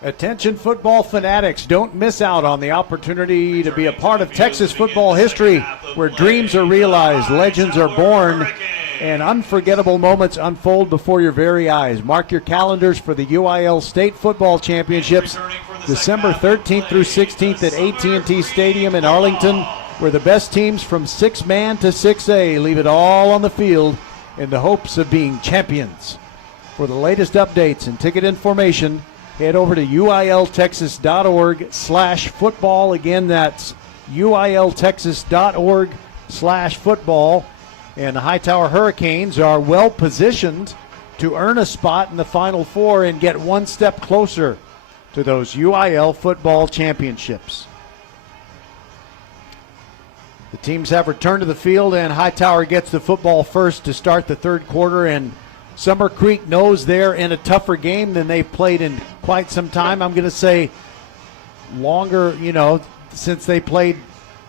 Attention football fanatics, don't miss out on the opportunity to be a part of Texas football history, where dreams are realized, legends are born, and unforgettable moments unfold before your very eyes. Mark your calendars for the UIL State Football Championships, December 13th through 16th at AT&T Stadium in Arlington, where the best teams from 6-man to 6A leave it all on the field in the hopes of being champions. For the latest updates and ticket information, head over to uiltexas.org/football. Again, that's uiltexas.org/football. And the Hightower Hurricanes are well positioned to earn a spot in the Final Four and get one step closer to those UIL football championships. The teams have returned to the field, and Hightower gets the football first to start the third quarter, and Summer Creek knows they're in a tougher game than they've played in quite some time. I'm going to say longer, since they played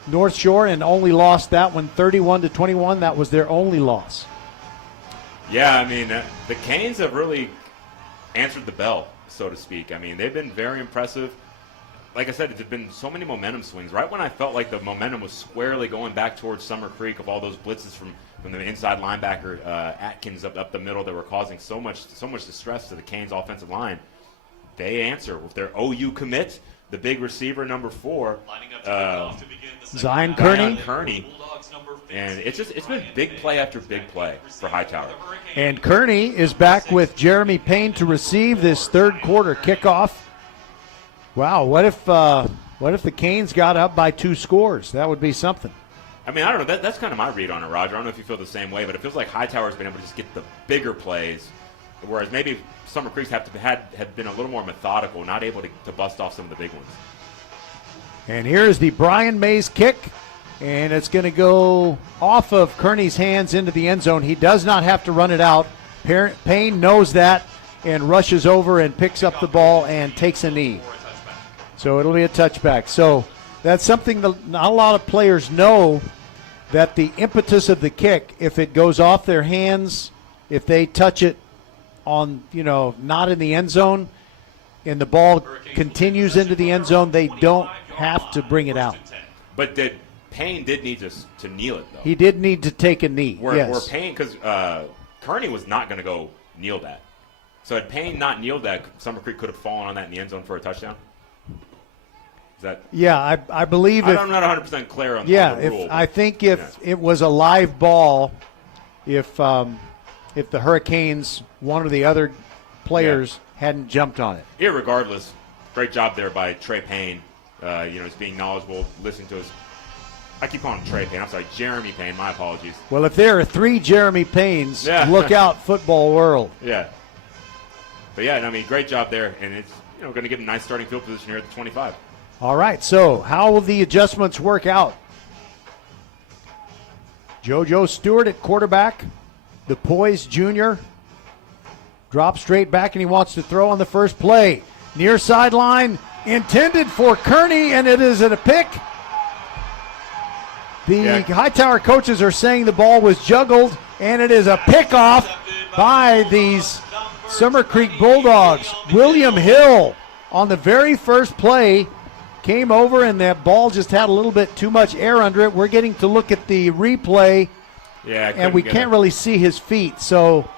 North Shore and only lost that one 31-21. That was their only loss. Yeah, the Canes have really answered the bell, so to speak. They've been very impressive. Like I said, there's been so many momentum swings. Right when I felt like the momentum was squarely going back towards Summer Creek, of all those blitzes from the inside linebacker Atkins up the middle that were causing so much distress to the Canes offensive line, they answer with their OU commit, the big receiver number 4, Zion Kearney. And it's been big play after big play for Hightower. And Kearney is back with Jeremy Payne to receive this third quarter kickoff. Wow, what if the Canes got up by 2 scores? That would be something. I don't know. That's kind of my read on it, Roger. I don't know if you feel the same way, but it feels like Hightower's been able to just get the bigger plays, whereas maybe Summer Creek's have been a little more methodical, not able to bust off some of the big ones. And here's the Brian Mays kick, and it's going to go off of Kearney's hands into the end zone. He does not have to run it out. Payne knows that and rushes over and picks up the ball and takes a knee. So it'll be a touchback. So that's something that not a lot of players know, that the impetus of the kick, if it goes off their hands, if they touch it on, not in the end zone, and the ball continues into the end zone, they don't have to bring it out. But Payne did need to kneel it, though. He did need to take a knee, yes. Where Payne, because Kearney was not going to go kneel that. So had Payne not kneeled that, Summer Creek could have fallen on that in the end zone for a touchdown? Is that? Yeah, I believe. I'm not 100% clear on yeah, the rule. I think if it was a live ball, if the Hurricanes, one or the other players hadn't jumped on it. Irregardless, great job there by Trey Payne. He's being knowledgeable, listening to us. I keep calling him Trey Payne. I'm sorry, Jeremy Payne. My apologies. Well, if there are 3 Jeremy Paynes, look out, football world. Yeah. But yeah, I mean, great job there, and it's going to give him a nice starting field position here at the 25. All right, so how will the adjustments work out? JoJo Stewart at quarterback, the poised junior, drops straight back, and he wants to throw on the first play. Near sideline, intended for Kearney, and it is at a pick. The Hightower coaches are saying the ball was juggled, and it is a pickoff by these Summer Creek Bulldogs. William Hill on the very first play came over, and that ball just had a little bit too much air under it. We're getting to look at the replay, and we can't really see his feet, so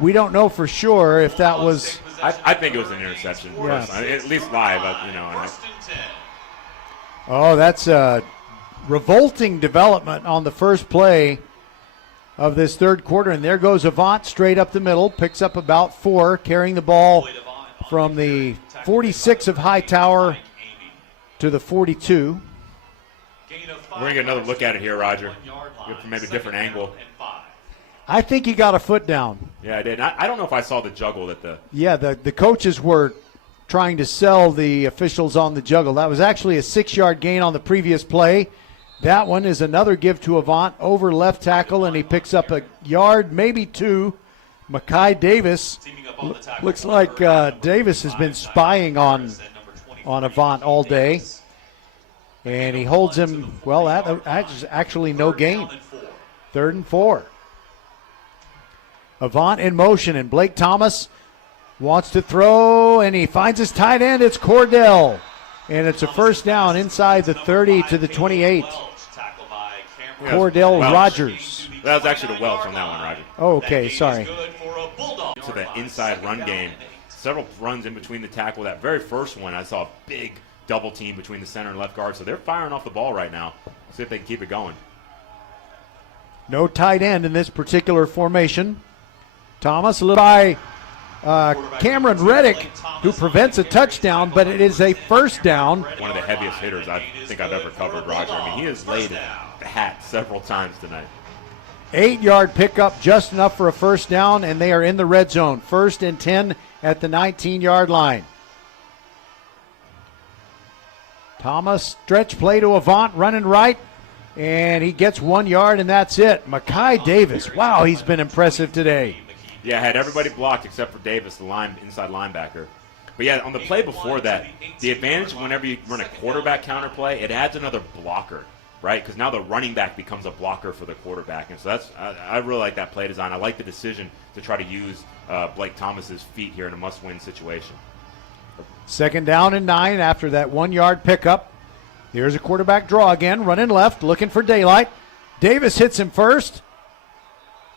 we don't know for sure if that was. I think it was an interception. Yeah. At least live, Oh, that's a revolting development on the first play of this third quarter, and there goes Avant straight up the middle, picks up about 4, carrying the ball from the 46 of Hightower to the 42. We're going to get another look at it here, Roger. From maybe a different angle. I think he got a foot down. Yeah, I did. I don't know if I saw the juggle that the. Yeah, the coaches were trying to sell the officials on the juggle. That was actually a 6-yard gain on the previous play. That one is another give to Avant over left tackle, and he picks up a yard, maybe 2. Makai Davis. Looks like Davis has been spying on Avant all day. And he holds him, well, that's actually no gain. 3rd and 4. Avant in motion, and Blake Thomas wants to throw, and he finds his tight end. It's Cordell. And it's a first down inside the 30 to the 28. Cordell Rogers. That was actually the Welch on that one, Roger. Oh, okay, sorry. To the inside run game. Several runs in between the tackle. That very first one, I saw a big double team between the center and left guard. So they're firing off the ball right now. See if they can keep it going. No tight end in this particular formation. Thomas, a little by Cameron Reddick, who prevents a touchdown, but it is a first down. One of the heaviest hitters I think I've ever covered, Roger. I mean, he has laid the hat several times tonight. 8-yard pickup, just enough for a first down, and they are in the red zone. 1st and 10 at the 19-yard line. Thomas, stretch play to Avant, running right, and he gets 1 yard, and that's it. Makai Davis, wow, he's been impressive today. Yeah, had everybody blocked except for Davis, the inside linebacker. But yeah, on the play before that, the advantage whenever you run a quarterback counter play, it adds another blocker, right? Because now the running back becomes a blocker for the quarterback. And so I really like that play design. I like the decision to try to use Blake Thomas's feet here in a must-win situation. 2nd down and 9 after that 1-yard pickup. Here's a quarterback draw again, running left, looking for daylight. Davis hits him first.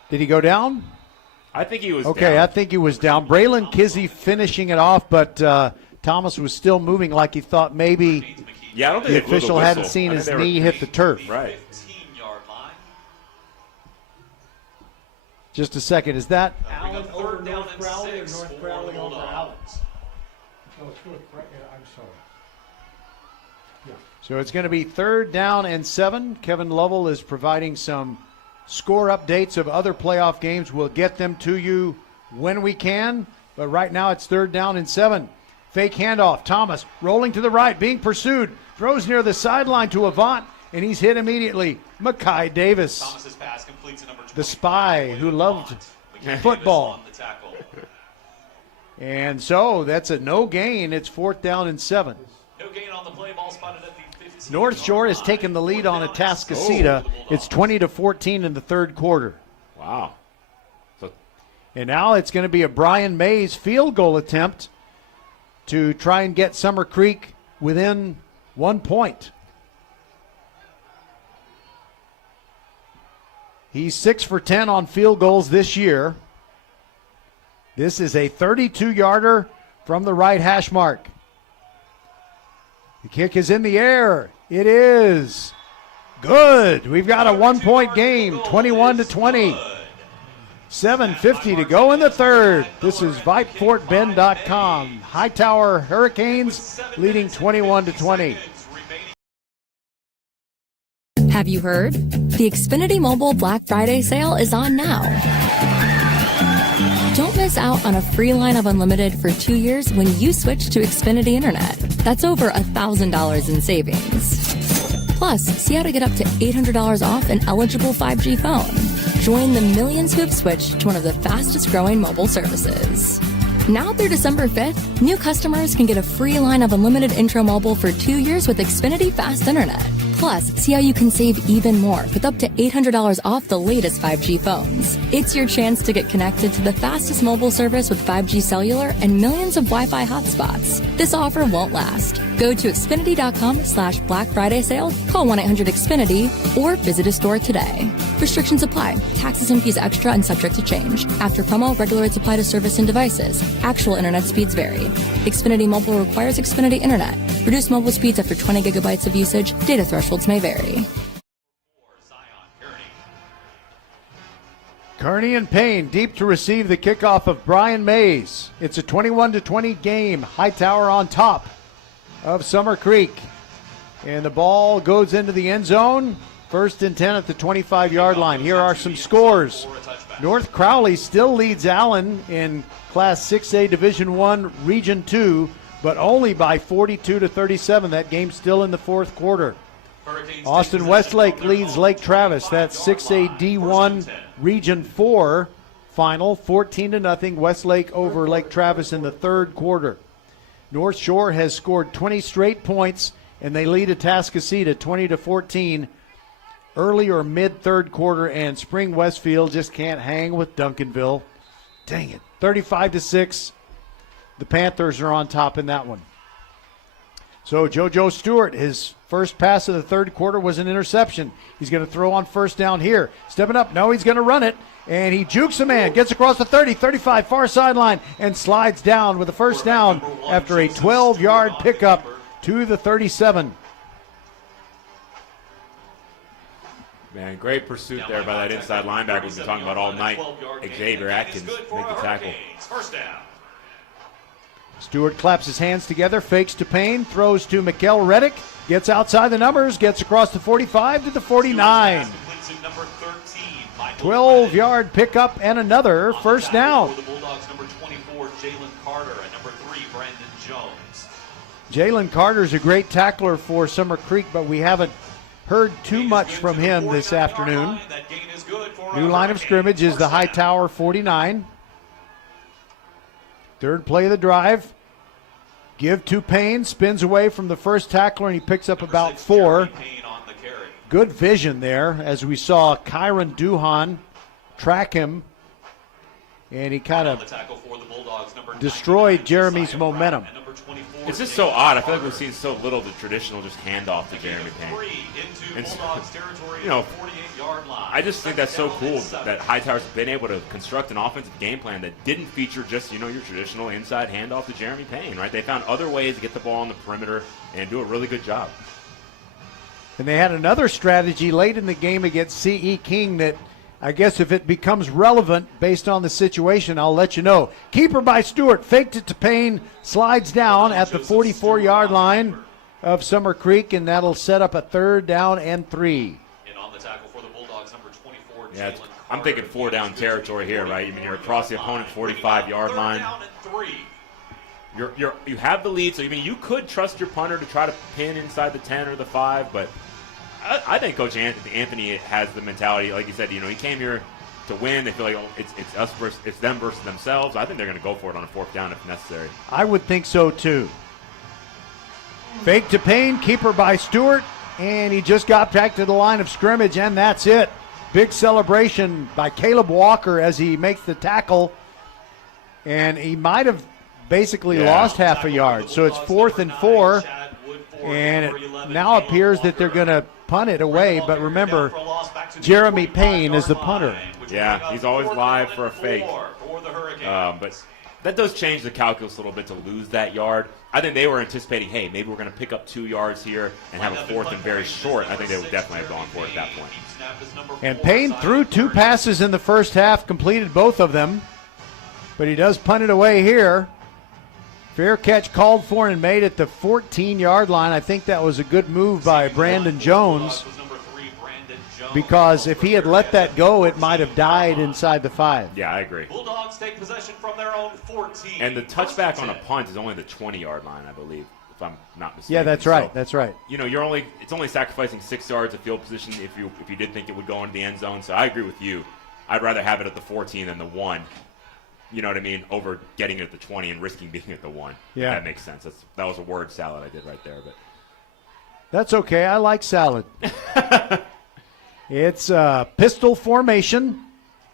Did he go down? I think he was down. Okay, I think he was down. Braylon Kizzy finishing it off, but Thomas was still moving like he thought maybe I don't think the official hadn't seen his knee hit the turf. Right. Just a second. Is that Allen over North Crowley or North Crowley over Allen? No, it's good. I'm sorry. Yeah. So it's going to be 3rd down and 7. Kevin Lovell is providing some score updates of other playoff games. We'll get them to you when we can, but right now it's 3rd down and 7. Fake handoff. Thomas rolling to the right, being pursued. Throws near the sideline to Avant, and he's hit immediately. Makai Davis, Thomas's pass completes to number 20, the spy who loved football. And so that's a no gain. It's 4th down and 7. No gain on the play, ball spotted at the 15. North Shore has taken the lead on Atascocita. It's 20-14 in the 3rd quarter. Wow. And now it's going to be a Brian Mays field goal attempt to try and get Summer Creek within 1 point. He's 6 for 10 on field goals this year. This is a 32-yarder from the right hash mark. The kick is in the air. It is good. We've got a 1-point game, 21-20. 7:50 to go in the third. This is VypeFortBend.com. Hightower Hurricanes leading 21-20. Have you heard? The Xfinity Mobile Black Friday sale is on now. Don't miss out on a free line of unlimited for 2 years when you switch to Xfinity Internet. That's over $1,000 in savings. Plus, see how to get up to $800 off an eligible 5G phone. Join the millions who have switched to one of the fastest growing mobile services. Now through December 5th, new customers can get a free line of unlimited intro mobile for 2 years with Xfinity Fast Internet. Plus, see how you can save even more with up to $800 off the latest 5G phones. It's your chance to get connected to the fastest mobile service with 5G cellular and millions of Wi-Fi hotspots. This offer won't last. Go to Xfinity.com/Black Friday sale, call 1-800-XFINITY, or visit a store today. Restrictions apply. Taxes and fees extra and subject to change. After promo, regular rates apply to service and devices. Actual internet speeds vary. Xfinity Mobile requires Xfinity Internet. Reduced mobile speeds after 20 gigabytes of usage. Data thresholds may vary. Kearney and Payne deep to receive the kickoff of Brian Mays. It's a 21-20 game. Hightower on top of Summer Creek. And the ball goes into the end zone. 1st and 10 at the 25-yard line. Here are some scores. North Crowley still leads Allen in Class 6A Division I Region 2, but only by 42-37. That game's still in the fourth quarter. Austin Westlake leads Lake Travis. That's 6A D1 Region 4 final, 14-0. Westlake over Lake Travis in the third quarter. North Shore has scored 20 straight points, and they lead Atascocita 20-14 early or mid-third quarter, and Spring Westfield just can't hang with Duncanville. Dang it. 35-6. The Panthers are on top in that one. So JoJo Stewart, his first pass of the third quarter was an interception. He's going to throw on first down here. Stepping up. No, he's going to run it. And he jukes a man, gets across the 30, 35, far sideline, and slides down with a first down after a 12-yard pickup to the 37. Man, great pursuit there by that inside linebacker we've been talking about all night. Xavier Atkins make the tackle. First down. Stewart claps his hands together, fakes to Payne, throws to Mikkel Reddick, gets outside the numbers, gets across the 45 to the 49. 12-yard pickup and another first down. The Bulldogs, number 24, Jalen Carter, and number 3, Brandon Jones. Jalen Carter's a great tackler for Summer Creek, but we haven't heard too much from him this afternoon. New line of scrimmage is the Hightower 49. Third play of the drive. Give to Payne, spins away from the first tackler, and he picks up about 4. Good vision there as we saw Kyron Duhan track him, and he kind of destroyed Jeremy's momentum. It's just so odd. I feel like we've seen so little of the traditional just handoff to Jeremy Payne. And, you know, I just think that's so cool that Hightower's been able to construct an offensive game plan that didn't feature just, your traditional inside handoff to Jeremy Payne, right? They found other ways to get the ball on the perimeter and do a really good job. And they had another strategy late in the game against C.E. King that I guess if it becomes relevant based on the situation, I'll let you know. Keeper by Stewart, faked it to Payne, slides down at the 44-yard line of Summer Creek, and that'll set up a 3rd down and 3. And on the tackle for the Bulldogs, number 24, yeah, I'm thinking 4-down territory here, right? I mean, you're across the opponent's 45-yard line. You have the lead, so you could trust your punter to try to pin inside the 10 or the 5, but I think Coach Anthony has the mentality, like you said, he came here to win. They feel like it's us versus it's them versus themselves. I think they're going to go for it on a 4th down if necessary. I would think so too. Fake to Payne, keeper by Stewart, and he just got back to the line of scrimmage, and that's it. Big celebration by Caleb Walker as he makes the tackle, and he might have basically lost half a yard. So it's 4th and 4, and it now appears that they're going to punt it away, but remember, Jeremy Payne is the punter. Yeah, he's always live for a fake. But That does change the calculus a little bit to lose that yard. I think they were anticipating, hey, maybe we're going to pick up 2 yards here and have a fourth and very short. I think they would definitely have gone for it at that point. And Payne threw 2 passes in the first half, completed both of them. But he does punt it away here. Fair catch called for and made at the 14-yard line. I think that was a good move by Brandon Jones, because if he had let that go, it might have died inside the 5. Yeah, I agree. Bulldogs take possession from their own 14. And the touchback on a punt is only the 20-yard line, I believe, if I'm not mistaken. Yeah, that's right. So, that's right. You know, it's only sacrificing 6 yards of field position if you did think it would go into the end zone. So I agree with you. I'd rather have it at the 14 than the 1. You know what I mean? Over getting it at the 20 and risking being at the 1. Yeah. That makes sense. That was a word salad I did right there. But that's okay. I like salad. It's pistol formation,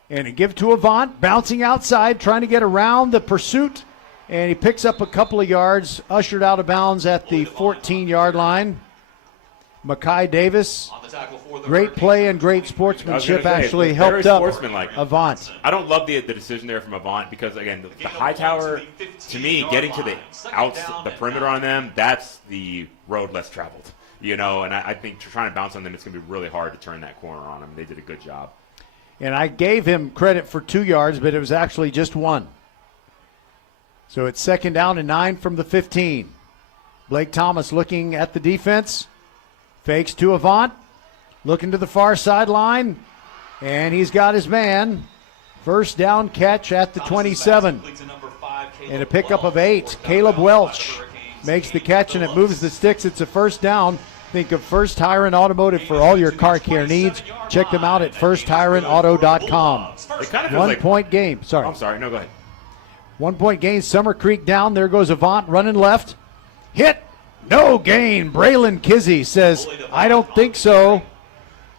and a give to Avant, bouncing outside, trying to get around the pursuit, and he picks up a couple of yards, ushered out of bounds at the 14-yard line. Makai Davis, great play and great sportsmanship, actually helped up Avant. I don't love the decision there from Avant because, again, the Hightower, to me, getting to the perimeter on them, that's the road less traveled. You know, and I think trying to bounce on them, it's going to be really hard to turn that corner on them. They did a good job. And I gave him credit for 2 yards, but it was actually just 1. So it's 2nd down and 9 from the 15. Blake Thomas looking at the defense. Fakes to Avant. Looking to the far sideline. And he's got his man. First down catch at the 27. And a pickup of 8. Caleb Welch makes the catch, and it moves the sticks. It's a first down. Think of First Tire and Automotive for all your car care needs. Check them out at firsttireandauto.com. It kind of 1 like, point game. Sorry. I'm sorry. No, go ahead. 1 point gain. Summer Creek down. There goes Avant running left. Hit. No gain. Braylon Kizzy says, I don't think so.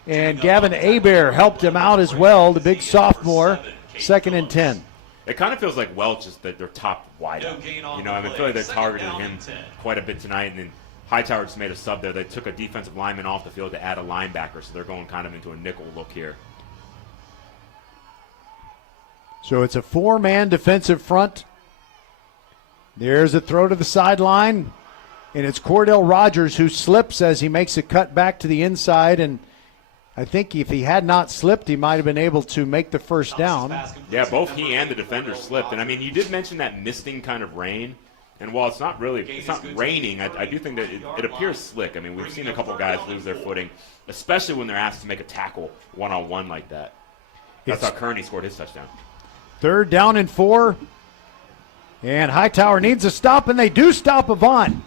And Gavin Abear helped him out as well, the big sophomore. 2nd and 10. It kind of feels like Welch is their top wideout. You know, I feel like they targeted him quite a bit tonight, and then Hightower just made a sub there. They took a defensive lineman off the field to add a linebacker, so they're going kind of into a nickel look here. So it's a 4-man defensive front. There's a throw to the sideline, and it's Cordell Rogers who slips as he makes a cut back to the inside, and I think if he had not slipped, he might have been able to make the first down. Yeah, both he and the defender slipped. And, I mean, you did mention that misting kind of rain. And while it's not raining, I do think that it appears slick. I mean, we've seen a couple guys lose their footing, especially when they're asked to make a tackle one-on-one like that. That's how Kearney scored his touchdown. 3rd down and 4. And Hightower needs a stop, and they do stop Avant.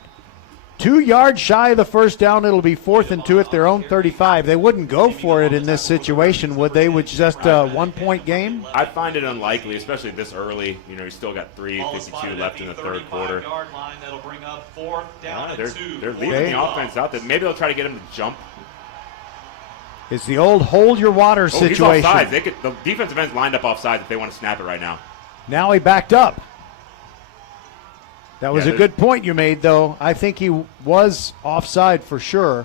2 yards shy of the first down. It'll be 4th and 2 at their own 35. They wouldn't go for it in this situation, would they, with just a 1-point game? I find it unlikely, especially this early. You know, you still got 3:52 left in the third quarter. They're leaving the offense out there. Maybe they'll try to get him to jump. It's the old hold your water situation. He's offsides. The defensive end's lined up offsides if they want to snap it right now. Now he backed up. That was a good point you made, though. I think he was offside for sure.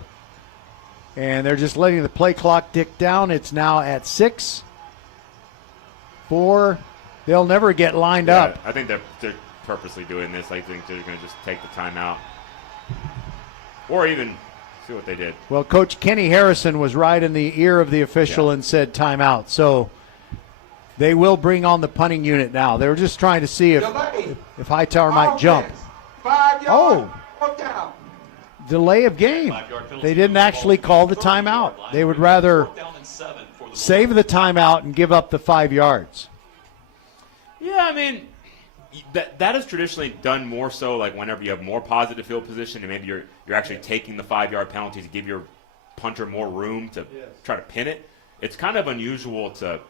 And they're just letting the play clock tick down. It's now at 6. 4. They'll never get lined up. I think they're purposely doing this. I think they're going to just take the timeout. Or even see what they did. Well, Coach Kenny Harrison was right in the ear of the official and said timeout. So they will bring on the punting unit now. They were just trying to see if Hightower might jump. 5 yards. Delay of game. They didn't actually call the timeout. They would rather save the timeout and give up the 5 yards. Yeah, I mean, that is traditionally done more so like whenever you have more positive field position and maybe you're actually taking the 5-yard penalty to give your punter more room to try to pin it. It's kind of unusual to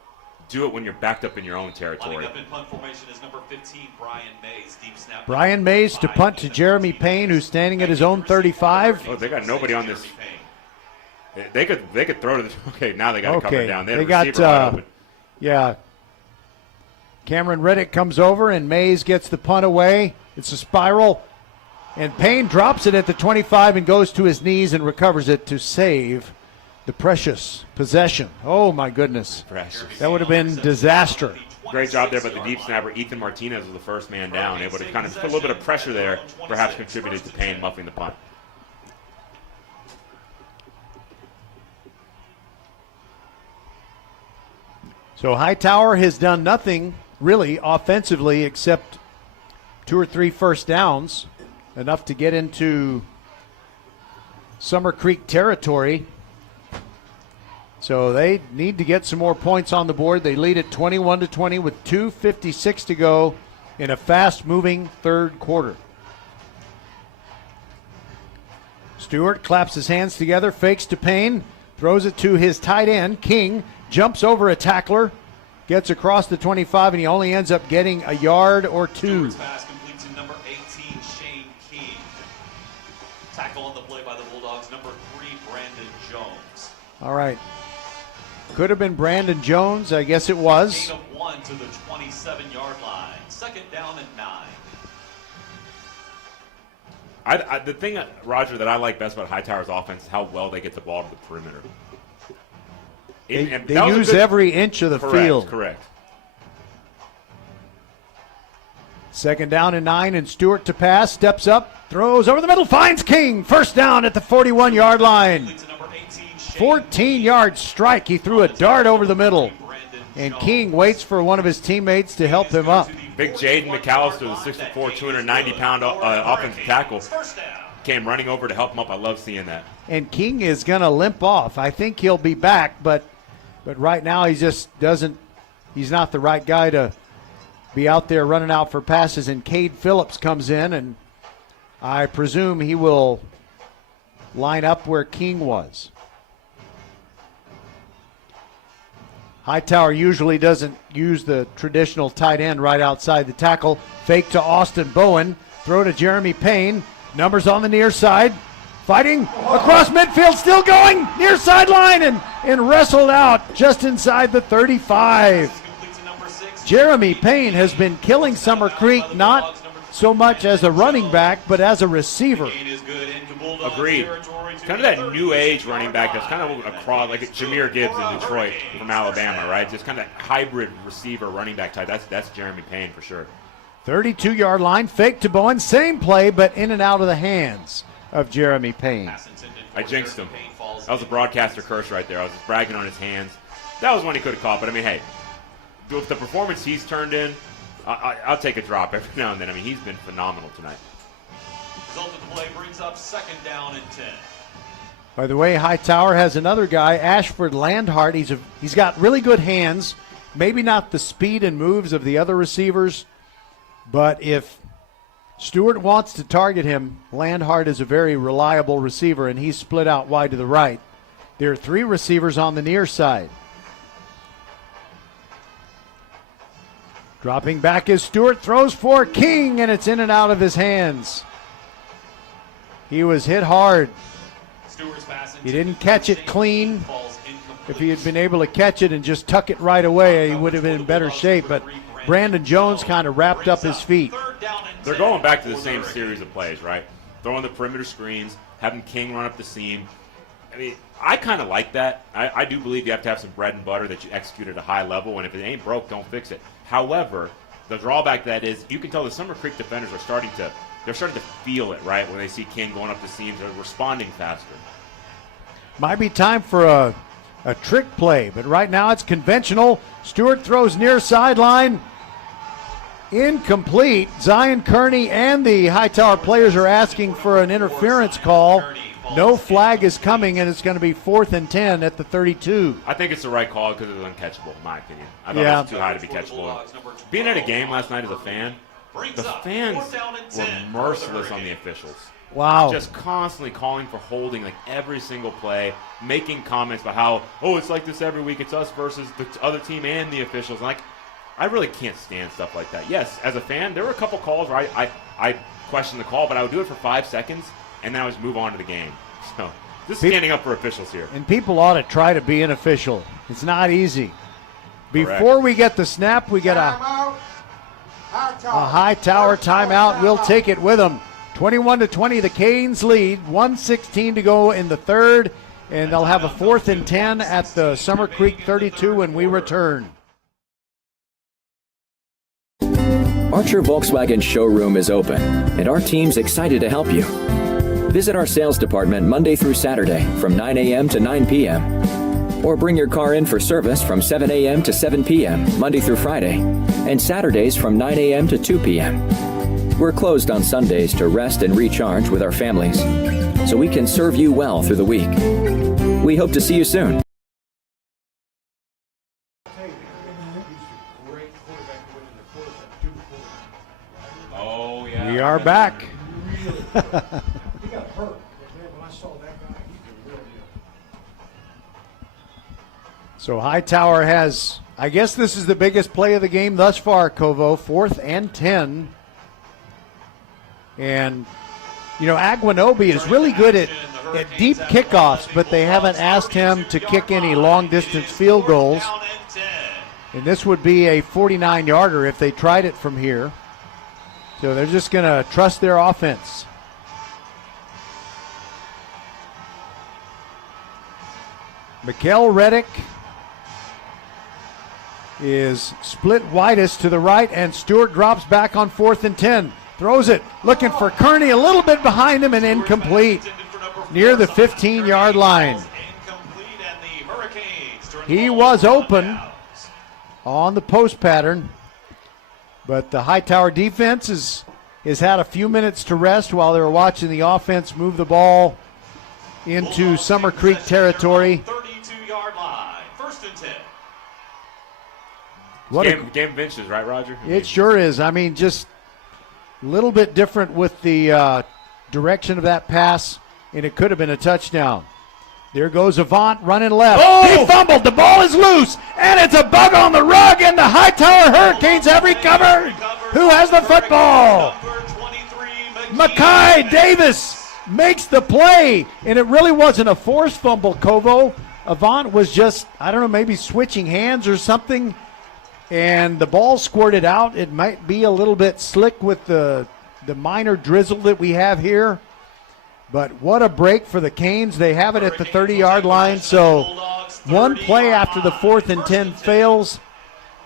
do it when you're backed up in your own territory. Lining up in punt formation is number 15, Brian Mays. Deep snap. Brian Mays to punt to Jeremy Payne, who's standing at his own 35. Oh, they got nobody on this. They could throw to the. Okay, now they got to cover it down. They got yeah. Cameron Reddick comes over and Mays gets the punt away. It's a spiral, and Payne drops it at the 25 and goes to his knees and recovers it to save the precious possession. Oh, my goodness. Precious. That would have been disaster. Great job there by the deep snapper. Ethan Martinez was the first man down, able to kind of put a little bit of pressure there, perhaps contributed to Payne muffing the punt. So Hightower has done nothing really offensively except 2 or 3 first downs, enough to get into Summer Creek territory. So they need to get some more points on the board. They lead at 21-20 with 2:56 to go in a fast-moving third quarter. Stewart claps his hands together, fakes to Payne, throws it to his tight end. King jumps over a tackler, gets across the 25, and he only ends up getting a yard or 2. Stewart's pass complete to number 18, Shane King. Tackle on the play by the Bulldogs, number 3, Brandon Jones. All right. Could have been Brandon Jones. I guess it was. Gain of 1 to the 27-yard line. Second down and 9. The thing, Roger, that I like best about Hightower's offense is how well they get the ball to the perimeter. They use every inch of the field. Correct. Second down and 9, and Stewart to pass, steps up, throws over the middle, finds King. First down at the 41-yard line. 14-yard strike. He threw a dart over the middle, and King waits for one of his teammates to help him up. Big Jaden McAllister, the 6'4", 290-pound offensive tackle, came running over to help him up. I love seeing that. And King is going to limp off. I think he'll be back, but right now he just doesn't. He's not the right guy to be out there running out for passes. And Cade Phillips comes in, and I presume he will line up where King was. Hightower usually doesn't use the traditional tight end right outside the tackle. Fake to Austin Bowen. Throw to Jeremy Payne. Numbers on the near side. Fighting across midfield. Still going. Near sideline and wrestled out just inside the 35. Jeremy Payne has been killing Summer Creek, not so much as a running back, but as a receiver. Agreed. Kind of that new age running back that's kind of across, like Jahmyr Gibbs in Detroit from Alabama, right? Just kind of hybrid receiver running back type. That's Jeremy Payne for sure. 32-yard line, fake to Bowen. Same play, but in and out of the hands of Jeremy Payne. I jinxed him. That was a broadcaster curse right there. I was just bragging on his hands. That was one he could have caught, but I mean, hey, with the performance he's turned in, I'll take a drop every now and then. I mean, he's been phenomenal tonight. Result of the play brings up second down and 10. By the way, Hightower has another guy, Ashford Landhart. He's got really good hands. Maybe not the speed and moves of the other receivers, but if Stewart wants to target him, Landhart is a very reliable receiver, and he's split out wide to the right. There are 3 receivers on the near side. Dropping back as Stewart throws for King, and it's in and out of his hands. He was hit hard. He didn't catch it clean. If he had been able to catch it and just tuck it right away, he would have been in better shape. But Brandon Jones kind of wrapped up his feet. They're going back to the same series of plays, right? Throwing the perimeter screens, having King run up the seam. I mean, I kind of like that. I do believe you have to have some bread and butter that you execute at a high level, and if it ain't broke, don't fix it. However, the drawback to that is you can tell the Summer Creek defenders are starting to feel it, right? When they see King going up the seams, they're responding faster. Might be time for a trick play, but right now it's conventional. Stewart throws near sideline. Incomplete. Zion Kearney and the Hightower players are asking for an interference call. No flag is coming, and it's going to be 4th and 10 at the 32. I think it's the right call because it was uncatchable, in my opinion. I thought it was too high to be catchable. Being at a game last night as a fan, the fans were merciless on the officials. Wow. Just constantly calling for holding, like every single play, making comments about how, it's like this every week. It's us versus the other team and the officials. Like, I really can't stand stuff like that. Yes, as a fan, there were a couple calls where I questioned the call, but I would do it for 5 seconds, and then I would just move on to the game. So, just standing up for officials here. And people ought to try to be an official. It's not easy. Before we get the snap, we get a Hightower timeout. We'll take it with them. 21-20, the Canes lead. 1:16 to go in the third. and they'll have a 4th and 10 at the Summer Creek 32 when we return. Archer Volkswagen showroom is open, and our team's excited to help you. Visit our sales department Monday through Saturday from 9 a.m. to 9 p.m. Or bring your car in for service from 7 a.m. to 7 p.m. Monday through Friday, and Saturdays from 9 a.m. to 2 p.m. We're closed on Sundays to rest and recharge with our families, so we can serve you well through the week. We hope to see you soon. Oh, yeah. We are back. He got hurt. When I saw that guy, he's the real deal. So Hightower has, I guess this is the biggest play of the game thus far, Kovo, 4th and 10. And, you know, Aguanobi is really good at deep kickoffs, but they haven't asked him to kick any long-distance field goals. And this would be a 49-yarder if they tried it from here. So they're just going to trust their offense. Mikael Reddick is split widest to the right, and Stewart drops back on 4th and 10. Throws it, looking for Kearney, a little bit behind him and incomplete near the 15-yard line. He was open on the post pattern, but the Hightower defense has had a few minutes to rest while they were watching the offense move the ball into Summer Creek territory. 32-yard line, 1st and 10. What game of inches, right, Roger? It sure is. I mean, just a little bit different with the direction of that pass, and it could have been a touchdown. There goes Avant running left. Oh! He fumbled. The ball is loose, and it's a bug on the rug, and the Hightower Hurricanes have recovered. Who has the football? Mackay Davis makes the play, and it really wasn't a forced fumble, Kovo. Avant was just, I don't know, maybe switching hands or something, and the ball squirted out. It might be a little bit slick with the minor drizzle that we have here. But what a break for the Canes. They have it at the 30-yard line. So one play after the 4th and 10 fails,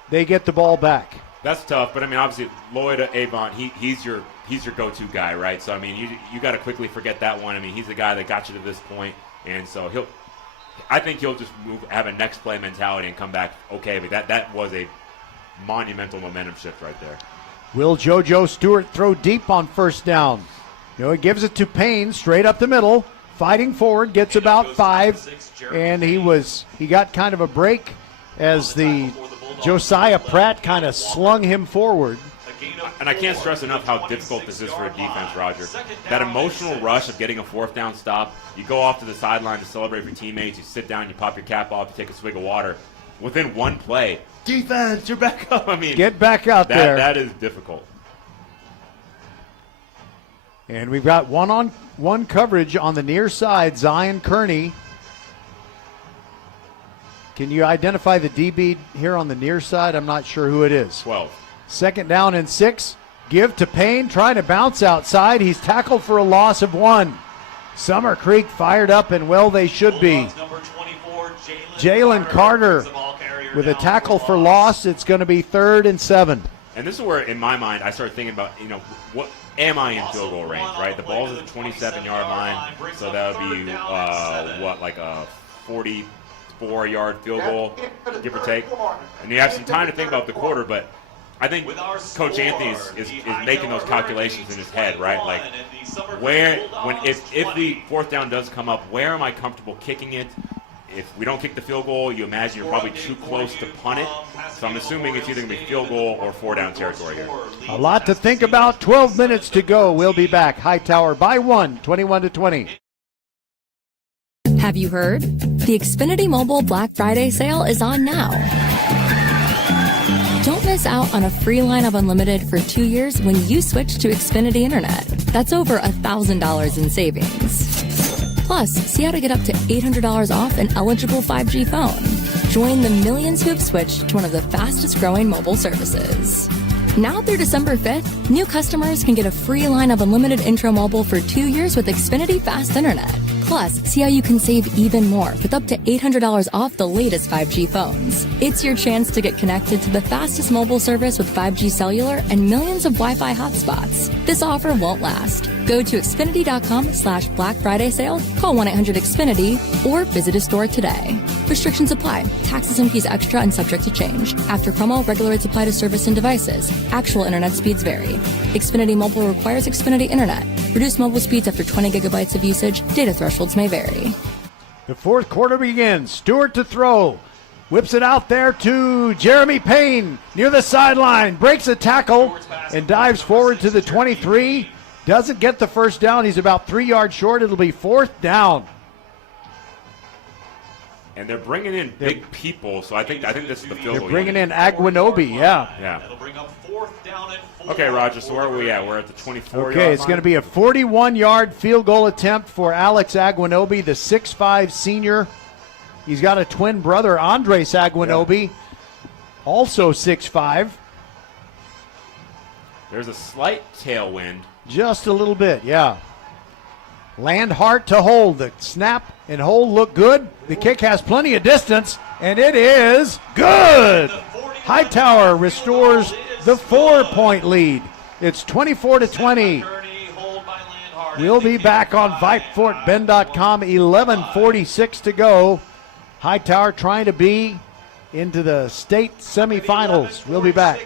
they get the ball back. That's tough, but I mean, obviously Lloyd Avant, he's your go-to guy, right? So I mean, you got to quickly forget that one. I mean, he's the guy that got you to this point, and so I think he'll just have a next play mentality and come back okay. But that was a monumental momentum shift right there. Will JoJo Stewart throw deep on 1st down? He gives it to Payne straight up the middle, fighting forward, gets about 5, and he got kind of a break as the Josiah Pratt kind of slung him forward. And I can't stress enough how difficult this is for a defense, Roger. That emotional rush of getting a 4th down stop, you go off to the sideline to celebrate with your teammates, you sit down, you pop your cap off, you take a swig of water. Within one play, defense, you're back up. I mean, get back out there. That is difficult. And we've got one-on-one coverage on the near side, Zion Kearney. Can you identify the DB here on the near side? I'm not sure who it is. 12. 2nd down and 6. Give to Payne, trying to bounce outside. He's tackled for a loss of 1. Summer Creek fired up, and well, they should be. Jalen Carter with a tackle for loss. It's going to be 3rd and 7. And this is where, in my mind, I start thinking about, what am I in field goal range, right? The ball's at the 27-yard line, so that would be, like a 44-yard field goal, give or take. And you have some time to think about the quarter, but I think Coach Anthony is making those calculations in his head, right? Like, if the 4th down does come up, where am I comfortable kicking it? If we don't kick the field goal, you imagine you're probably too close to punt it. So I'm assuming it's either going to be field goal or 4-down territory here. A lot to think about. 12 minutes to go. We'll be back. Hightower by 1, 21-20. Have you heard? The Xfinity Mobile Black Friday sale is on now. Don't miss out on a free line of unlimited for 2 years when you switch to Xfinity Internet. That's over $1,000 in savings. Plus, see how to get up to $800 off an eligible 5G phone. Join the millions who have switched to one of the fastest growing mobile services. Now through December 5th, new customers can get a free line of unlimited intro mobile for 2 years with Xfinity Fast Internet. Plus, see how you can save even more with up to $800 off the latest 5G phones. It's your chance to get connected to the fastest mobile service with 5G cellular and millions of Wi-Fi hotspots. This offer won't last. Go to Xfinity.com/Black Friday sale, call 1-800-XFINITY, or visit a store today. Restrictions apply. Taxes and fees extra and subject to change. After promo, regular rates apply to service and devices. Actual internet speeds vary. Xfinity Mobile requires Xfinity Internet. Reduce mobile speeds after 20 gigabytes of usage. Data thresholds may vary. The fourth quarter begins. Stewart to throw. Whips it out there to Jeremy Payne near the sideline. Breaks a tackle and dives forward to the 23. Doesn't get the first down. He's about 3 yards short. It'll be fourth down. And they're bringing in big people, so I think this is the field goal. They're bringing in Aguanobi, yeah. Okay, Roger, so where are we at? We're at the 24-yard Okay, it's going to be a 41-yard field goal attempt for Alex Aguanobi, the 6'5 senior. He's got a twin brother, Andres Aguanobi, also 6'5. There's a slight tailwind. Just a little bit, yeah. Land hard to hold. The snap and hold look good. The kick has plenty of distance, and it is good. Hightower restores the 4-point lead. It's 24-20. We'll be back on VypeFortBend.com. 11:46 to go. Hightower trying to be into the state semifinals. We'll be back.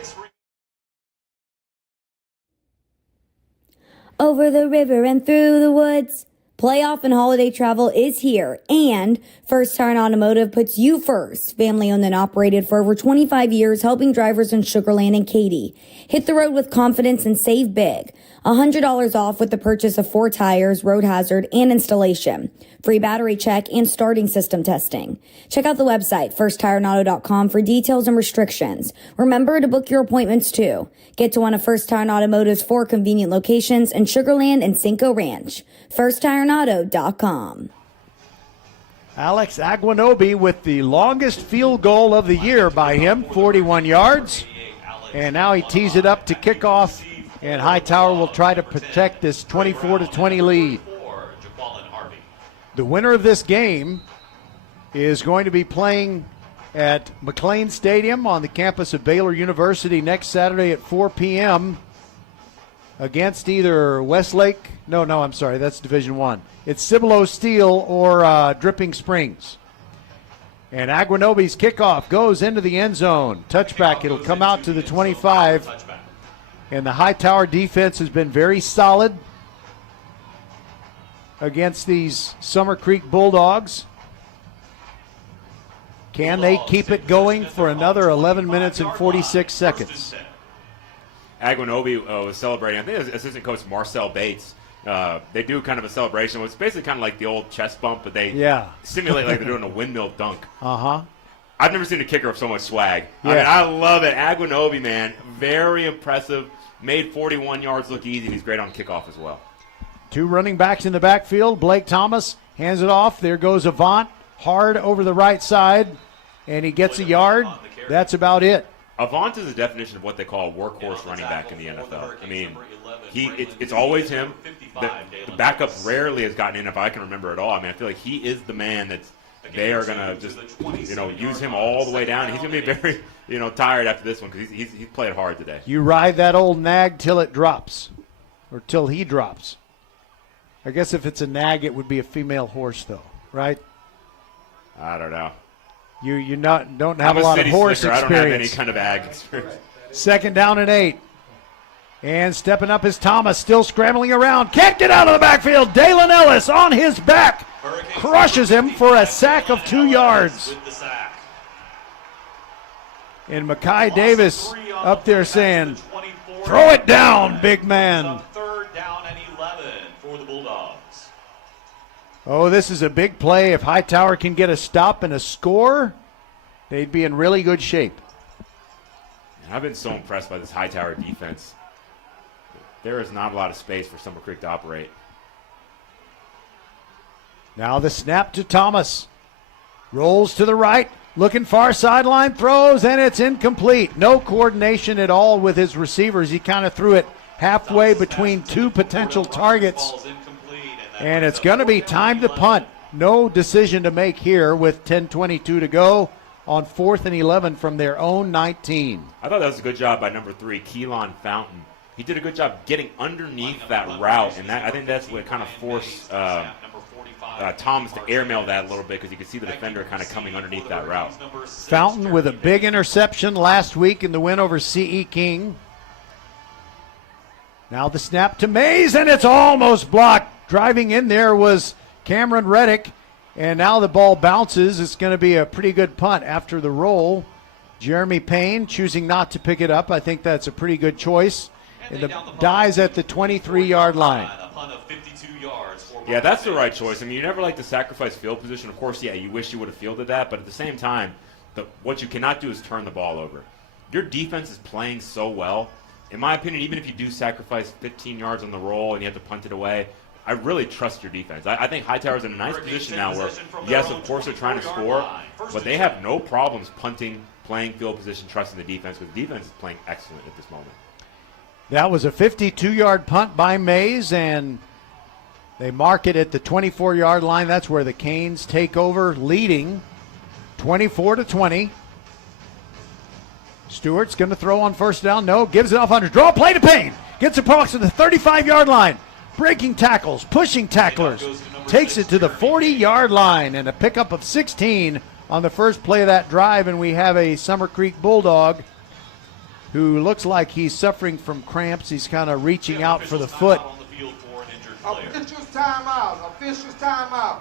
Over the river and through the woods, playoff and holiday travel is here, and First Tire Automotive puts you first. Family owned and operated for over 25 years, helping drivers in Sugar Land and Katy. Hit the road with confidence and save big. $100 off with the purchase of 4 tires, road hazard, and installation. Free battery check and starting system testing. Check out the website, firsttireauto.com, for details and restrictions. Remember to book your appointments too. Get to one of First Tire Automotive's 4 convenient locations in Sugar Land and Cinco Ranch. firsttireauto.com. Alex Aguanobi with the longest field goal of the year by him, 41 yards. And now he tees it up to kickoff, and Hightower will try to protect this 24-20 lead. The winner of this game is going to be playing at McLean Stadium on the campus of Baylor University next Saturday at 4 p.m. against either Westlake. No, I'm sorry, that's Division I. It's Cibolo Steel or Dripping Springs. And Aguanobi's kickoff goes into the end zone. Touchback, it'll come out to the 25. And the Hightower defense has been very solid against these Summer Creek Bulldogs. Can they keep it going for another 11 minutes and 46 seconds? Aguanobi was celebrating. I think it was assistant coach Marcel Bates. They do kind of a celebration. It's basically kind of like the old chest bump, but they simulate like they're doing a windmill dunk. I've never seen a kicker of so much swag. I mean, I love it. Aguanobi, man, very impressive. Made 41 yards look easy. He's great on kickoff as well. 2 running backs in the backfield. Blake Thomas hands it off. There goes Avant, hard over the right side, and he gets a yard. That's about it. Avant is the definition of what they call a workhorse running back in the NFL. I mean, it's always him. The backup rarely has gotten in, if I can remember at all. I mean, I feel like he is the man that they are going to just, use him all the way down. He's going to be very, tired after this one because he's played hard today. You ride that old nag till it drops, or till he drops. I guess if it's a nag, it would be a female horse, though, right? I don't know. You don't have a lot of horse experience. I don't have any kind of ag experience. 2nd down and 8. And stepping up is Thomas, still scrambling around. Can't get out of the backfield. Dalen Ellis on his back. Crushes him for a sack of 2 yards. And Makai Davis up there saying, throw it down, big man. 3rd down and 11 for the Bulldogs. Oh, this is a big play. If Hightower can get a stop and a score, they'd be in really good shape. I've been so impressed by this Hightower defense. There is not a lot of space for Summer Creek to operate. Now the snap to Thomas. Rolls to the right, looking far sideline, throws, and it's incomplete. No coordination at all with his receivers. He kind of threw it halfway between 2 potential targets. And it's going to be time to punt. No decision to make here with 10:22 to go on 4th and 11 from their own 19. I thought that was a good job by number 3, Keelan Fountain. He did a good job getting underneath that route, and I think that's what kind of forced Thomas to airmail that a little bit because you could see the defender kind of coming underneath that route. Fountain with a big interception last week in the win over C.E. King. Now the snap to Mays, and it's almost blocked. Driving in there was Cameron Reddick, and now the ball bounces. It's going to be a pretty good punt after the roll. Jeremy Payne choosing not to pick it up. I think that's a pretty good choice. And the dies at the 23-yard line. Yeah, that's the right choice. I mean, you never like to sacrifice field position. Of course, yeah, you wish you would have fielded that, but at the same time, what you cannot do is turn the ball over. Your defense is playing so well. In my opinion, even if you do sacrifice 15 yards on the roll and you have to punt it away, I really trust your defense. I think Hightower's in a nice position now where, yes, of course they're trying to score, but they have no problems punting, playing field position, trusting the defense, because the defense is playing excellent at this moment. That was a 52-yard punt by Mays, and they mark it at the 24-yard line. That's where the Canes take over, leading 24-20. Stewart's going to throw on first down. No, gives it off under. Draw play to Payne. Gets across to the 35-yard line. Breaking tackles, pushing tacklers. Takes it to the 40-yard line, and a pickup of 16 on the first play of that drive. And we have a Summer Creek Bulldog who looks like he's suffering from cramps. He's kind of reaching out for the foot. Officials timeout. Officials timeout.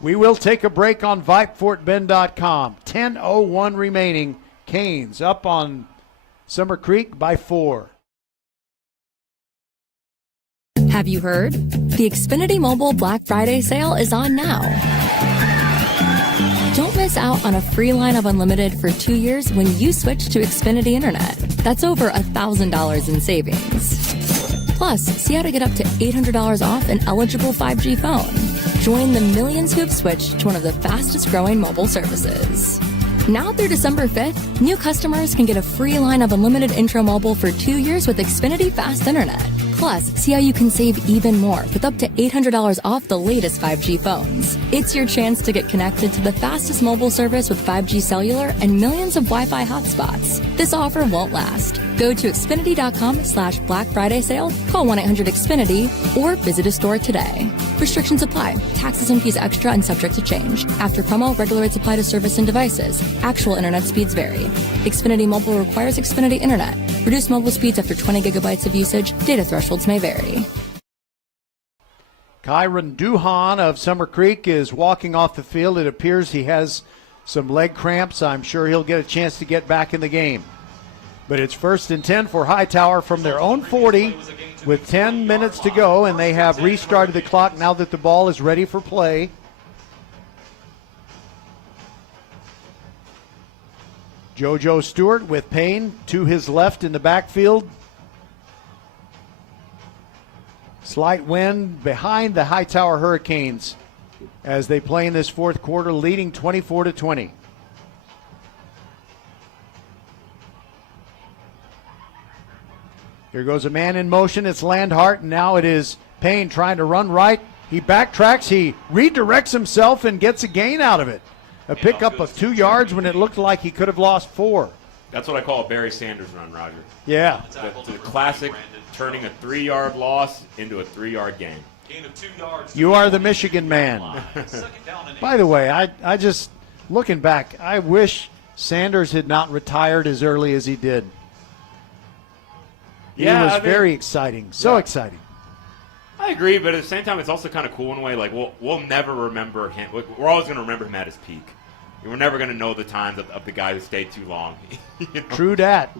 We will take a break on VypeFortBend.com. 10:01 remaining. Canes up on Summer Creek by 4. Have you heard? The Xfinity Mobile Black Friday sale is on now. Don't miss out on a free line of unlimited for 2 years when you switch to Xfinity Internet. That's over $1,000 in savings. Plus, see how to get up to $800 off an eligible 5G phone. Join the millions who have switched to one of the fastest growing mobile services. Now through December 5th, new customers can get a free line of unlimited intro mobile for 2 years with Xfinity Fast Internet. Plus, see how you can save even more with up to $800 off the latest 5G phones. It's your chance to get connected to the fastest mobile service with 5G cellular and millions of Wi-Fi hotspots. This offer won't last. Go to Xfinity.com/Black Friday sale, call 1-800-XFINITY, or visit a store today. Restrictions apply. Taxes and fees extra and subject to change. After promo, regular rates apply to service and devices. Actual internet speeds vary. Xfinity Mobile requires Xfinity Internet. Reduced mobile speeds after 20 gigabytes of usage. Data thresholds may vary. Kyron Duhan of Summer Creek is walking off the field. It appears he has some leg cramps. I'm sure he'll get a chance to get back in the game. But it's 1st and 10 for Hightower from their own 40 with 10 minutes to go, and they have restarted the clock now that the ball is ready for play. JoJo Stewart with Payne to his left in the backfield. Slight wind behind the Hightower Hurricanes as they play in this fourth quarter, leading 24-20. Here goes a man in motion. It's Landhart, and now it is Payne trying to run right. He backtracks. He redirects himself and gets a gain out of it. A pickup of 2 yards when it looked like he could have lost 4. That's what I call a Barry Sanders run, Roger. Yeah. The classic turning a 3-yard loss into a 3-yard gain. You are the Michigan man. By the way, I just, looking back, I wish Sanders had not retired as early as he did. Yeah, he was very exciting. So exciting. I agree, but at the same time, it's also kind of cool in a way. Like, we'll never remember him. We're always going to remember him at his peak. We're never going to know the times of the guy who stayed too long. You know? True that.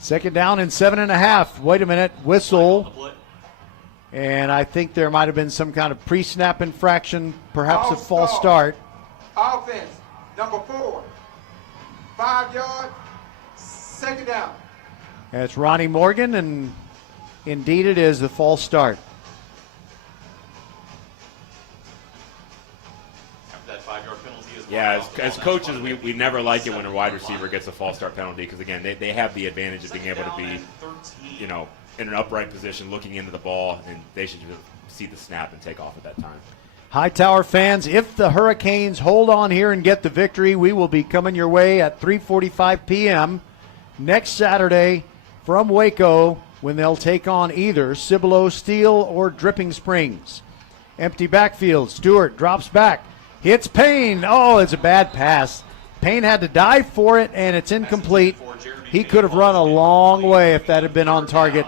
2nd down and 7.5. Wait a minute. Whistle. And I think there might have been some kind of pre-snap infraction, perhaps a false start. Offense, number 4. 5 yards, 2nd down. That's Ronnie Morgan, and indeed it is the false start. Yeah, as coaches, we never like it when a wide receiver gets a false start penalty because, again, they have the advantage of being able to be, in an upright position looking into the ball, and they should see the snap and take off at that time. Hightower fans, if the Hurricanes hold on here and get the victory, we will be coming your way at 3:45 p.m. next Saturday from Waco when they'll take on either Cibolo Steel or Dripping Springs. Empty backfield. Stewart drops back. Hits Payne. Oh, it's a bad pass. Payne had to dive for it, and it's incomplete. He could have run a long way if that had been on target.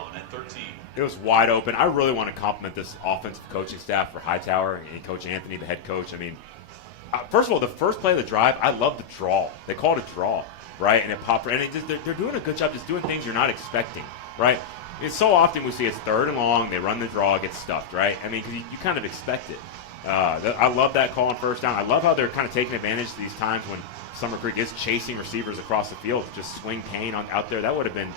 It was wide open. I really want to compliment this offensive coaching staff for Hightower and Coach Anthony, the head coach. I mean, first of all, the first play of the drive, I love the draw. They call it a draw, right? And it popped. And they're doing a good job just doing things you're not expecting, right? It's so often we see it's 3rd and long, they run the draw, get stuffed, right? I mean, because you kind of expect it. I love that call on first down. I love how they're kind of taking advantage of these times when Summer Creek is chasing receivers across the field. Just swing Payne out there. That would have been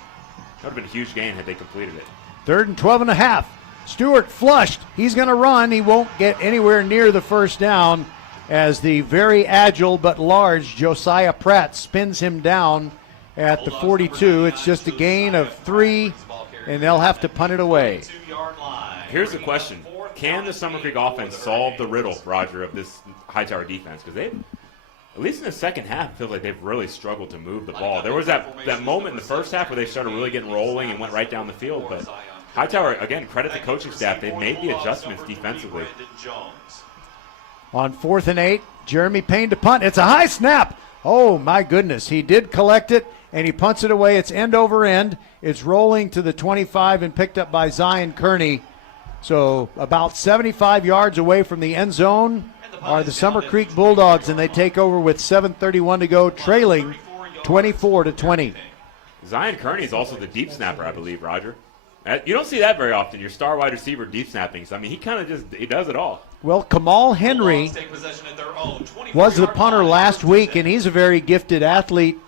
a huge gain had they completed it. 3rd and 12 and a half. Stewart flushed. He's going to run. He won't get anywhere near the first down as the very agile but large Josiah Pratt spins him down at the 42. It's just a gain of 3, and they'll have to punt it away. Here's the question. Can the Summer Creek offense solve the riddle, Roger, of this Hightower defense? Because they, at least in the second half, it feels like they've really struggled to move the ball. There was that moment in the first half where they started really getting rolling and went right down the field, but Hightower, again, credit the coaching staff. They've made the adjustments defensively. On 4th and 8, Jeremy Payne to punt. It's a high snap. Oh, my goodness. He did collect it, and he punts it away. It's end over end. It's rolling to the 25 and picked up by Zion Kearney. So about 75 yards away from the end zone are the Summer Creek Bulldogs, and they take over with 7:31 to go, trailing 24-20. Zion Kearney is also the deep snapper, I believe, Roger. You don't see that very often, your star wide receiver deep snapping. So, I mean, he does it all. Well, Kamal Henry was the punter last week, and he's a very gifted athlete.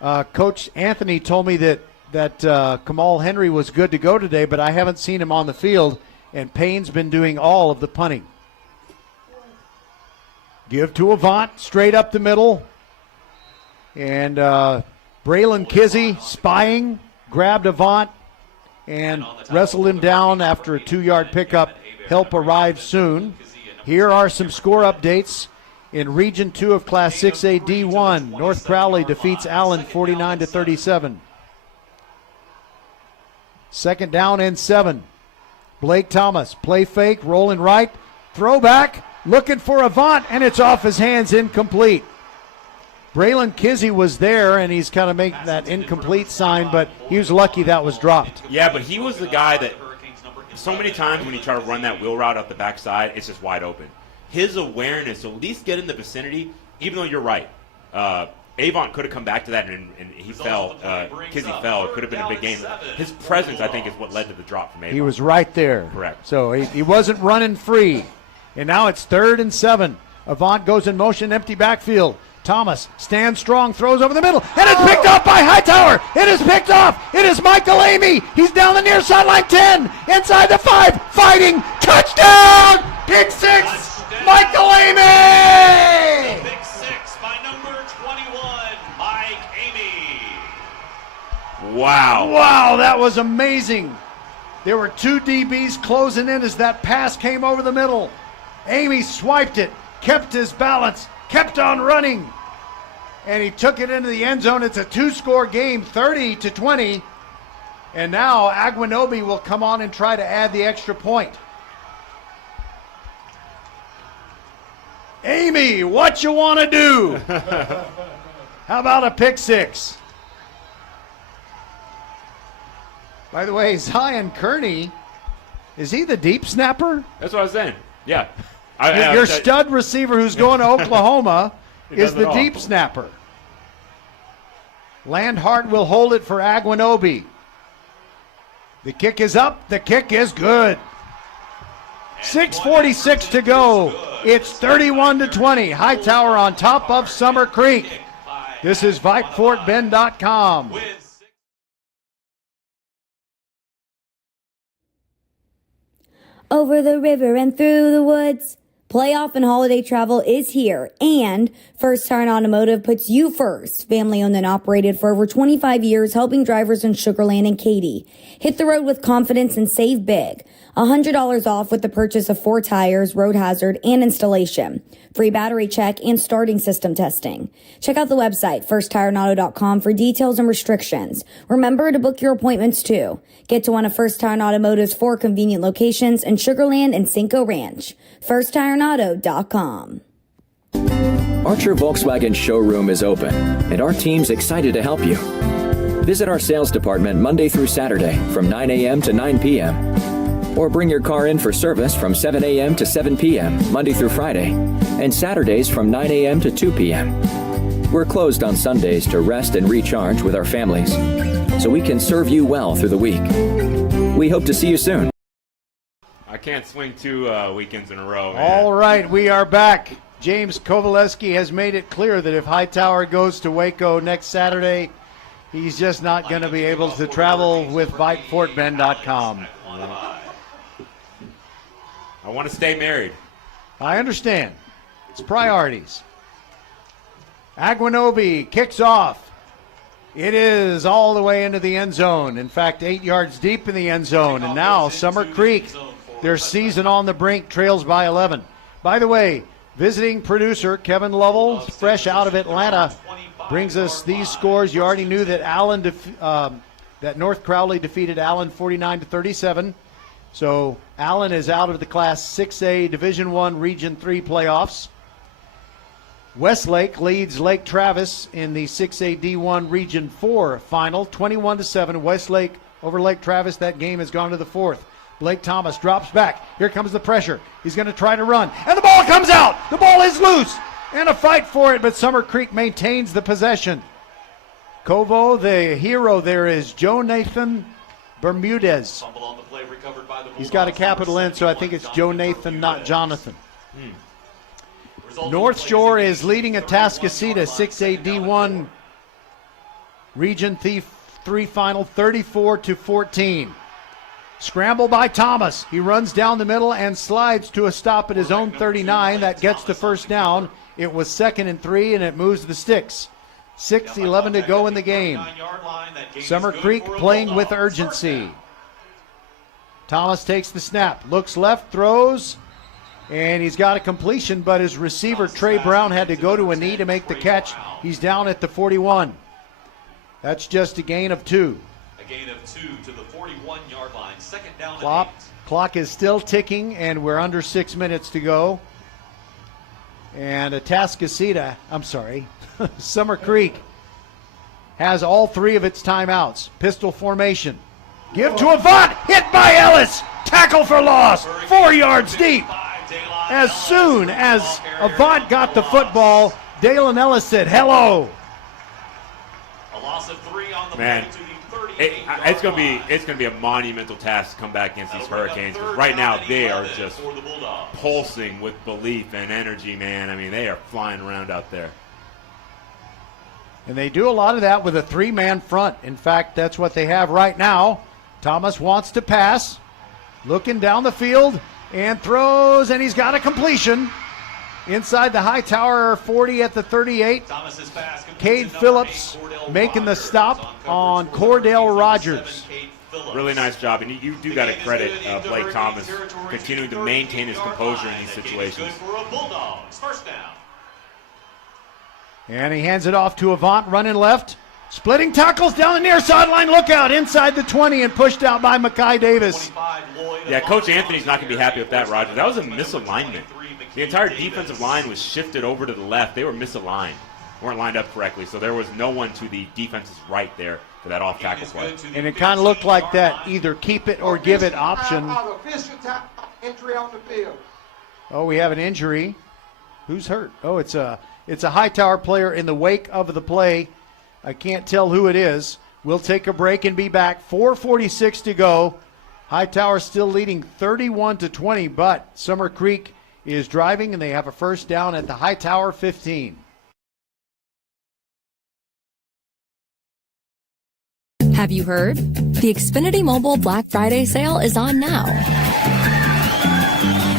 Coach Anthony told me that Kamal Henry was good to go today, but I haven't seen him on the field, and Payne's been doing all of the punting. Give to Avant, straight up the middle. And Braylon Kizzy spying, grabbed Avant, and wrestled him down after a 2-yard pickup. Help arrives soon. Here are some score updates. In Region 2 of Class 6A D1, North Crowley defeats Allen 49-37. 2nd down and 7. Blake Thomas, play fake, rolling right, throwback, looking for Avant, and it's off his hands, incomplete. Braylon Kizzy was there, and he's kind of making that incomplete sign, but he was lucky that was dropped. Yeah, but he was the guy that so many times when you try to run that wheel route up the backside, it's just wide open. His awareness to at least get in the vicinity, even though you're right. Avant could have come back to that, and he fell. Kizzy fell. It could have been a big game. His presence, I think, is what led to the drop from Avant. He was right there. Correct. So he wasn't running free. And now it's 3rd and 7. Avant goes in motion, empty backfield. Thomas stands strong, throws over the middle, and it's picked off by Hightower. It is picked off. It is Michael Amy. He's down the near sideline, 10, inside the 5, fighting, touchdown, pick 6, Michael Amy. Pick 6 by number 21, Mike Amy. Wow. Wow, that was amazing. There were 2 DBs closing in as that pass came over the middle. Amy swiped it, kept his balance, kept on running, and he took it into the end zone. It's a 2-score game, 30-20, and now Aguinobi will come on and try to add the extra point. Amy, what you want to do? How about a pick 6? By the way, Zion Kearney, is he the deep snapper? That's what I was saying. Yeah. Your stud receiver who's going to Oklahoma is the deep snapper. Landhart will hold it for Aguinobi. The kick is up. The kick is good. 6:46 to go. It's 31-20. Hightower on top of Summer Creek. This is VypeFortBend.com. Over the river and through the woods, Playoff and holiday travel is here, and First Tire Automotive puts you first. Family owned and operated for over 25 years, helping drivers in Sugar Land and Katy. Hit the road with confidence and save big. $100 off with the purchase of 4 tires, road hazard, and installation. Free battery check and starting system testing. Check out the website, firsttireauto.com, for details and restrictions. Remember to book your appointments too. Get to one of First Tire Automotive's 4 convenient locations in Sugar Land and Cinco Ranch. firsttireauto.com. Archer Volkswagen showroom is open, and our team's excited to help you. Visit our sales department Monday through Saturday from 9 a.m. to 9 p.m. Or bring your car in for service from 7 a.m. to 7 p.m. Monday through Friday, and Saturdays from 9 a.m. to 2 p.m. We're closed on Sundays to rest and recharge with our families, so we can serve you well through the week. We hope to see you soon. I can't swing 2 weekends in a row, man. All right, we are back. James Kovaleski has made it clear that if Hightower goes to Waco next Saturday, he's just not going to be able to travel with VypeFortBend.com. I want to stay married. I understand. It's priorities. Aguinobi kicks off. It is all the way into the end zone. In fact, 8 yards deep in the end zone. And now Summer Creek, their season on the brink, trails by 11. By the way, visiting producer Kevin Lovell, fresh out of Atlanta, brings us these scores. You already knew that that North Crowley defeated Allen 49-37. So Allen is out of the Class 6A Division I Region 3 playoffs. Westlake leads Lake Travis in the 6A D1 Region 4 final, 21-7. Westlake over Lake Travis. That game has gone to the 4th. Blake Thomas drops back. Here comes the pressure. He's going to try to run. And the ball comes out. The ball is loose. And a fight for it, but Summer Creek maintains the possession. Kovo, the hero there, is Joe Nathan Bermudez. He's got a capital N, so I think it's Joe Nathan, not Jonathan. North Shore is leading Atascocita 6A D1 Region 3 final 34-14. Scramble by Thomas. He runs down the middle and slides to a stop at his own 39. That gets the first down. It was 2nd and 3, and it moves the sticks. 6:11 to go in the game. Summer Creek playing with urgency. Thomas takes the snap, looks left, throws, and he's got a completion, but his receiver, Trey Brown, had to go to a knee to make the catch. He's down at the 41. That's just a gain of 2. A gain of 2 to the 41-yard line. 2nd down. Clock is still ticking, and we're under 6 minutes to go. And Atascocita, Summer Creek has all 3 of its timeouts. Pistol formation. Give to Avant. Hit by Ellis. Tackle for loss. 4 yards deep. As soon as Avant got the football, Dalen Ellis said, hello. A loss of 3 on the Man, play to the 38. it's gonna be a monumental task to come back against these Hurricanes. Right now, they are just pulsing with belief and energy, man. I mean, they are flying around out there. And they do a lot of that with a 3-man front. In fact, that's what they have right now. Thomas wants to pass, looking down the field, and throws, and he's got a completion. Inside the Hightower 40 at the 38. Cade Phillips making the stop on Cordell Rogers. Really nice job, and you do got to credit Blake Thomas continuing to maintain his composure in these situations. And he hands it off to Avant, running left. Splitting tackles down the near sideline. Look out inside the 20 and pushed out by Makai Davis. Yeah, Coach Anthony's not going to be happy with that, Roger. That was a misalignment. The entire defensive line was shifted over to the left. They were misaligned, weren't lined up correctly, so there was no one to the defense's right there for that off-tackle play. And it kind of looked like that either keep it or give it option. Entry on the field. Oh, we have an injury. Who's hurt? Oh, it's a Hightower player in the wake of the play. I can't tell who it is. We'll take a break and be back. 4:46 to go. Hightower still leading 31-20, but Summer Creek is driving, and they have a first down at the Hightower 15. Have you heard? The Xfinity Mobile Black Friday sale is on now.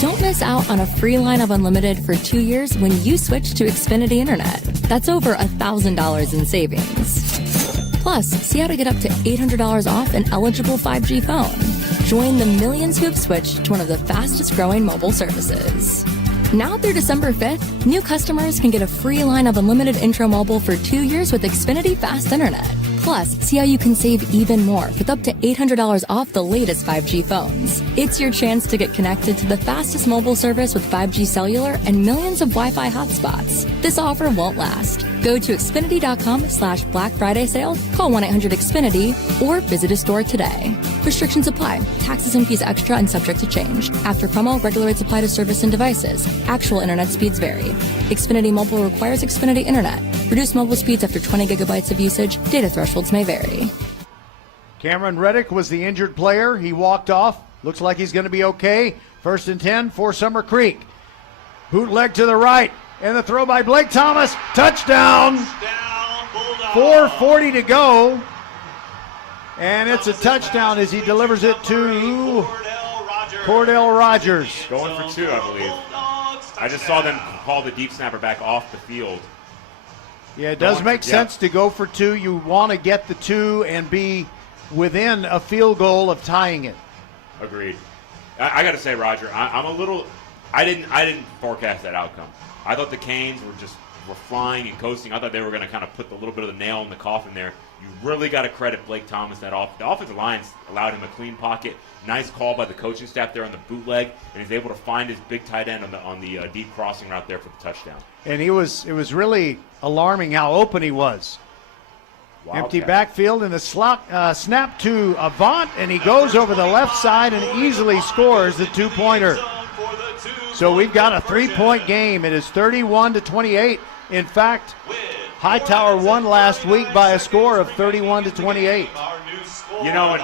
Don't miss miss out on a free line of unlimited for 2 years when you switch to Xfinity Internet. That's over $1,000 in savings. Plus, see how to get up to $800 off an eligible 5G phone. Join the millions who have switched to one of the fastest growing mobile services. Now through December 5th, new customers can get a free line of unlimited intro mobile for 2 years with Xfinity Fast Internet. Plus, see how you can save even more with up to $800 off the latest 5G phones. It's your chance to get connected to the fastest mobile service with 5G cellular and millions of Wi-Fi hotspots. This offer won't last. Go to Xfinity.com/Black Friday sale, call 1-800-XFINITY, or visit a store today. Restrictions apply. Taxes and fees extra and subject to change. After promo, regular rates apply to service and devices. Actual internet speeds vary. Xfinity Mobile requires Xfinity Internet. Reduce mobile speeds after 20 gigabytes of usage. Data thresholds may vary. Cameron Reddick was the injured player. He walked off. Looks like he's going to be okay. 1st and 10 for Summer Creek. Bootleg to the right. And the throw by Blake Thomas. Touchdown. 4:40 to go. And it's a touchdown as he delivers it to Cordell Rogers. Going for 2, I believe. I just saw them call the deep snapper back off the field. Yeah, it does make sense to go for 2. You want to get the 2 and be within a field goal of tying it. Agreed. I got to say, Roger, I'm a little. I didn't forecast that outcome. I thought the Canes were flying and coasting. I thought they were going to kind of put the little bit of the nail in the coffin there. You really got to credit Blake Thomas that off. The offensive line allowed him a clean pocket. Nice call by the coaching staff there on the bootleg, and he's able to find his big tight end on the deep crossing route there for the touchdown. And it was really alarming how open he was. Empty backfield and the snap to Avant, and he goes over the left side and easily scores the 2-pointer. So we've got a 3-point game. It is 31-28. In fact, Hightower won last week by a score of 31-28. You know, and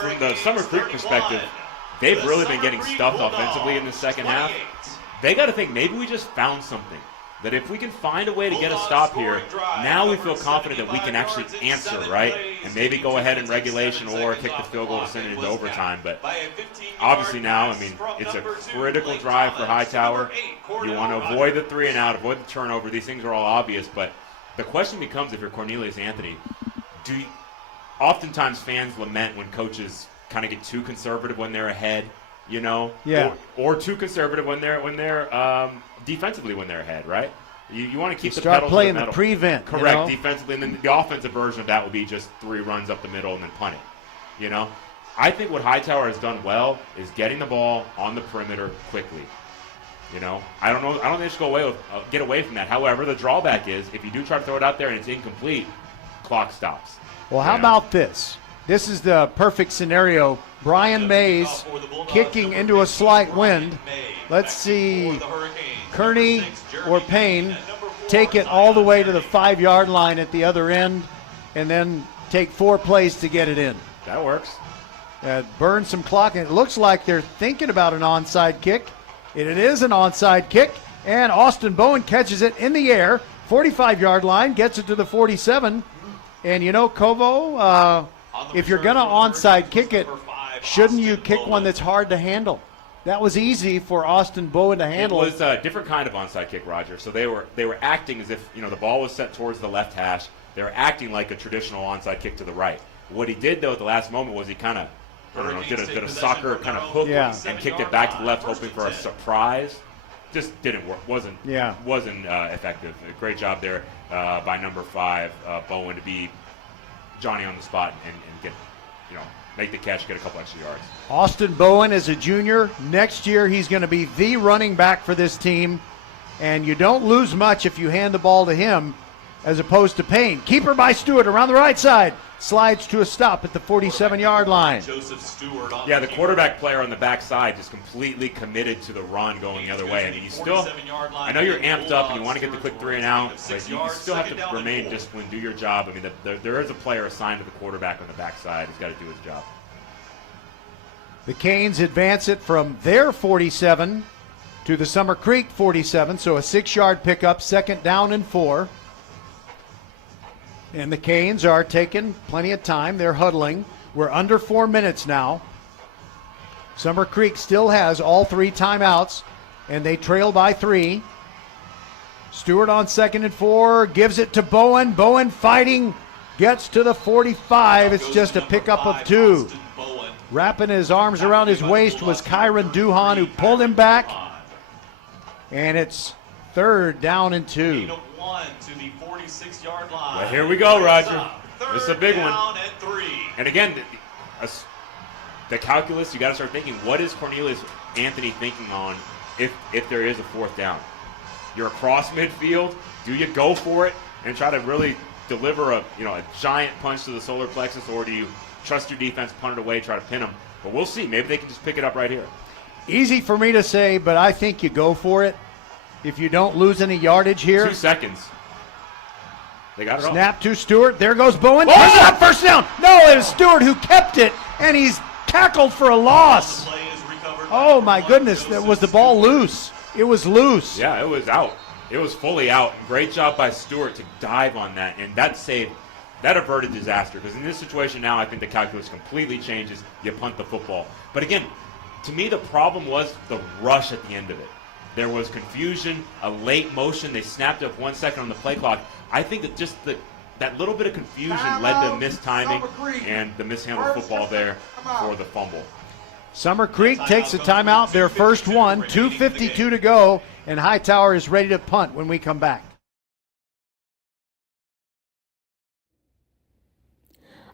from the Summer Creek perspective, they've really been getting stuffed offensively in the second half. They got to think maybe we just found something. That if we can find a way to get a stop here, now we feel confident that we can actually answer, right? And maybe go ahead in regulation or kick the field goal to send it into overtime. But obviously now, I mean, it's a critical drive for Hightower. You want to avoid the 3 and out, avoid the turnover. These things are all obvious. But the question becomes, if you're Cornelius Anthony, oftentimes fans lament when coaches kind of get too conservative when they're ahead, you know? Yeah. Or too conservative when they're defensively when they're ahead, right? You want to keep the start pedal playing to the metal. the prevent. Correct, defensively, and then the offensive version of that would be just 3 runs up the middle and then punt it. You know, I think what Hightower has done well is getting the ball on the perimeter quickly. You know, I don't think they should get away from that. However, the drawback is if you do try to throw it out there and it's incomplete, clock stops. Well, how about this? This is the perfect scenario. Brian Mays kicking into a slight wind. Let's see Kearney or Payne take it all the way to the 5-yard line at the other end and then take 4 plays to get it in. That works. Burn some clock. And it looks like they're thinking about an onside kick. It is an onside kick, and Austin Bowen catches it in the air, 45-yard line, gets it to the 47. And, you know, Kovo, if you're going to onside kick it, shouldn't you kick one that's hard to handle? That was easy for Austin Bowen to handle. It was a different kind of onside kick, Roger. So they were acting as if, you know, the ball was set towards the left hash. They were acting like a traditional onside kick to the right. What he did, though, at the last moment was he kind of, did a soccer kind of hook and kicked it back to the left, hoping for a surprise. Just didn't work. Wasn't effective. Great job there by number 5, Bowen, to be Johnny on the spot and get, you know, make the catch, get a couple extra yards. Austin Bowen is a junior. Next year he's going to be the running back for this team, and you don't lose much if you hand the ball to him as opposed to Payne. Keeper by Stewart around the right side. Slides to a stop at the 47-yard line. Yeah, the quarterback player on the backside just completely committed to the run going the other way. I mean, you still, I know you're amped up and you want to get the quick 3 and out, but you still have to remain disciplined, do your job. I mean, there is a player assigned to the quarterback on the backside who's got to do his job. The Canes advance it from their 47 to the Summer Creek 47, so a 6-yard pickup, 2nd down and 4. And the Canes are taking plenty of time. They're huddling. We're under 4 minutes now. Summer Creek still has all 3 timeouts, and they trail by 3. Stewart on 2nd and 4, gives it to Bowen. Bowen fighting, gets to the 45. It's just a pickup of 2. Wrapping his arms around his waist was Kyron Duhan, who pulled him back. And it's 3rd down and 2. Well, here we go, Roger. This is a big one. And again, the calculus, you got to start thinking, what is Cornelius Anthony thinking on if there is a 4th down? You're across midfield. Do you go for it and try to really deliver a giant punch to the solar plexus, or do you trust your defense, punt it away, try to pin them? But we'll see. Maybe they can just pick it up right here. Easy for me to say, but I think you go for it. If you don't lose any yardage here. 2 seconds. They got it all. Snap to Stewart. There goes Bowen. Oh! First down. No, it was Stewart who kept it, and he's tackled for a loss. Oh, my goodness. Was the ball loose? It was loose. Yeah, it was out. It was fully out. Great job by Stewart to dive on that, and that averted disaster. Because in this situation now, I think the calculus completely changes. You punt the football. But again, to me, the problem was the rush at the end of it. There was confusion, a late motion. They snapped up 1 second on the play clock. I think that just that little bit of confusion led to mistiming and the mishandled football there for the fumble. Summer Creek takes a timeout, their first one, 2:52 to go, and Hightower is ready to punt when we come back.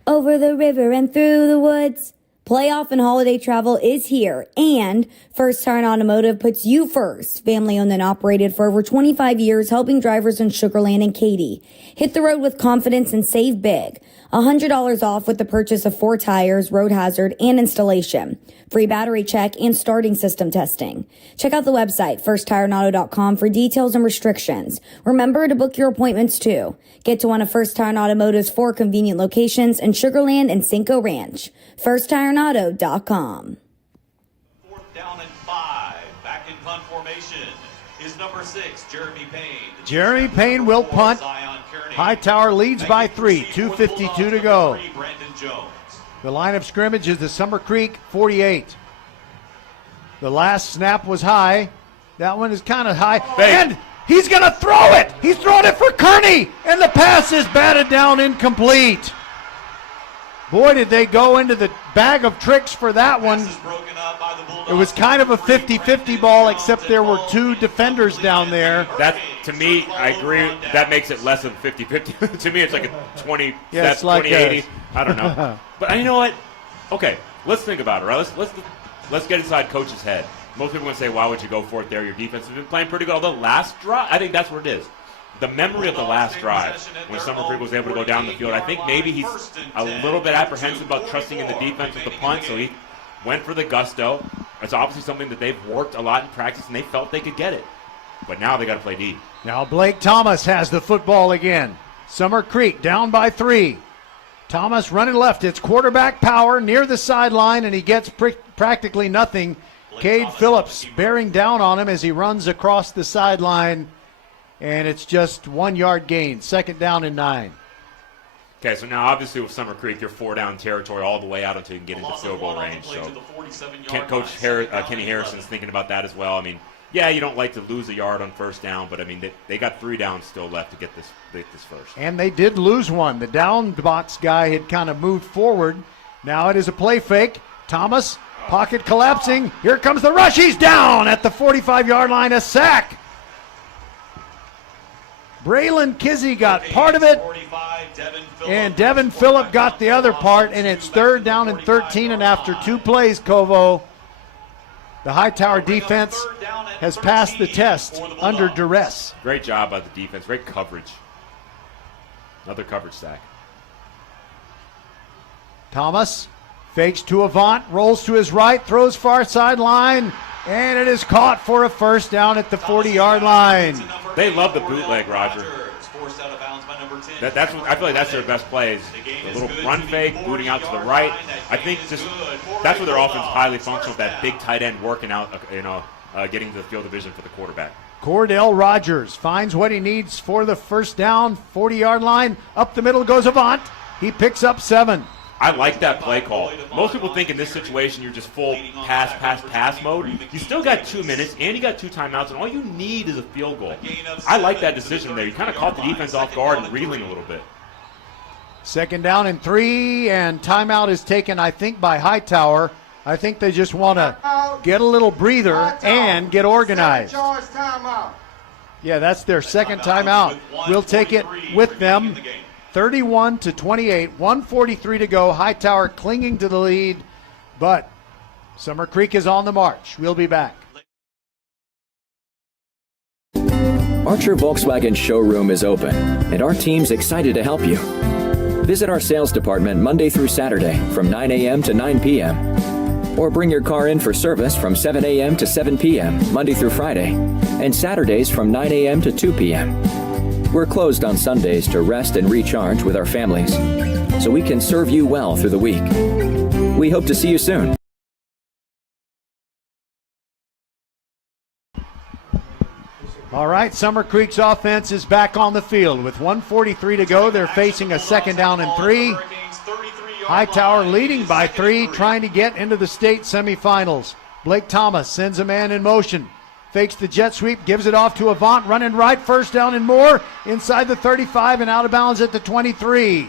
Over the river and through the woods, playoff and holiday travel is here, and First Tire Automotive puts you first. Family owned and operated for over 25 years, helping drivers in Sugar Land and Katy. Hit the road with confidence and save big. $100 off with the purchase of 4 tires, road hazard, and installation. Free battery check and starting system testing. Check out the website, firsttireauto.com, for details and restrictions. Remember to book your appointments too. Get to one of First Tire Automotive's 4 convenient locations in Sugar Land and Cinco Ranch. firsttireauto.com. 4th down and 5. Back in punt formation is number 6, Jeremy Payne. Jeremy Payne will punt. Hightower leads by 3, 2:52 to go. The line of scrimmage is the Summer Creek 48. The last snap was high. That one is kind of high. And he's going to throw it. He's throwing it for Kearney. And the pass is batted down, incomplete. Boy, did they go into the bag of tricks for that one. It was kind of a 50-50 ball, except there were 2 defenders down there. That, to me, I agree. That makes it less than 50-50. To me, it's like a 20, yeah, that's like 20-80. I don't know. But you know what? Okay, let's think about it, right? Let's get inside coach's head. Most people are going to say, why would you go for it there? Your defense has been playing pretty good. Although last drive, I think that's what it is. The memory of the last drive when Summer Creek was able to go down the field. I think maybe he's a little bit apprehensive about trusting in the defense with the punt, so he went for the gusto. It's obviously something that they've worked a lot in practice, and they felt they could get it. But now they got to play D. Now Blake Thomas has the football again. Summer Creek down by 3. Thomas running left. It's quarterback power near the sideline, and he gets practically nothing. Cade Phillips bearing down on him as he runs across the sideline, and it's just 1 yard gain. 2nd down and 9. Okay, so now obviously with Summer Creek, you're 4 down territory all the way out until you can get into field goal range. So Coach Kenny Harrison's thinking about that as well. I mean, yeah, you don't like to lose a yard on 1st down, but I mean, they got 3 downs still left to get this first. And they did lose one. The down box guy had kind of moved forward. Now it is a play fake. Thomas, pocket collapsing. Here comes the rush. He's down at the 45-yard line. A sack. Braylon Kizzy got part of it, and Devin Phillip got the other part, and it's 3rd down and 13, and after 2 plays, Kovo, the Hightower defense has passed the test under duress. Great job by the defense. Great coverage. Another coverage sack. Thomas fakes to Avant, rolls to his right, throws far sideline, and it is caught for a 1st down at the 40-yard line. They love the bootleg, Roger. That's what, I feel like that's their best plays. The little run fake, booting out to the right. I think that's where their offense is highly functional, with that big tight end working out, getting to the field of vision for the quarterback. Cordell Rogers finds what he needs for the 1st down, 40-yard line. Up the middle goes Avant. He picks up 7. I like that play call. Most people think in this situation you're just full pass mode. You still got 2 minutes, and you got 2 timeouts, and all you need is a field goal. I like that decision there. You kind of caught the defense off guard and reeling a little bit. 2nd down and 3, and timeout is taken, I think, by Hightower. I think they just want to get a little breather and get organized. Yeah, that's their 2nd timeout. We'll take it with them. 31-28, 1:43 to go. Hightower clinging to the lead, but Summer Creek is on the march. We'll be back. Archer Volkswagen showroom is open, and our team's excited to help you. Visit our sales department Monday through Saturday from 9 a.m. to 9 p.m. Or bring your car in for service from 7 a.m. to 7 p.m. Monday through Friday, and Saturdays from 9 a.m. to 2 p.m. We're closed on Sundays to rest and recharge with our families, so we can serve you well through the week. We hope to see you soon. All right, Summer Creek's offense is back on the field. With 1:43 to go, they're facing a 2nd down and 3. Hightower leading by 3, trying to get into the state semifinals. Blake Thomas sends a man in motion. Fakes the jet sweep, gives it off to Avant, running right, 1st down and more, inside the 35 and out of bounds at the 23.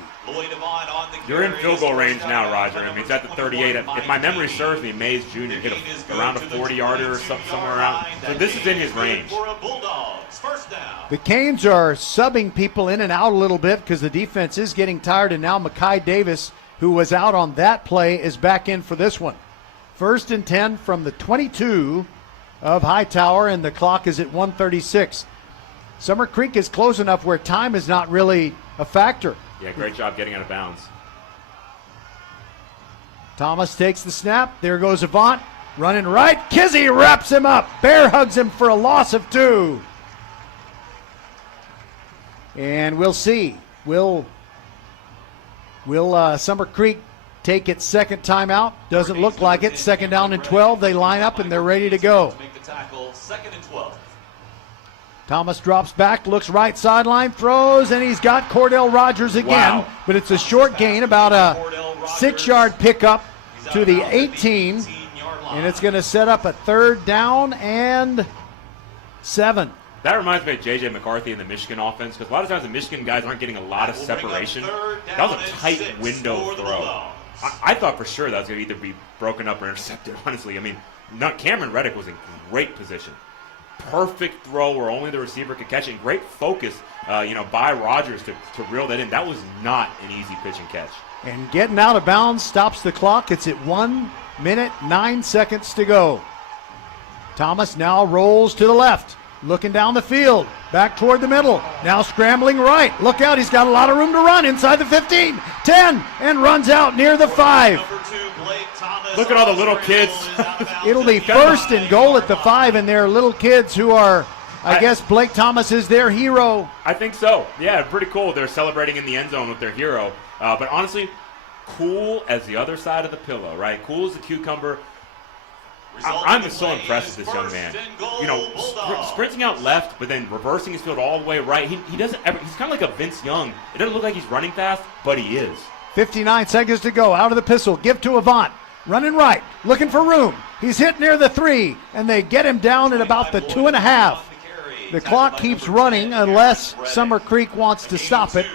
You're in field goal range now, Roger. I mean, it's at the 38. If my memory serves me, Mays Jr. hit around a 40-yarder or somewhere around. So this is in his range. The Canes are subbing people in and out a little bit because the defense is getting tired, and now Mekhi Davis, who was out on that play, is back in for this one. 1st and 10 from the 22 of Hightower, and the clock is at 1:36. Summer Creek is close enough where time is not really a factor. Yeah, great job getting out of bounds. Thomas takes the snap. There goes Avant, running right. Kizzy wraps him up. Bear hugs him for a loss of 2. And we'll see. Will Summer Creek take its 2nd timeout? Doesn't look like it. 2nd down and 12. They line up and they're ready to go. Thomas drops back, looks right sideline, throws, and he's got Cordell Rogers again. Wow. But it's a short gain, about a 6-yard pickup to the 18. And it's going to set up a 3rd down and 7. That reminds me of J.J. McCarthy in the Michigan offense, because a lot of times the Michigan guys aren't getting a lot of separation. That was a tight window throw. I thought for sure that was going to either be broken up or intercepted, honestly. I mean, Cameron Reddick was in great position. Perfect throw where only the receiver could catch it. And great focus, by Rogers to reel that in. That was not an easy pitch and catch. And getting out of bounds stops the clock. It's at 1 minute, 9 seconds to go. Thomas now rolls to the left. Looking down the field, back toward the middle, now scrambling right. Look out, he's got a lot of room to run inside the 15, 10, and runs out near the 5. Look at all the little kids. It'll be 1st and goal at the 5, and they're little kids who are, I guess Blake Thomas is their hero. I think so. Yeah, pretty cool. They're celebrating in the end zone with their hero. But honestly, cool as the other side of the pillow, right? Cool as a cucumber. I'm so impressed with this young man. Sprinting out left, but then reversing his field all the way right. He doesn't ever. He's kind of like a Vince Young. It doesn't look like he's running fast, but he is. 59 seconds to go. Out of the pistol. Give to Avant. Running right. Looking for room. He's hit near the 3, and they get him down at about the 2.5. The clock keeps running unless Summer Creek wants to stop it.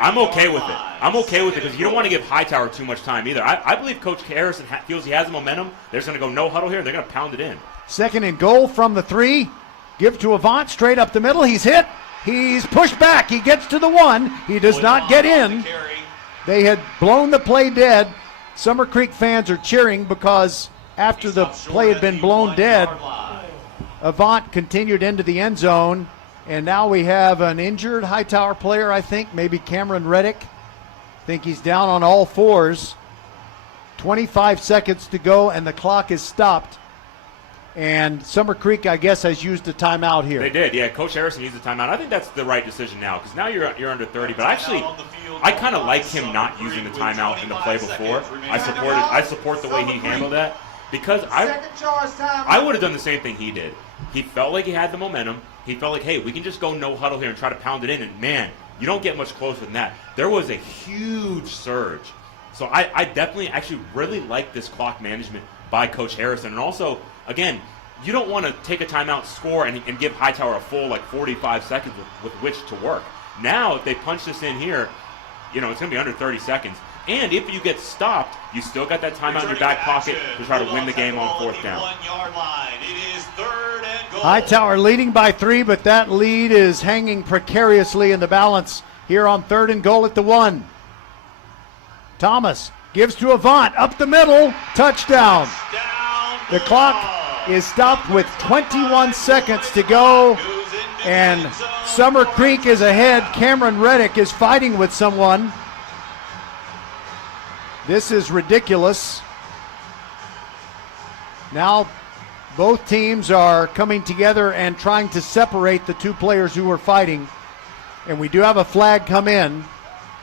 I'm okay with it. Because you don't want to give Hightower too much time either. I believe Coach Harrison feels he has the momentum. They're just going to go no huddle here. They're going to pound it in. 2nd and goal from the 3. Give to Avant, straight up the middle. He's hit. He's pushed back. He gets to the 1. He does not get in. They had blown the play dead. Summer Creek fans are cheering because after the play had been blown dead, Avant continued into the end zone, and now we have an injured Hightower player, I think, maybe Cameron Reddick. I think he's down on all 4s. 25 seconds to go, and the clock is stopped. And Summer Creek, I guess, has used a timeout here. They did, yeah. Coach Harrison used a timeout. I think that's the right decision now, because now you're under 30. But actually, I kind of like him not using the timeout in the play before. I support the way he handled that, because I would have done the same thing he did. He felt like he had the momentum. He felt like, hey, we can just go no huddle here and try to pound it in. And, man, you don't get much closer than that. There was a huge surge. So I definitely actually really like this clock management by Coach Harrison. And also, again, you don't want to take a timeout, score, and give Hightower a full 45 seconds with which to work. Now, if they punch this in here, it's going to be under 30 seconds. And if you get stopped, you still got that timeout in your back pocket to try to win the game on fourth down. It is 3rd and goal. Hightower leading by 3, but that lead is hanging precariously in the balance here on 3rd and goal at the 1. Thomas gives to Avant, up the middle, touchdown. The clock is stopped with 21 seconds to go, and Summer Creek is ahead. Cameron Reddick is fighting with someone. This is ridiculous. Now both teams are coming together and trying to separate the two players who were fighting. And we do have a flag come in.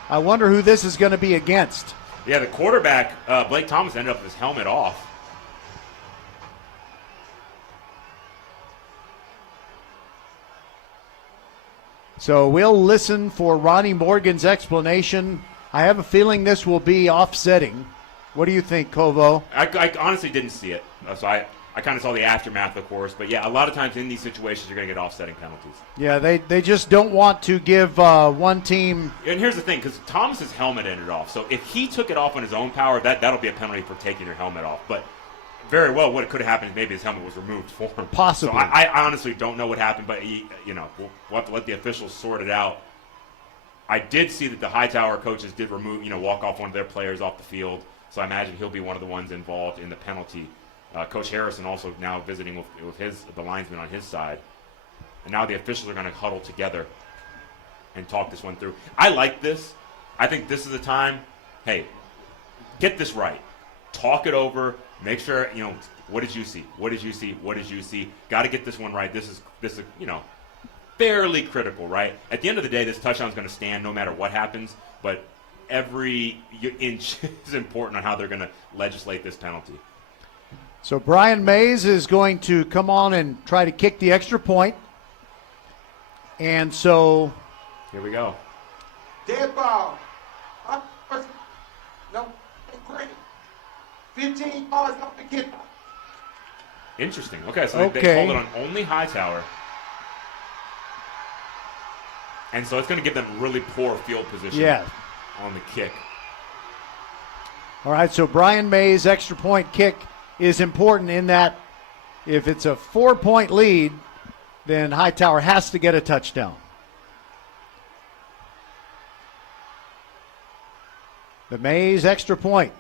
I wonder who this is going to be against. Yeah, the quarterback, Blake Thomas, ended up with his helmet off. So we'll listen for Ronnie Morgan's explanation. I have a feeling this will be offsetting. What do you think, Kovo? I honestly didn't see it. So I kind of saw the aftermath, of course. But, yeah, a lot of times in these situations you're going to get offsetting penalties. Yeah, they just don't want to give one team. And here's the thing, because Thomas's helmet ended off. So if he took it off on his own power, that'll be a penalty for taking your helmet off. But very well, what could have happened is maybe his helmet was removed for him. Possibly. So I honestly don't know what happened, but we'll have to let the officials sort it out. I did see that the Hightower coaches did remove, walk off one of their players off the field. So I imagine he'll be one of the ones involved in the penalty. Coach Harrison also now visiting with the linesman on his side. And now the officials are going to huddle together and talk this one through. I like this. I think this is the time. Hey, get this right. Talk it over. Make sure, what did you see? What did you see? What did you see? Got to get this one right. This is fairly critical, right? At the end of the day, this touchdown is going to stand no matter what happens, but every inch is important on how they're going to legislate this penalty. So Brian Mays is going to come on and try to kick the extra point. And so here we go. Dead ball. No, 15 yards off the kick. Interesting. Okay, so they called it on only Hightower. And so it's going to give them really poor field position on the kick. All right, so Brian Mays' extra point kick is important in that if it's a 4-point lead, then Hightower has to get a touchdown. The Mays extra point.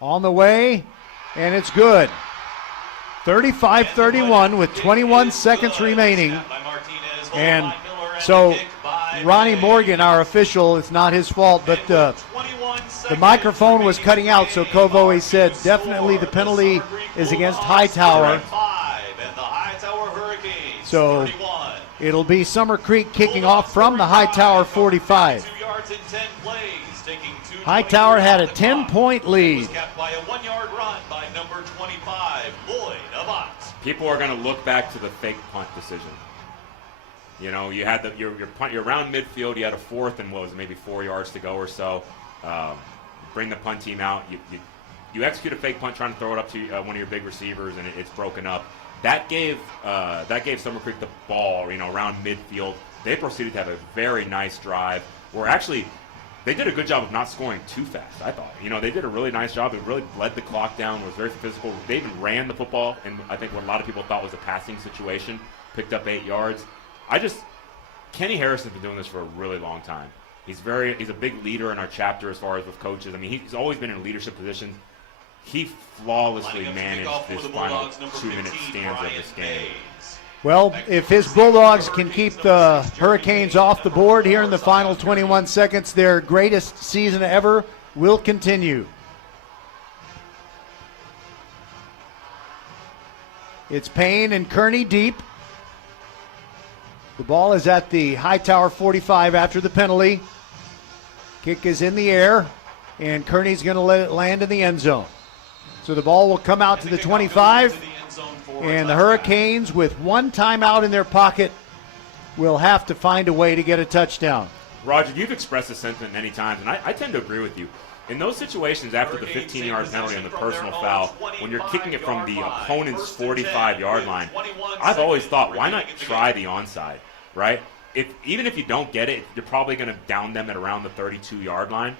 On the way, and it's good. 35-31 with 21 seconds remaining. And so Ronnie Morgan, our official, it's not his fault, but the microphone was cutting out, so Kovo, he said definitely the penalty is against Hightower. So it'll be Summer Creek kicking off from the Hightower 45. Hightower had a 10-point lead. People are going to look back to the fake punt decision. You had your punt, you're around midfield. You had a 4th and maybe 4 yards to go or so. Bring the punt team out. You execute a fake punt trying to throw it up to one of your big receivers, and it's broken up. That gave Summer Creek the ball, around midfield. They proceeded to have a very nice drive where actually they did a good job of not scoring too fast, I thought. They did a really nice job. They really bled the clock down, was very physical. They even ran the football, and I think what a lot of people thought was a passing situation, picked up 8 yards. Kenny Harrison's been doing this for a really long time. He's a big leader in our chapter as far as with coaches. I mean, he's always been in leadership positions. He flawlessly managed this final 2-minute stanza of this game. Well, if his Bulldogs can keep the Hurricanes off the board here in the final 21 seconds, their greatest season ever will continue. It's Payne and Kearney deep. The ball is at the Hightower 45 after the penalty. Kick is in the air, and Kearney's going to let it land in the end zone. So the ball will come out to the 25, and the Hurricanes, with one timeout in their pocket, will have to find a way to get a touchdown. Roger, you've expressed this sentiment many times, and I tend to agree with you. In those situations after the 15-yard penalty on the personal foul, when you're kicking it from the opponent's 45-yard line, I've always thought, why not try the onside, right? Even if you don't get it, you're probably going to down them at around the 32-yard line.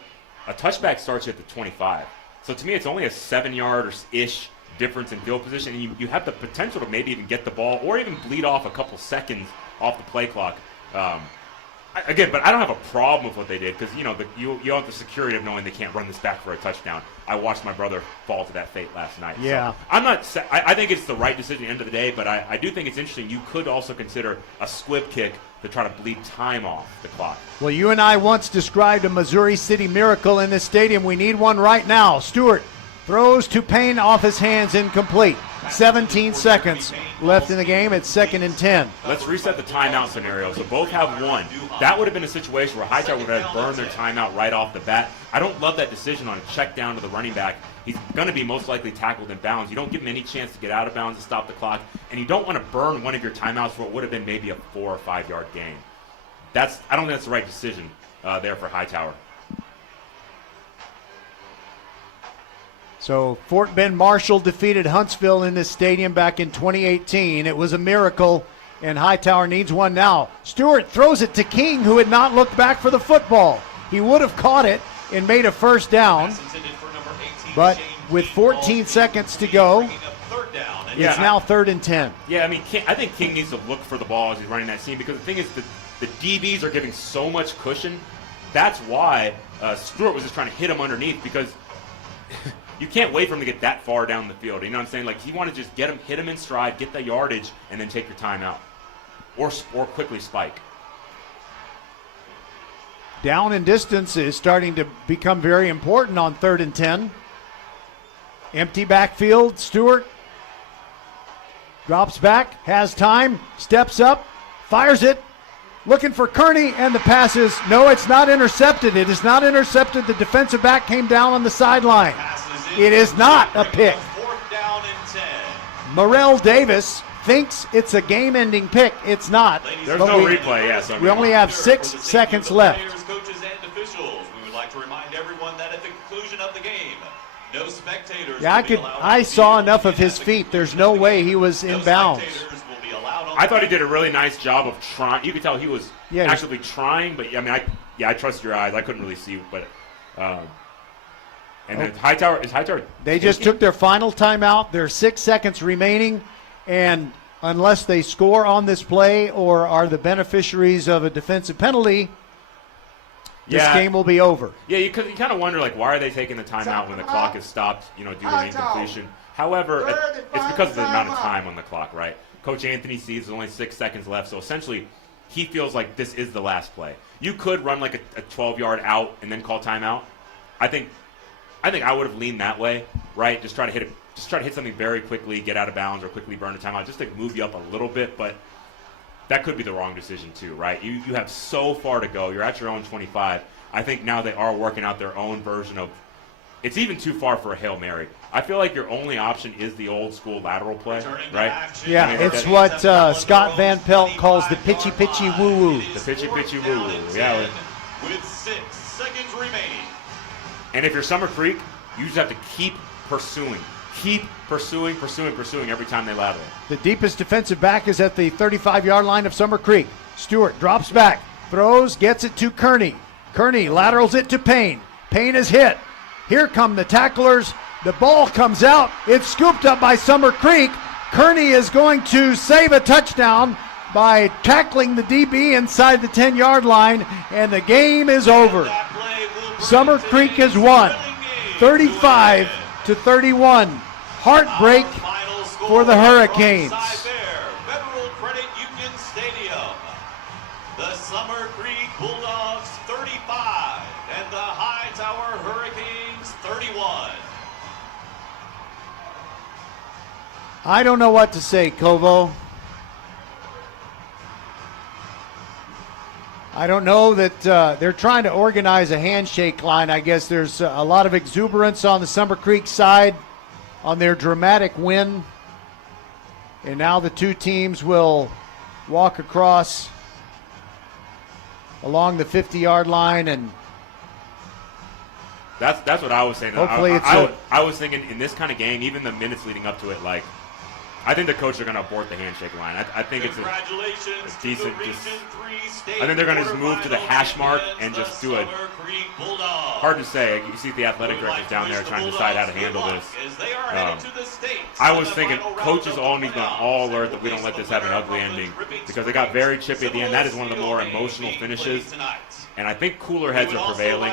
A touchback starts you at the 25. So to me, it's only a 7-yard-ish difference in field position, and you have the potential to maybe even get the ball or even bleed off a couple seconds off the play clock. But I don't have a problem with what they did because, you have the security of knowing they can't run this back for a touchdown. I watched my brother fall to that fate last night. Yeah. So I think it's the right decision at the end of the day, but I do think it's interesting. You could also consider a squib kick to try to bleed time off the clock. Well, you and I once described a Missouri City miracle in this stadium. We need one right now. Stewart throws to Payne off his hands, incomplete. 17 seconds left in the game. It's 2nd and 10. Let's reset the timeout scenario. So both have one. That would have been a situation where Hightower would have burned their timeout right off the bat. I don't love that decision on a check down to the running back. He's going to be most likely tackled in bounds. You don't give him any chance to get out of bounds to stop the clock, and you don't want to burn one of your timeouts for what would have been maybe a 4 or 5 yard gain. I don't think that's the right decision there for Hightower. So Fort Bend Marshall defeated Huntsville in this stadium back in 2018. It was a miracle, and Hightower needs one now. Stewart throws it to King, who had not looked back for the football. He would have caught it and made a first down, but with 14 seconds to go, it's now 3rd and 10. Yeah, I think King needs to look for the ball as he's running that seam because the thing is the DBs are giving so much cushion. That's why Stewart was just trying to hit him underneath because you can't wait for him to get that far down the field. You know what I'm saying? Like, you want to just hit him in stride, get the yardage, and then take your time out. Or quickly spike. Down and distance is starting to become very important on 3rd and 10. Empty backfield. Stewart drops back, has time, steps up, fires it, looking for Kearney, and the pass is, no, it's not intercepted. It is not intercepted. The defensive back came down on the sideline. It is not a pick. Morrell Davis thinks it's a game-ending pick. It's not. There's no replay, yes. We only have 6 seconds left. Coaches and officials, we would like to remind everyone that at the conclusion of the game, no spectators. Yeah, I saw enough of his feet. There's no way he was in bounds. I thought he did a really nice job of trying. You could tell he was actively trying, but I trust your eyes. I couldn't really see, but. And then Hightower. They just took their final timeout. There's 6 seconds remaining, and unless they score on this play or are the beneficiaries of a defensive penalty, this game will be over. Yeah, you kind of wonder, why are they taking the timeout when the clock is stopped, due to an incompletion. However, it's because of the amount of time on the clock, right? Coach Anthony sees there's only 6 seconds left, so essentially he feels like this is the last play. You could run a 12-yard out and then call timeout. I think I would have leaned that way, right? Just try to hit something very quickly, get out of bounds, or quickly burn a timeout, just to move you up a little bit. But that could be the wrong decision too, right? You have so far to go. You're at your own 25. I think now they are working out their own version of. It's even too far for a Hail Mary. I feel like your only option is the old school lateral play, right? Yeah, it's what Scott Van Pelt calls the pitchy woo woo. The pitchy woo woo. Yeah. With 6 seconds remaining. And if you're Summer Creek, you just have to keep pursuing. Keep pursuing every time they lateral. The deepest defensive back is at the 35-yard line of Summer Creek. Stewart drops back, throws, gets it to Kearney. Kearney laterals it to Payne. Payne is hit. Here come the tacklers. The ball comes out. It's scooped up by Summer Creek. Kearney is going to save a touchdown by tackling the DB inside the 10-yard line, and the game is over. Summer Creek has won 35-31. Heartbreak for the Hurricanes. Federal Credit Union Stadium. The Summer Creek Bulldogs 35 and the Hightower Hurricanes 31. I don't know what to say, Kovo. I don't know that they're trying to organize a handshake line. I guess there's a lot of exuberance on the Summer Creek side on their dramatic win. And now the two teams will walk across along the 50-yard line, and that's what I was saying. Hopefully I was thinking in this kind of game, even the minutes leading up to it, like, I think the coach are going to abort the handshake line. I think it's a decent. I think they're going to just move to the hash mark and just do it. Hard to say. You see the athletic directors down there trying to decide how to handle this. I was thinking coaches all need to all alert that we don't let this have an ugly ending, because they got very chippy at the end. That is one of the more emotional finishes. And I think cooler heads are prevailing.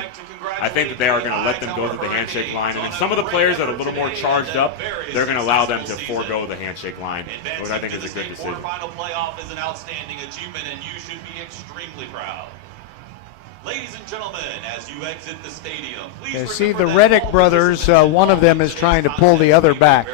I think that they are going to let them go through the handshake line. And then some of the players that are a little more charged up, they're going to allow them to forego the handshake line, which I think is a good decision. Quarterfinal playoff is an outstanding achievement, and you should be extremely proud. Ladies and gentlemen, as you exit the stadium, please see the Reddick brothers. One of them is trying to pull the other back.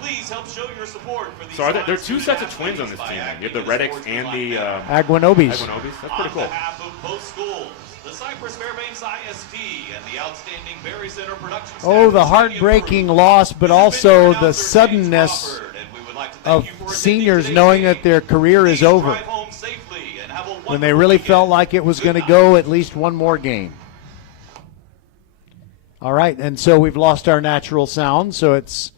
Please help show your support for these. So there are two sets of twins on this team. You have the Reddicks and the Aguinobis. That's pretty cool. On behalf of both schools, the Cypress Fairbanks ISD and the outstanding Berry Center production staff. Oh, the heartbreaking loss, but also the suddenness of seniors knowing that their career is over when they really felt like it was going to go at least one more game. All right, and so we've lost our natural sound, so it's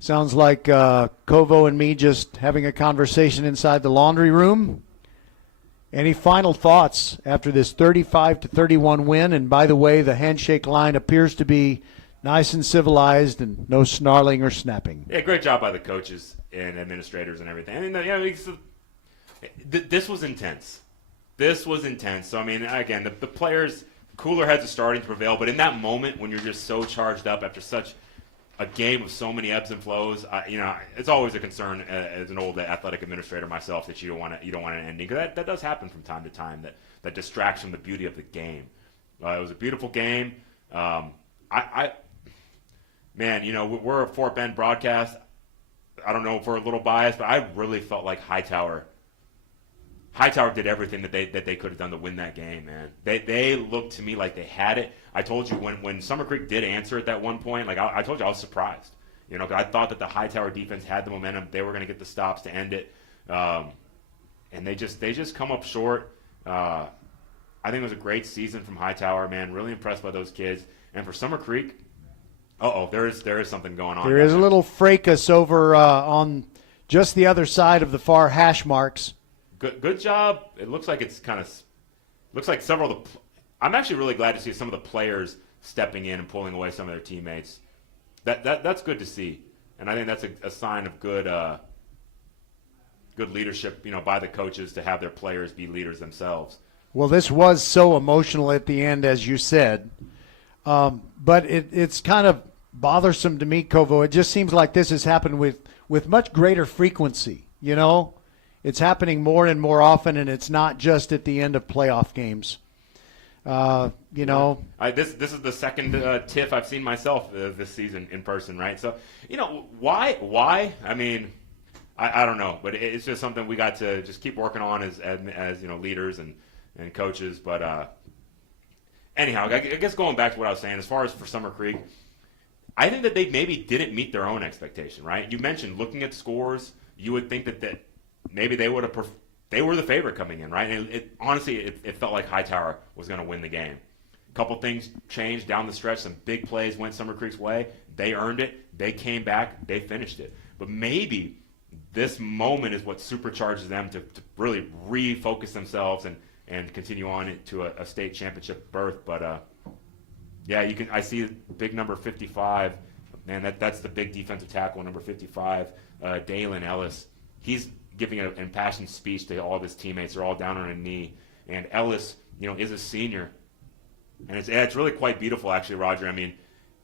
sounds like Kovo and me just having a conversation inside the laundry room. Any final thoughts after this 35-31 win? And by the way, the handshake line appears to be nice and civilized and no snarling or snapping. Yeah, great job by the coaches and administrators and everything. I mean, this was intense. This was intense. So, I mean, again, the players, cooler heads are starting to prevail. But in that moment when you're just so charged up after such a game of so many ebbs and flows, it's always a concern as an old athletic administrator myself that you don't want an ending, because that does happen from time to time. That distracts from the beauty of the game. It was a beautiful game. Man, we're a Fort Bend broadcast. I don't know if we're a little biased, but I really felt like Hightower did everything that they could have done to win that game, man. They looked to me like they had it. I told you when Summer Creek did answer at that one point, like I told you I was surprised. Cause I thought that the Hightower defense had the momentum. They were going to get the stops to end it, and they just come up short. I think it was a great season from Hightower, man. Really impressed by those kids. And for Summer Creek, there is something going on. There is a little fracas over on just the other side of the far hash marks. Good job. It looks like several of the. I'm actually really glad to see some of the players stepping in and pulling away some of their teammates. That's good to see, and I think that's a sign of good leadership, by the coaches to have their players be leaders themselves. Well, this was so emotional at the end, as you said, but it's kind of bothersome to me, Kovo. It just seems like this has happened with much greater frequency. It's happening more and more often, and it's not just at the end of playoff games. This is the second TIFF I've seen myself this season in person, right? So, why? I mean, I don't know, but it's just something we got to just keep working on as leaders and coaches. But anyhow, I guess going back to what I was saying, as far as for Summer Creek, I think that they maybe didn't meet their own expectation, right? You mentioned looking at scores, you would think that maybe they would have they were the favorite coming in, right? And honestly, it felt like Hightower was going to win the game. A couple things changed down the stretch. Some big plays went Summer Creek's way. They earned it. They came back. They finished it. But maybe this moment is what supercharges them to really refocus themselves and continue on to a state championship berth. But I see big number 55. Man, that's the big defensive tackle, number 55, Dalen Ellis. He's giving an impassioned speech to all of his teammates. They're all down on a knee, and Ellis, is a senior, and it's really quite beautiful, actually, Roger. I mean,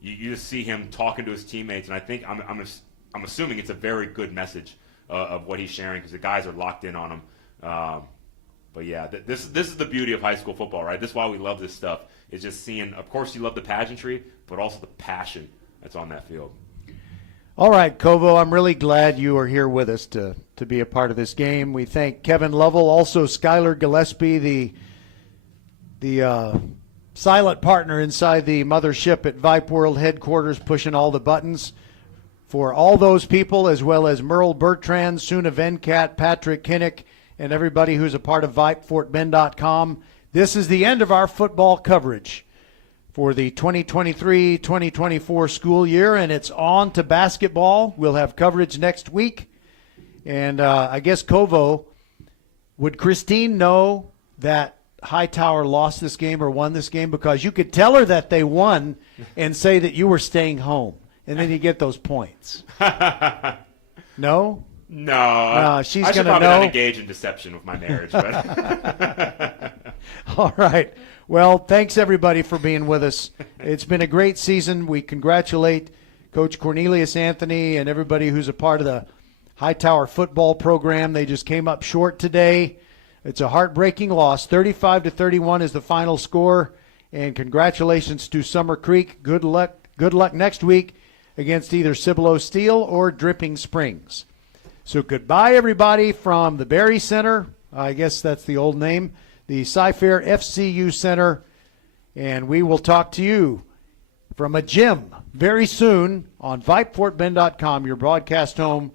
you just see him talking to his teammates, and I think I'm assuming it's a very good message of what he's sharing, because the guys are locked in on him. But yeah, this is the beauty of high school football, right? This is why we love this stuff. It's just seeing. Of course, you love the pageantry, but also the passion that's on that field. All right, Kovo, I'm really glad you are here with us to be a part of this game. We thank Kevin Lovell, also Skylar Gillespie, the silent partner inside the mothership at Vype World headquarters, pushing all the buttons for all those people, as well as Merle Bertrand, Suna Venkat, Patrick Kinnick, and everybody who's a part of VypeFortBend.com. This is the end of our football coverage for the 2023-2024 school year, and it's on to basketball. We'll have coverage next week. And I guess, Kovo, would Christine know that Hightower lost this game or won this game? Because you could tell her that they won and say that you were staying home, and then you get those points. No? No. She's I should going to probably know. not engage in deception with my marriage. But All right. Well, thanks, everybody, for being with us. It's been a great season. We congratulate Coach Cornelius Anthony and everybody who's a part of the Hightower football program. They just came up short today. It's a heartbreaking loss. 35-31 is the final score. And congratulations to Summer Creek. Good luck next week against either Cibolo Steel or Dripping Springs. So goodbye, everybody, from the Berry Center. I guess that's the old name. The Cy-Fair FCU Center. And we will talk to you from a gym very soon on VypeFortBend.com, your broadcast home